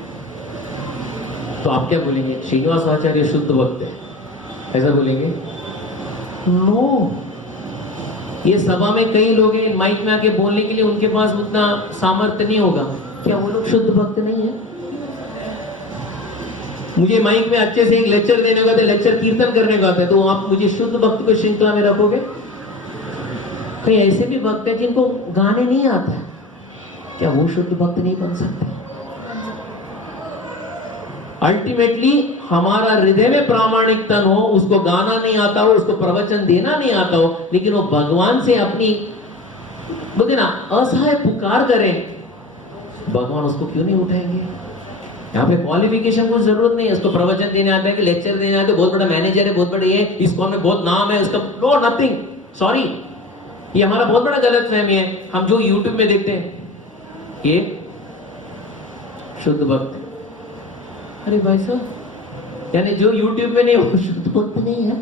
तो आप क्या बोलेंगे? श्रीनिवास आचार्य शुद्ध भक्त है, ऐसा बोलेंगे? नो। ये सभा में कई लोग हैं, माइक में आके बोलने के लिए उनके पास उतना सामर्थ्य नहीं होगा। क्या वो लोग शुद्ध भक्त नहीं है? मुझे माइक में अच्छे से एक लेक्चर देने का, लेक्चर कीर्तन करने का आता है, तो आप मुझे शुद्ध भक्त को श्रृंखला में रखोगे? कई ऐसे भी भक्त हैं जिनको गाने नहीं आता है, क्या वो शुद्ध भक्त नहीं बन सकते? अल्टीमेटली हमारा हृदय में प्रामाणिकता हो, उसको गाना नहीं आता हो, उसको प्रवचन देना नहीं आता हो, लेकिन वो भगवान से अपनी बोलते ना असहाय पुकार करें, भगवान उसको क्यों नहीं उठाएंगे? यहाँ पे क्वालिफिकेशन को जरूरत नहीं है। उसको प्रवचन देने आता है कि लेक्चर देने आता है, बहुत बड़ा मैनेजर है, बहुत बड़े ये, इस कॉम में बहुत नाम है उसका। नो, नथिंग, सॉरी, ये हमारा बहुत बड़ा गलत फहमी है। हम जो यूट्यूब में देखते हैं ये शुद्ध भक्त, अरे भाई साहब, यानी जो यूट्यूब में नहीं वो शुद्ध भक्त नहीं है।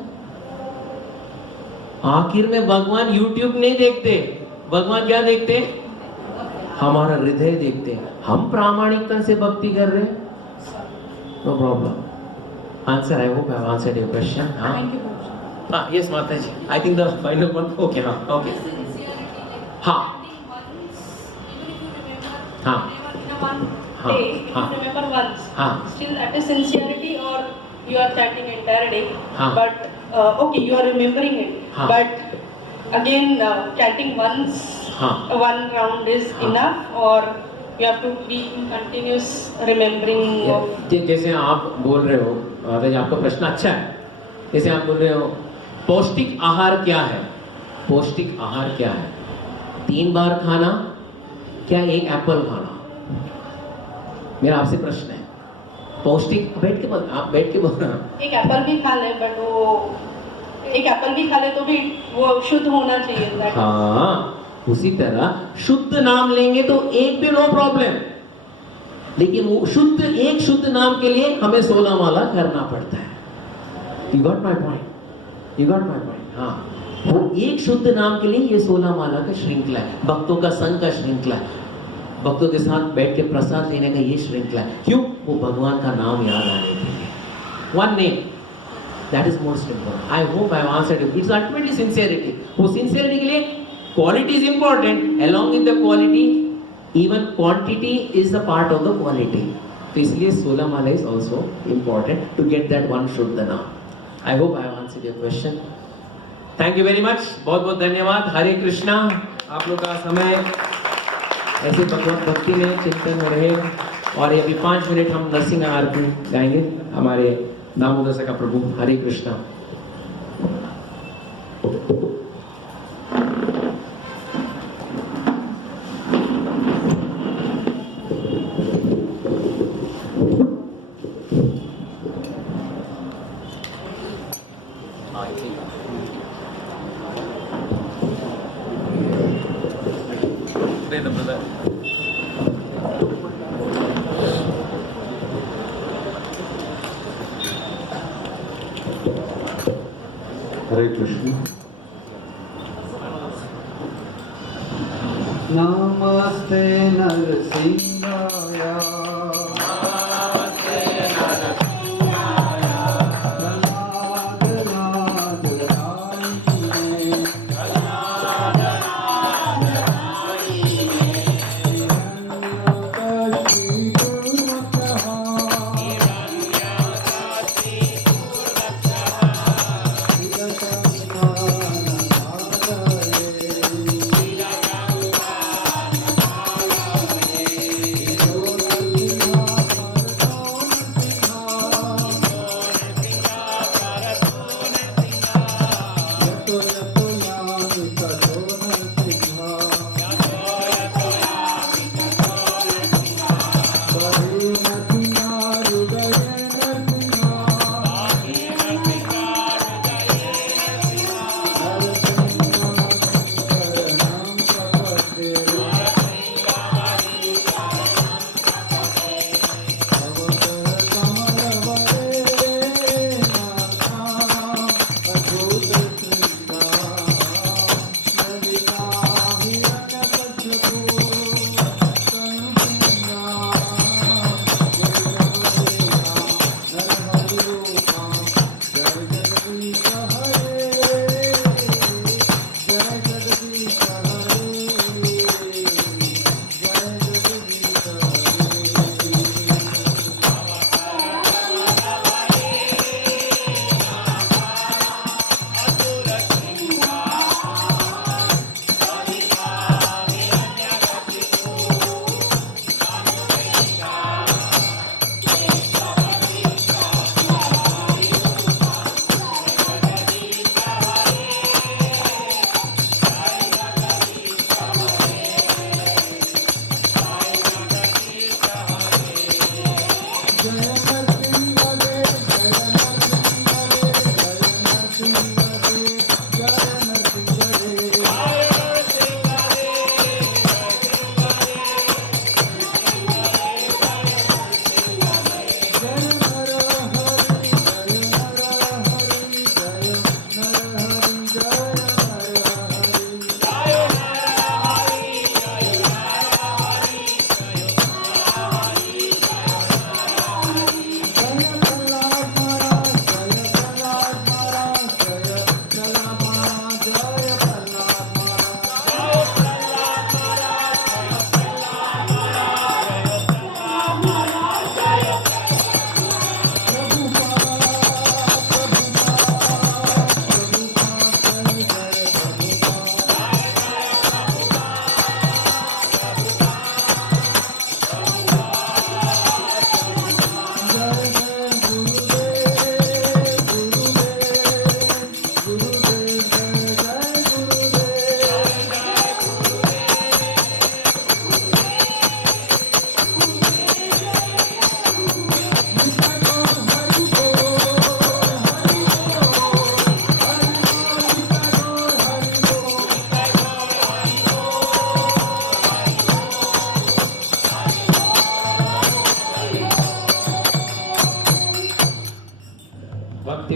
आखिर में भगवान यूट्यूब नहीं देखते, भगवान क्या देखते? हमारा हृदय देखते हैं। हम प्रामाणिकता से भक्ति कर रहे हैं, no problem. Answer, I hope I have answered your question. हाँ, हाँ, यस माता जी, I think the final one. Okay, हाँ, ओके, हाँ, हाँ, remember once. Still that is sincerity, or you are chanting entire day. But okay, you are remembering it. But again, chanting once, one round is enough, or you have to be in continuous remembering of. जैसे आप बोल रहे हो, आपका प्रश्न अच्छा है। जैसे आप बोल रहे हो पौष्टिक आहार क्या है? पौष्टिक आहार क्या है? 3 बार खाना, क्या 1 एप्पल खाना? मेरा आपसे प्रश्न है। पौष्टिक, बैठ के बोल, आप बैठ के बोल रहे हो। 1 एप्पल भी खा ले, बट वो 1 एप्पल भी खा ले तो भी वो शुद्ध होना चाहिए। हाँ, उसी तरह शुद्ध नाम लेंगे तो एक भी नो प्रॉब्लम, लेकिन वो शुद्ध, एक शुद्ध नाम के लिए हमें 16 माला करना पड़ता है। You got my point? You got my point? हाँ, वो एक शुद्ध नाम के लिए ये 16 माला का श्रृंखला है, भक्तों का संघ का श्रृंखला है, भक्तों के साथ बैठ के प्रसाद लेने का ये श्रृंखला है। क्यों? वो भगवान का नाम याद आने के लिए। One name, that is most important. I hope I have answered it. It's ultimately sincerity. वो sincerity के लिए quality is important. Along with the quality, even quantity is a part of the quality. तो इसलिए 16 माला is also important to get that one शुद्ध नाम। I hope I have answered your question. Thank you very much. बहुत बहुत धन्यवाद। हरे कृष्णा। आप लोग का समय ऐसे भगवत भक्ति में चिंतन में रहे, और ये अभी 5 मिनट हम नरसिंह आरती गाएंगे हमारे दामोदर सखा प्रभु। हरे कृष्णा। हरे कृष्ण। नमस्ते नरसिंहाय,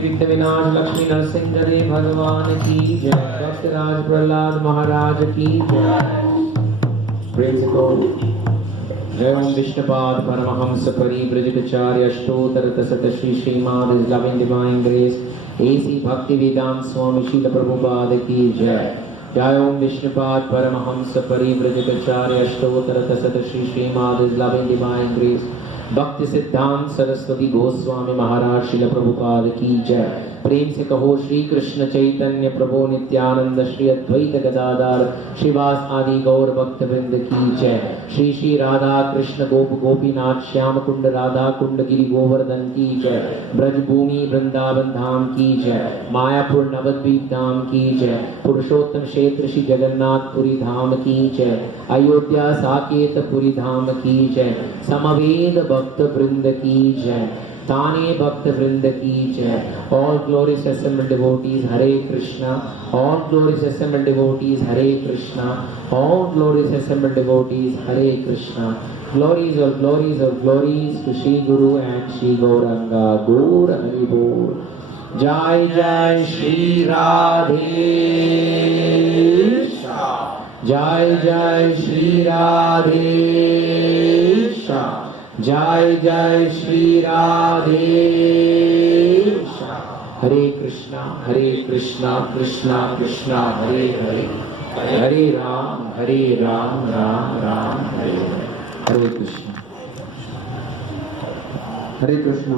विघ्न विनाश लक्ष्मी नरसिंह देव भगवान की जय। भक्तराज प्रहलाद महाराज की जय। प्रेम से कहो जय ओम विष्णुपाद परमहंस परिव्रजकाचार्य अष्टोत्तर शत Shri Srimad His loving divine grace AC भक्ति वेदांत स्वामी श्रील प्रभुपाद की जय। जय ओम विष्णुपाद परमहंस परिव्रजकाचार्य अष्टोत्तर शत Shri Srimad His loving divine grace भक्ति सिद्धांत सरस्वती गोस्वामी महाराज श्रील प्रभुपाद की जय। प्रेम से कहो श्री कृष्ण चैतन्य प्रभु नित्यानंद श्री अद्वैत गदाधर श्रीवास आदि गौर भक्त वृंद की जय। श्री श्री राधा कृष्ण गोप गोपीनाथ श्याम कुंड राधा कुंड गिरि गोवर्धन की जय। ब्रज भूमि वृंदावन धाम की जय। मायापुर नवद्वीप धाम की जय। पुरुषोत्तम क्षेत्र श्री जगन्नाथपुरी धाम की जय। अयोध्या साकेत पुरी धाम की जय। समवेद भक्त वृंद की जय। ताने भक्त वृंद की जय। All glorious assembled devotees Hare Krishna. All glorious assembled devotees Hare Krishna. All glorious assembled devotees Hare Krishna. Glories or glories or glories to Shri Guru and Shri Gauranga. Gaur Hari Bol. जय जय श्री राधे जय जय श्री राधे जय जय श्री राधे हरे कृष्णा कृष्णा कृष्णा हरे हरे हरे राम राम राम हरे हरे कृष्णा हरे कृष्णा।